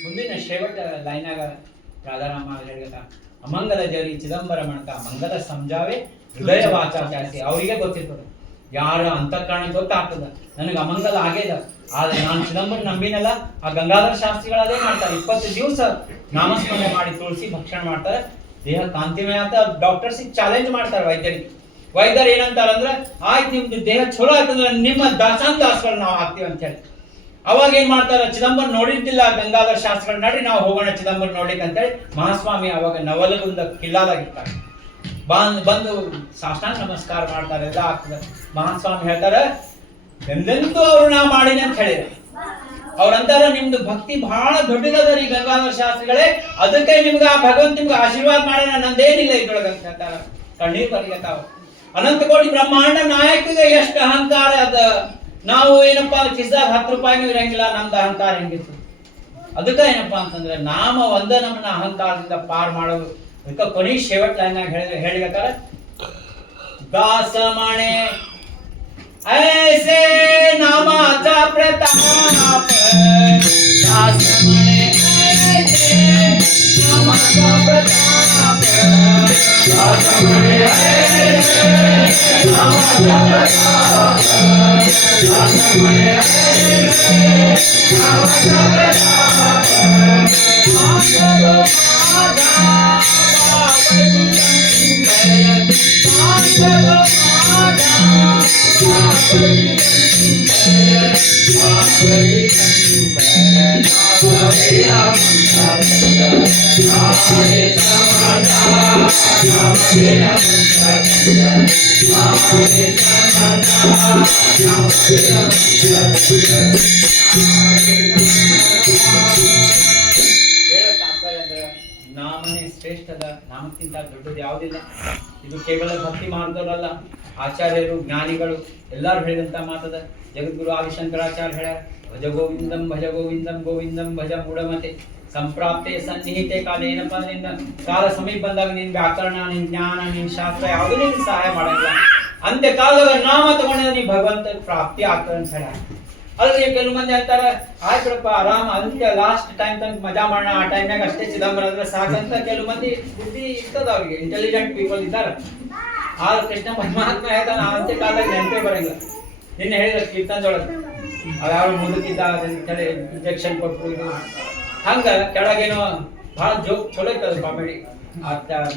ಮುಂದಿನ ಶೇವಟ ಲೈನಾಗ ರಾಧಾರಾಮ ಹೇಳಿದ, ಅಮಂಗಲ ಜರಿ ಚಿದಂಬರ ಮಣಕ ಮಂಗಲ ಸಂಜಾವೆ ಹೃದಯ ವಾಚಾ ಚಾಸಿ. ಅವರಿಗೆ ಗೊತ್ತಿರ್ತದೆ ಯಾರ ಅಂತಃಕರಣ ಗೊತ್ತಾಗ್ತದ. ನನಗೆ ಅಮಂಗಲ ಆಗೇದ, ಆದ್ರೆ ನಾನು ಚಿದಂಬರ ನಂಬಿನಲ್ಲ, ಆ ಗಂಗಾಧರ ಶಾಸ್ತ್ರಿಗಳು ಅದೇ ಮಾಡ್ತಾರೆ. 20 ದಿವಸ ನಾಮಸ್ಮರಣೆ ಮಾಡಿ ತುಳಸಿ ಭಕ್ಷಣೆ ಮಾಡ್ತಾರೆ, ದೇಹ ಕಾಂತಿಮಯ ಅಂತ ಡಾಕ್ಟರ್ಸ್ ಚಾಲೆಂಜ್ ಮಾಡ್ತಾರೆ ವೈದ್ಯರಿಗೆ. ವೈದ್ಯರು ಏನಂತಾರಂದ್ರೆ, ಆಯ್ತು ನಿಮ್ದು ದೇಹ ಚಲೋ ಆಗ್ತದ್ರೆ ನಿಮ್ಮ ದಾಸಗಳು ನಾವು ಆಗ್ತೀವಿ ಅಂತ ಹೇಳಿ. ಅವಾಗ ಏನ್ ಮಾಡ್ತಾರ, ಚಿದಂಬರ ನೋಡಿದ್ದಿಲ್ಲ ಗಂಗಾಧರ ಶಾಸ್ತ್ರಿಗಳು, ನಡ್ರಿ ನಾವು ಹೋಗೋಣ ಚಿದಂಬರ ನೋಡ್ಲಿಕ್ಕೆ ಅಂತೇಳಿ ಮಹಾಸ್ವಾಮಿ ಅವಾಗ ನವಲಗುಂದ ಕಿಲ್ಲಾದಾಗಿರ್ತಾರೆ. ಬಂದು ಸಾಷ್ಟಾಂಗ ನಮಸ್ಕಾರ ಮಾಡ್ತಾರೆ, ಎಲ್ಲ ಆಗ್ತದೆ. ಮಹಾಸ್ವಾಮಿ ಹೇಳ್ತಾರೆ, ಎಂದೆಂತೂ ಅವ್ರು ನಾ ಮಾಡಿನಿ ಅಂತ ಹೇಳಿದ್ರು. ಅವ್ರಂತಾರ, ನಿಮ್ದು ಭಕ್ತಿ ಬಹಳ ದೊಡ್ಡದದ ರೀ ಗಂಗಾಧರ ಶಾಸ್ತ್ರಿಗಳೇ, ಅದಕ್ಕೆ ನಿಮ್ಗೆ ಆ ಭಗವಂತ ನಿಮ್ಗೆ ಆಶೀರ್ವಾದ ಮಾಡ್ಯಾನ, ನಂದೇನಿಲ್ಲ ಇದ್ರೊಳಗ ಅಂತ ಹೇಳ್ತಾರ. ಕಣ್ಣೀರ್ ಬರಿಗತ್ತಾವ. ಅನಂತ ಕೋಟಿ ಬ್ರಹ್ಮಾಂಡ ನಾಯಕಿಗೆ ಎಷ್ಟು ಅಹಂಕಾರ ಅದ. ನಾವು ಏನಪ್ಪಾ ಕಿಸ್ದಾಗ 10 ರೂಪಾಯಿನೂ ಇರಂಗಿಲ್ಲ, ನಮ್ದು ಅಹಂಕಾರ ಹೆಂಗಿತ್ತು. ಅದಕ್ಕೆ ಏನಪ್ಪಾ ಅಂತಂದ್ರೆ ನಾಮ ಒಂದ ನಮ್ಮನ್ನ ಅಹಂಕಾರದಿಂದ ಪಾರ್ ಮಾಡೋದು. ಅದಕ್ಕೆ ಕೊನೆ ಶೇವಟ್ ಲೈನ್ನಾಗ ಹೇಳಿಗತ್ತಾರ, ದಾಸಮಣೆ ऐसे नामाचा प्रताप, दासमणे ऐसे नामाचा प्रताप, दासमणे ऐसे नामाचा प्रताप, दासमणे ऐसे नामाचा प्रताप, आंगलो माझा बापची आंगलो माझा ನಾಮನೇ ಶ್ರೇಷ್ಠದ, ನಾಮಕ್ಕಿಂತ ದೊಡ್ಡದು ಯಾವುದಿಲ್ಲ. ಇದು ಕೇವಲ ಭಕ್ತಿ ಮಾರ್ಗದಲ್ಲ, ಆಚಾರ್ಯರು ಜ್ಞಾನಿಗಳು ಎಲ್ಲರೂ ಹೇಳಿದಂತ ಮಾತದ. ಜಗದ್ಗುರು ಆದಿಶಂಕರಾಚಾರ್ಯ ಹೇಳ್ಯಾರ, ಭಜ ಗೋವಿಂದಂ ಭಜ ಗೋವಿಂದಂ ಗೋವಿಂದಂ ಭಜ ಮೂಢಮತೆ ಸಂಪ್ರಾಪ್ತೆ ಸನ್ನಿಹಿತೆ ಕಾಲ. ಏನಪ್ಪಾ ನಿನ್ನ ಕಾಲ ಸಮೀಪ ಬಂದಾಗ ನಿನ್ ವ್ಯಾಕರಣ, ನಿನ್ ಜ್ಞಾನ, ನಿನ್ ಶಾಸ್ತ್ರ ಯಾವುದೂ ನಿನ್ ಸಹಾಯ ಮಾಡಲ್ಲ. ಅಂತ್ಯ ಕಾಲದಾಗ ನಾಮ ತಗೊಂಡಿದ್ರೆ ನೀ ಭಗವಂತ ಪ್ರಾಪ್ತಿ ಆಗ್ತದೆ ಅಂತ ಹೇಳ್ಯಾರ. ಅಲ್ರಿ ಕೆಲವು ಮಂದಿ ಅಂತಾರ, ಆಯ್ತಪ್ಪ ಆರಾಮ್ ಅಂತ್ಯ ಲಾಸ್ಟ್ ಟೈಮ್ ತನಕ ಮಜಾ ಮಾಡೋಣ, ಆ ಟೈಮ್ನಾಗ ಅಷ್ಟೇ ಚಿದಂಬರ ಅಂದ್ರೆ ಸಾಕಂತ ಕೆಲವು ಮಂದಿ ಬುದ್ಧಿ ಇರ್ತದ, ಅವ್ರಿಗೆ ಇಂಟೆಲಿಜೆಂಟ್ ಪೀಪಲ್ ಇದ್ದಾರೆ. ಆದ್ರೆ ಕೃಷ್ಣ ಪರಮಾತ್ಮ ಹೇಳ್ತಾನ, ಅಂತ್ಯ ಕಾಲದಾಗ ನೆನಪೇ ಬರಂಗಿಲ್ಲ. ನಿನ್ನೆ ಹೇಳಿದ ಕೀರ್ತನದೊಳಗೆ ಅವ್ಯಾವ ಮುದುಕಿದ್ದ ಅಂತೇಳಿ ಇಂಜೆಕ್ಷನ್ ಕೊಟ್ಟು ಇದು ಹಂಗ ಕೆಳಗೇನೋ ಬಹಳ ಜೋಕ್ ಚಲೋ ಇರ್ತದ ಕಾಮಿಡಿ.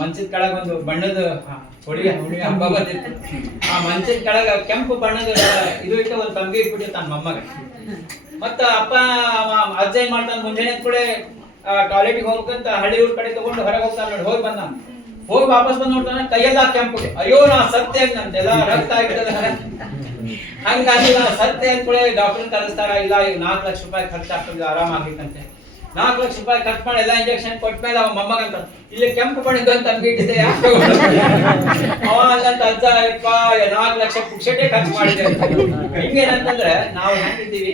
ಮಂಚದ ಕೆಳಗ ಒಂದು ಬಣ್ಣದ ಹುಡುಗಿ ಹಬ್ಬ ಬಂದಿತ್ತು. ಆ ಮಂಚದ ಕೆಳಗ ಕೆಂಪು ಬಣ್ಣದ ಇದು ಇಟ್ಟು ಒಂದು ತಂಗಿ ಇಟ್ಬಿಟ್ಟಿರ್ತಾನ ಮೊಮ್ಮಗ. ಮತ್ತ ಅಪ್ಪ ಅಜ್ಜ ಏನ್ ಮಾಡ್ತಾನ, ಮುಂಜಾನೆ ಕೂಡ ಟಾಯ್ಲೆಟ್ಗೆ ಹೋಗ್ಬೇಕಂತ ಹಳ್ಳಿ ಊರ್ ಕಡೆ ತಗೊಂಡು ಹೊರಗೆ ಹೋಗ್ತಾನ ನೋಡಿ. ಹೋಗಿ ಬಂದ, ಹೋಗಿ ವಾಪಸ್ ಬಂದು ನೋಡ್ತಾನೆ ಕೈಯೆಲ್ಲ ಕೆಂಪು. ಅಯ್ಯೋ ನಾ ಸತ್ಯ ನಂತೆಲ್ಲ ರಕ್ತ ಆಗಿರ್ತದ. ಹಂಗಾಗಿ ನಾ ಸತ್ಯ ಅಂದ್ಕೊಳ್ಳಿ ಡಾಕ್ಟರ್ ಕರೆಸ್ತಾರ, ಇಲ್ಲ ಈಗ 4 ಲಕ್ಷ ರೂಪಾಯಿ ಖರ್ಚಾಗ್ತದೆ, ಆರಾಮಾಗಿತ್ತಂತೆ. 4 ಲಕ್ಷ ರೂಪಾಯಿ ಖರ್ಚು ಮಾಡಿ ಎಲ್ಲ ಇಂಜೆಕ್ಷನ್ ಕೊಟ್ಮೇಲೆ ಅವ ಮೊಮ್ಮಗಂತ ಇಲ್ಲಿ ಕೆಂಪು ಬಣ್ಣದ ಅಂತ ಅಂದ್ಬಿಟ್ಟಿದೆ. ಅವ ಅಂತ ಅಜ್ಜ 4 ಲಕ್ಷ ಪುಕ್ಷಟೆ ಖರ್ಚು ಮಾಡಿದೆ. ಹಿಂಗೇನಂತಂದ್ರೆ ನಾವು ಹೆಂಗಿದ್ದೀವಿ,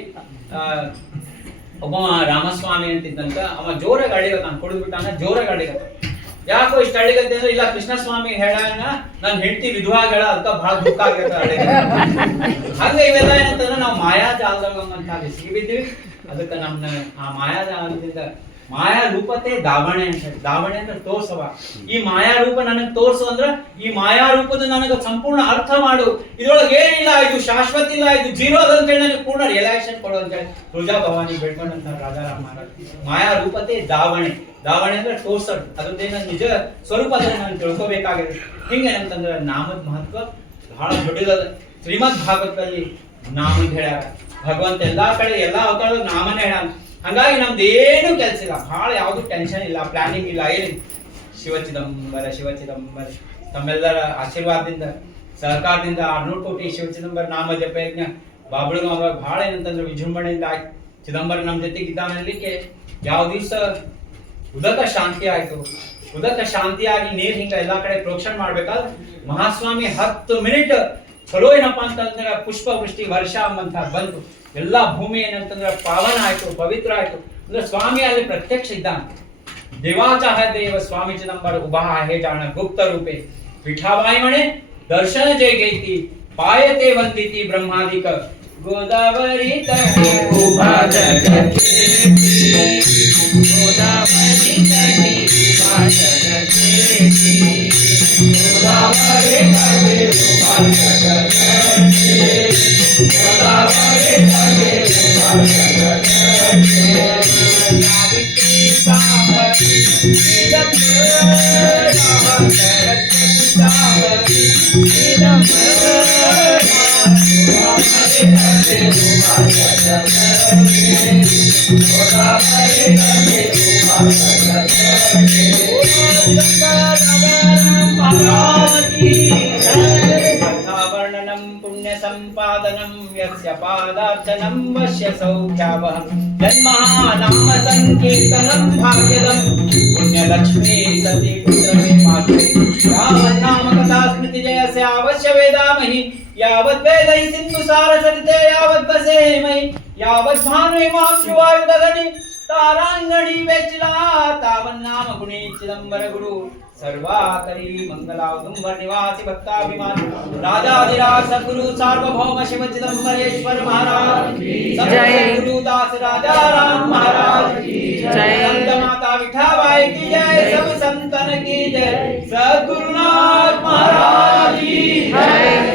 ಒಬ್ಬ ರಾಮಸ್ವಾಮಿ ಅಂತಿದ್ದಂತ ಅವ ಜೋರಾಗಿ ಅಳಿಗತ್ತಾನ, ಕುಡಿದ್ಬಿಟ್ಟಾನ, ಜೋರಾಗಿ ಅಳಿಗತ್ತ. ಯಾಕೋ ಇಷ್ಟ ಅಳಿಗತ್ತೆ ಅಂದ್ರೆ, ಇಲ್ಲ ಕೃಷ್ಣಸ್ವಾಮಿ ಹೇಳನ ನನ್ ಹೆಂಡತಿ ವಿಧವಾಗಳ ಅಂತ ಬಹಳ ದುಃಖ ಆಗತ್ತ. ಹಂಗ ಇವೆಲ್ಲ ಏನಂತಂದ್ರೆ ನಾವು ಮಾಯಾಜಾಲದಂತ ಸಿಗಿಬಿದ್ದೀವಿ. ಅದಕ್ಕೆ ನಮ್ನ ಆ ಮಾಯಾಜಾಲದಿಂದ ಮಾಯಾ ರೂಪತೆ ದಾವಣೆ ಅಂತ ಹೇಳಿ, ದಾವಣೆ ಅಂದ್ರೆ ತೋರ್ಸವ. ಈ ಮಾಯಾ ರೂಪ ನನಗೆ ತೋರ್ಸು ಅಂದ್ರ ಈ ಮಾಯಾ ರೂಪದ ನನಗೆ ಸಂಪೂರ್ಣ ಅರ್ಥ ಮಾಡು. ಇದ್ರೊಳಗೆ ಏನಿಲ್ಲ, ಇದು ಶಾಶ್ವತ ಇಲ್ಲ, ಇದು ಜೀರೋ ಅಂತ ಹೇಳಿ ನನಗೆ ಪೂರ್ಣ ರಿಯಲೈಸೇಷನ್ ಕೊಡು ಅಂತ ಹೇಳಿ ತುಳಜಾ ಭವಾನಿ ಬೇಡ್ಕೊಂಡಂತ ರಾಜಾರಾಮ್ ಮಹಾರಾಜ್. ಮಾಯಾ ರೂಪತೆ ದಾವಣೆ, ದಾವಣೆ ಅಂದ್ರೆ ತೋರ್ಸಡ್, ಅದ್ರದ್ದೇನ ನಿಜ ಸ್ವರೂಪ ಅದನ್ನ ನಾನು ತಿಳ್ಕೊಬೇಕಾಗಿದೆ. ಹಿಂಗೇನಂತಂದ್ರೆ ನಾಮದ ಮಹತ್ವ ಬಹಳ ದೊಡ್ಡದ. ಶ್ರೀಮದ್ ಭಾಗವತದಲ್ಲಿ ನಾಮದ ಹೇಳ್ಯಾರ. ಭಗವಂತ ಎಲ್ಲಾ ಕಡೆ ಎಲ್ಲಾ ಅವತಾರದಾಗ ನಾಮನೇ ಹೇಳ್ಯಾನ. ಹಂಗಾಗಿ ನಮ್ದೇನು ಕೆಲಸ ಇಲ್ಲ, ಬಹಳ ಯಾವ್ದು ಟೆನ್ಷನ್ ಇಲ್ಲ, ಪ್ಲಾನಿಂಗ್ ಇಲ್ಲ, ಏನಿಲ್ಲ. ಶಿವಚಿದಂಬರ ಶಿವಚಿದಂಬರ ತಮ್ಮೆಲ್ಲರ ಆಶೀರ್ವಾದದಿಂದ ಸಹಕಾರದಿಂದ 600 ಕೋಟಿ ಶಿವಚಿದಂಬರ ನಾಮ ಜಪ ಯಜ್ಞ ಬಾಬಳು ಅವಾಗ ಬಹಳ ಏನಂತಂದ್ರೆ ವಿಜೃಂಭಣೆಯಿಂದ ಆಯ್ತು. ಚಿದಂಬರ ನಮ್ಮ ಜೊತೆಗೆ ಇದ್ದಾನಲ್ಲಿಕ್ಕೆ ಯಾವ ದಿವಸ ಉದಕ ಶಾಂತಿ ಆಯ್ತು. ಉದಕ ಶಾಂತಿಯಾಗಿ ನೀರ್ ಹಿಂಗ ಎಲ್ಲಾ ಕಡೆ ಪ್ರೋಕ್ಷಣೆ ಮಾಡ್ಬೇಕಾದ್ರೆ ಮಹಾಸ್ವಾಮಿ 10 ಮಿನಿಟ್ ಚಲೋ ಏನಪ್ಪಾ ಅಂತಂದ್ರೆ ಪುಷ್ಪ ವೃಷ್ಟಿ ವರ್ಷ ಅಂತ ಬಂತು. ಎಲ್ಲಾ ಭೂಮಿ ಏನಂತಂದ್ರೆ ಪಾವನ ಆಯ್ತು, ಪವಿತ್ರ ಆಯ್ತು. ಅಂದ್ರೆ ಸ್ವಾಮಿ ಅಲ್ಲಿ ಪ್ರತ್ಯಕ್ಷ ಇದ್ದಾನೆ. ದೇವಾಚಾಹ ದೇವ ಸ್ವಾಮಿ ಚಿದಂಬರ ಉಭಾ ಹೇ ಜಾಣ ಗುಪ್ತ ರೂಪೆ ವಿಠಾಬಾಯಿ ಮಣೆ ದರ್ಶನ ಜಯ ಗೈತಿ ಪಾಯತೆ ವಂದಿತಿ ಬ್ರಹ್ಮಾದಿಕ ಗೋದಾವರಿ ಉಭಾ ಜಗತಿ ಗೋದಾವರಿ ತಟಿ ಉಭಾ ಜಗತಿ ಗೋದಾವರಿ ತಟಿ ಉಭಾ ಜಗತಿ वर्णनं पुण्य संपादनं यस्य पादार्चनं वश्य सौख्यावहं जन्मनाम संकीर्तनं भाग्यदं पुण्यलक्ष्मी सती पुत्रमे पाशे रामनाम कथा स्मृति जयस्य अवश्य वेदामहि यावद् वेदै सिन्धु सारसरिते यावद् वसेमहि यावद् भानुहि महाशिवाय गगने तारांगणी वेचला तावन्नाम गुणे चिदंबर गुरु सर्वाकरी मंगलावदुंबर निवासी भक्ताभिमान राजाधिराज सद्गुरु सार्वभौम शिव चिदंबरेश्वर महाराज जय। गुरु दास राजा राम महाराज की जय। संत माता विठाबाई की जय सब संतन की जय सद्गुरुनाथ महाराज की जय।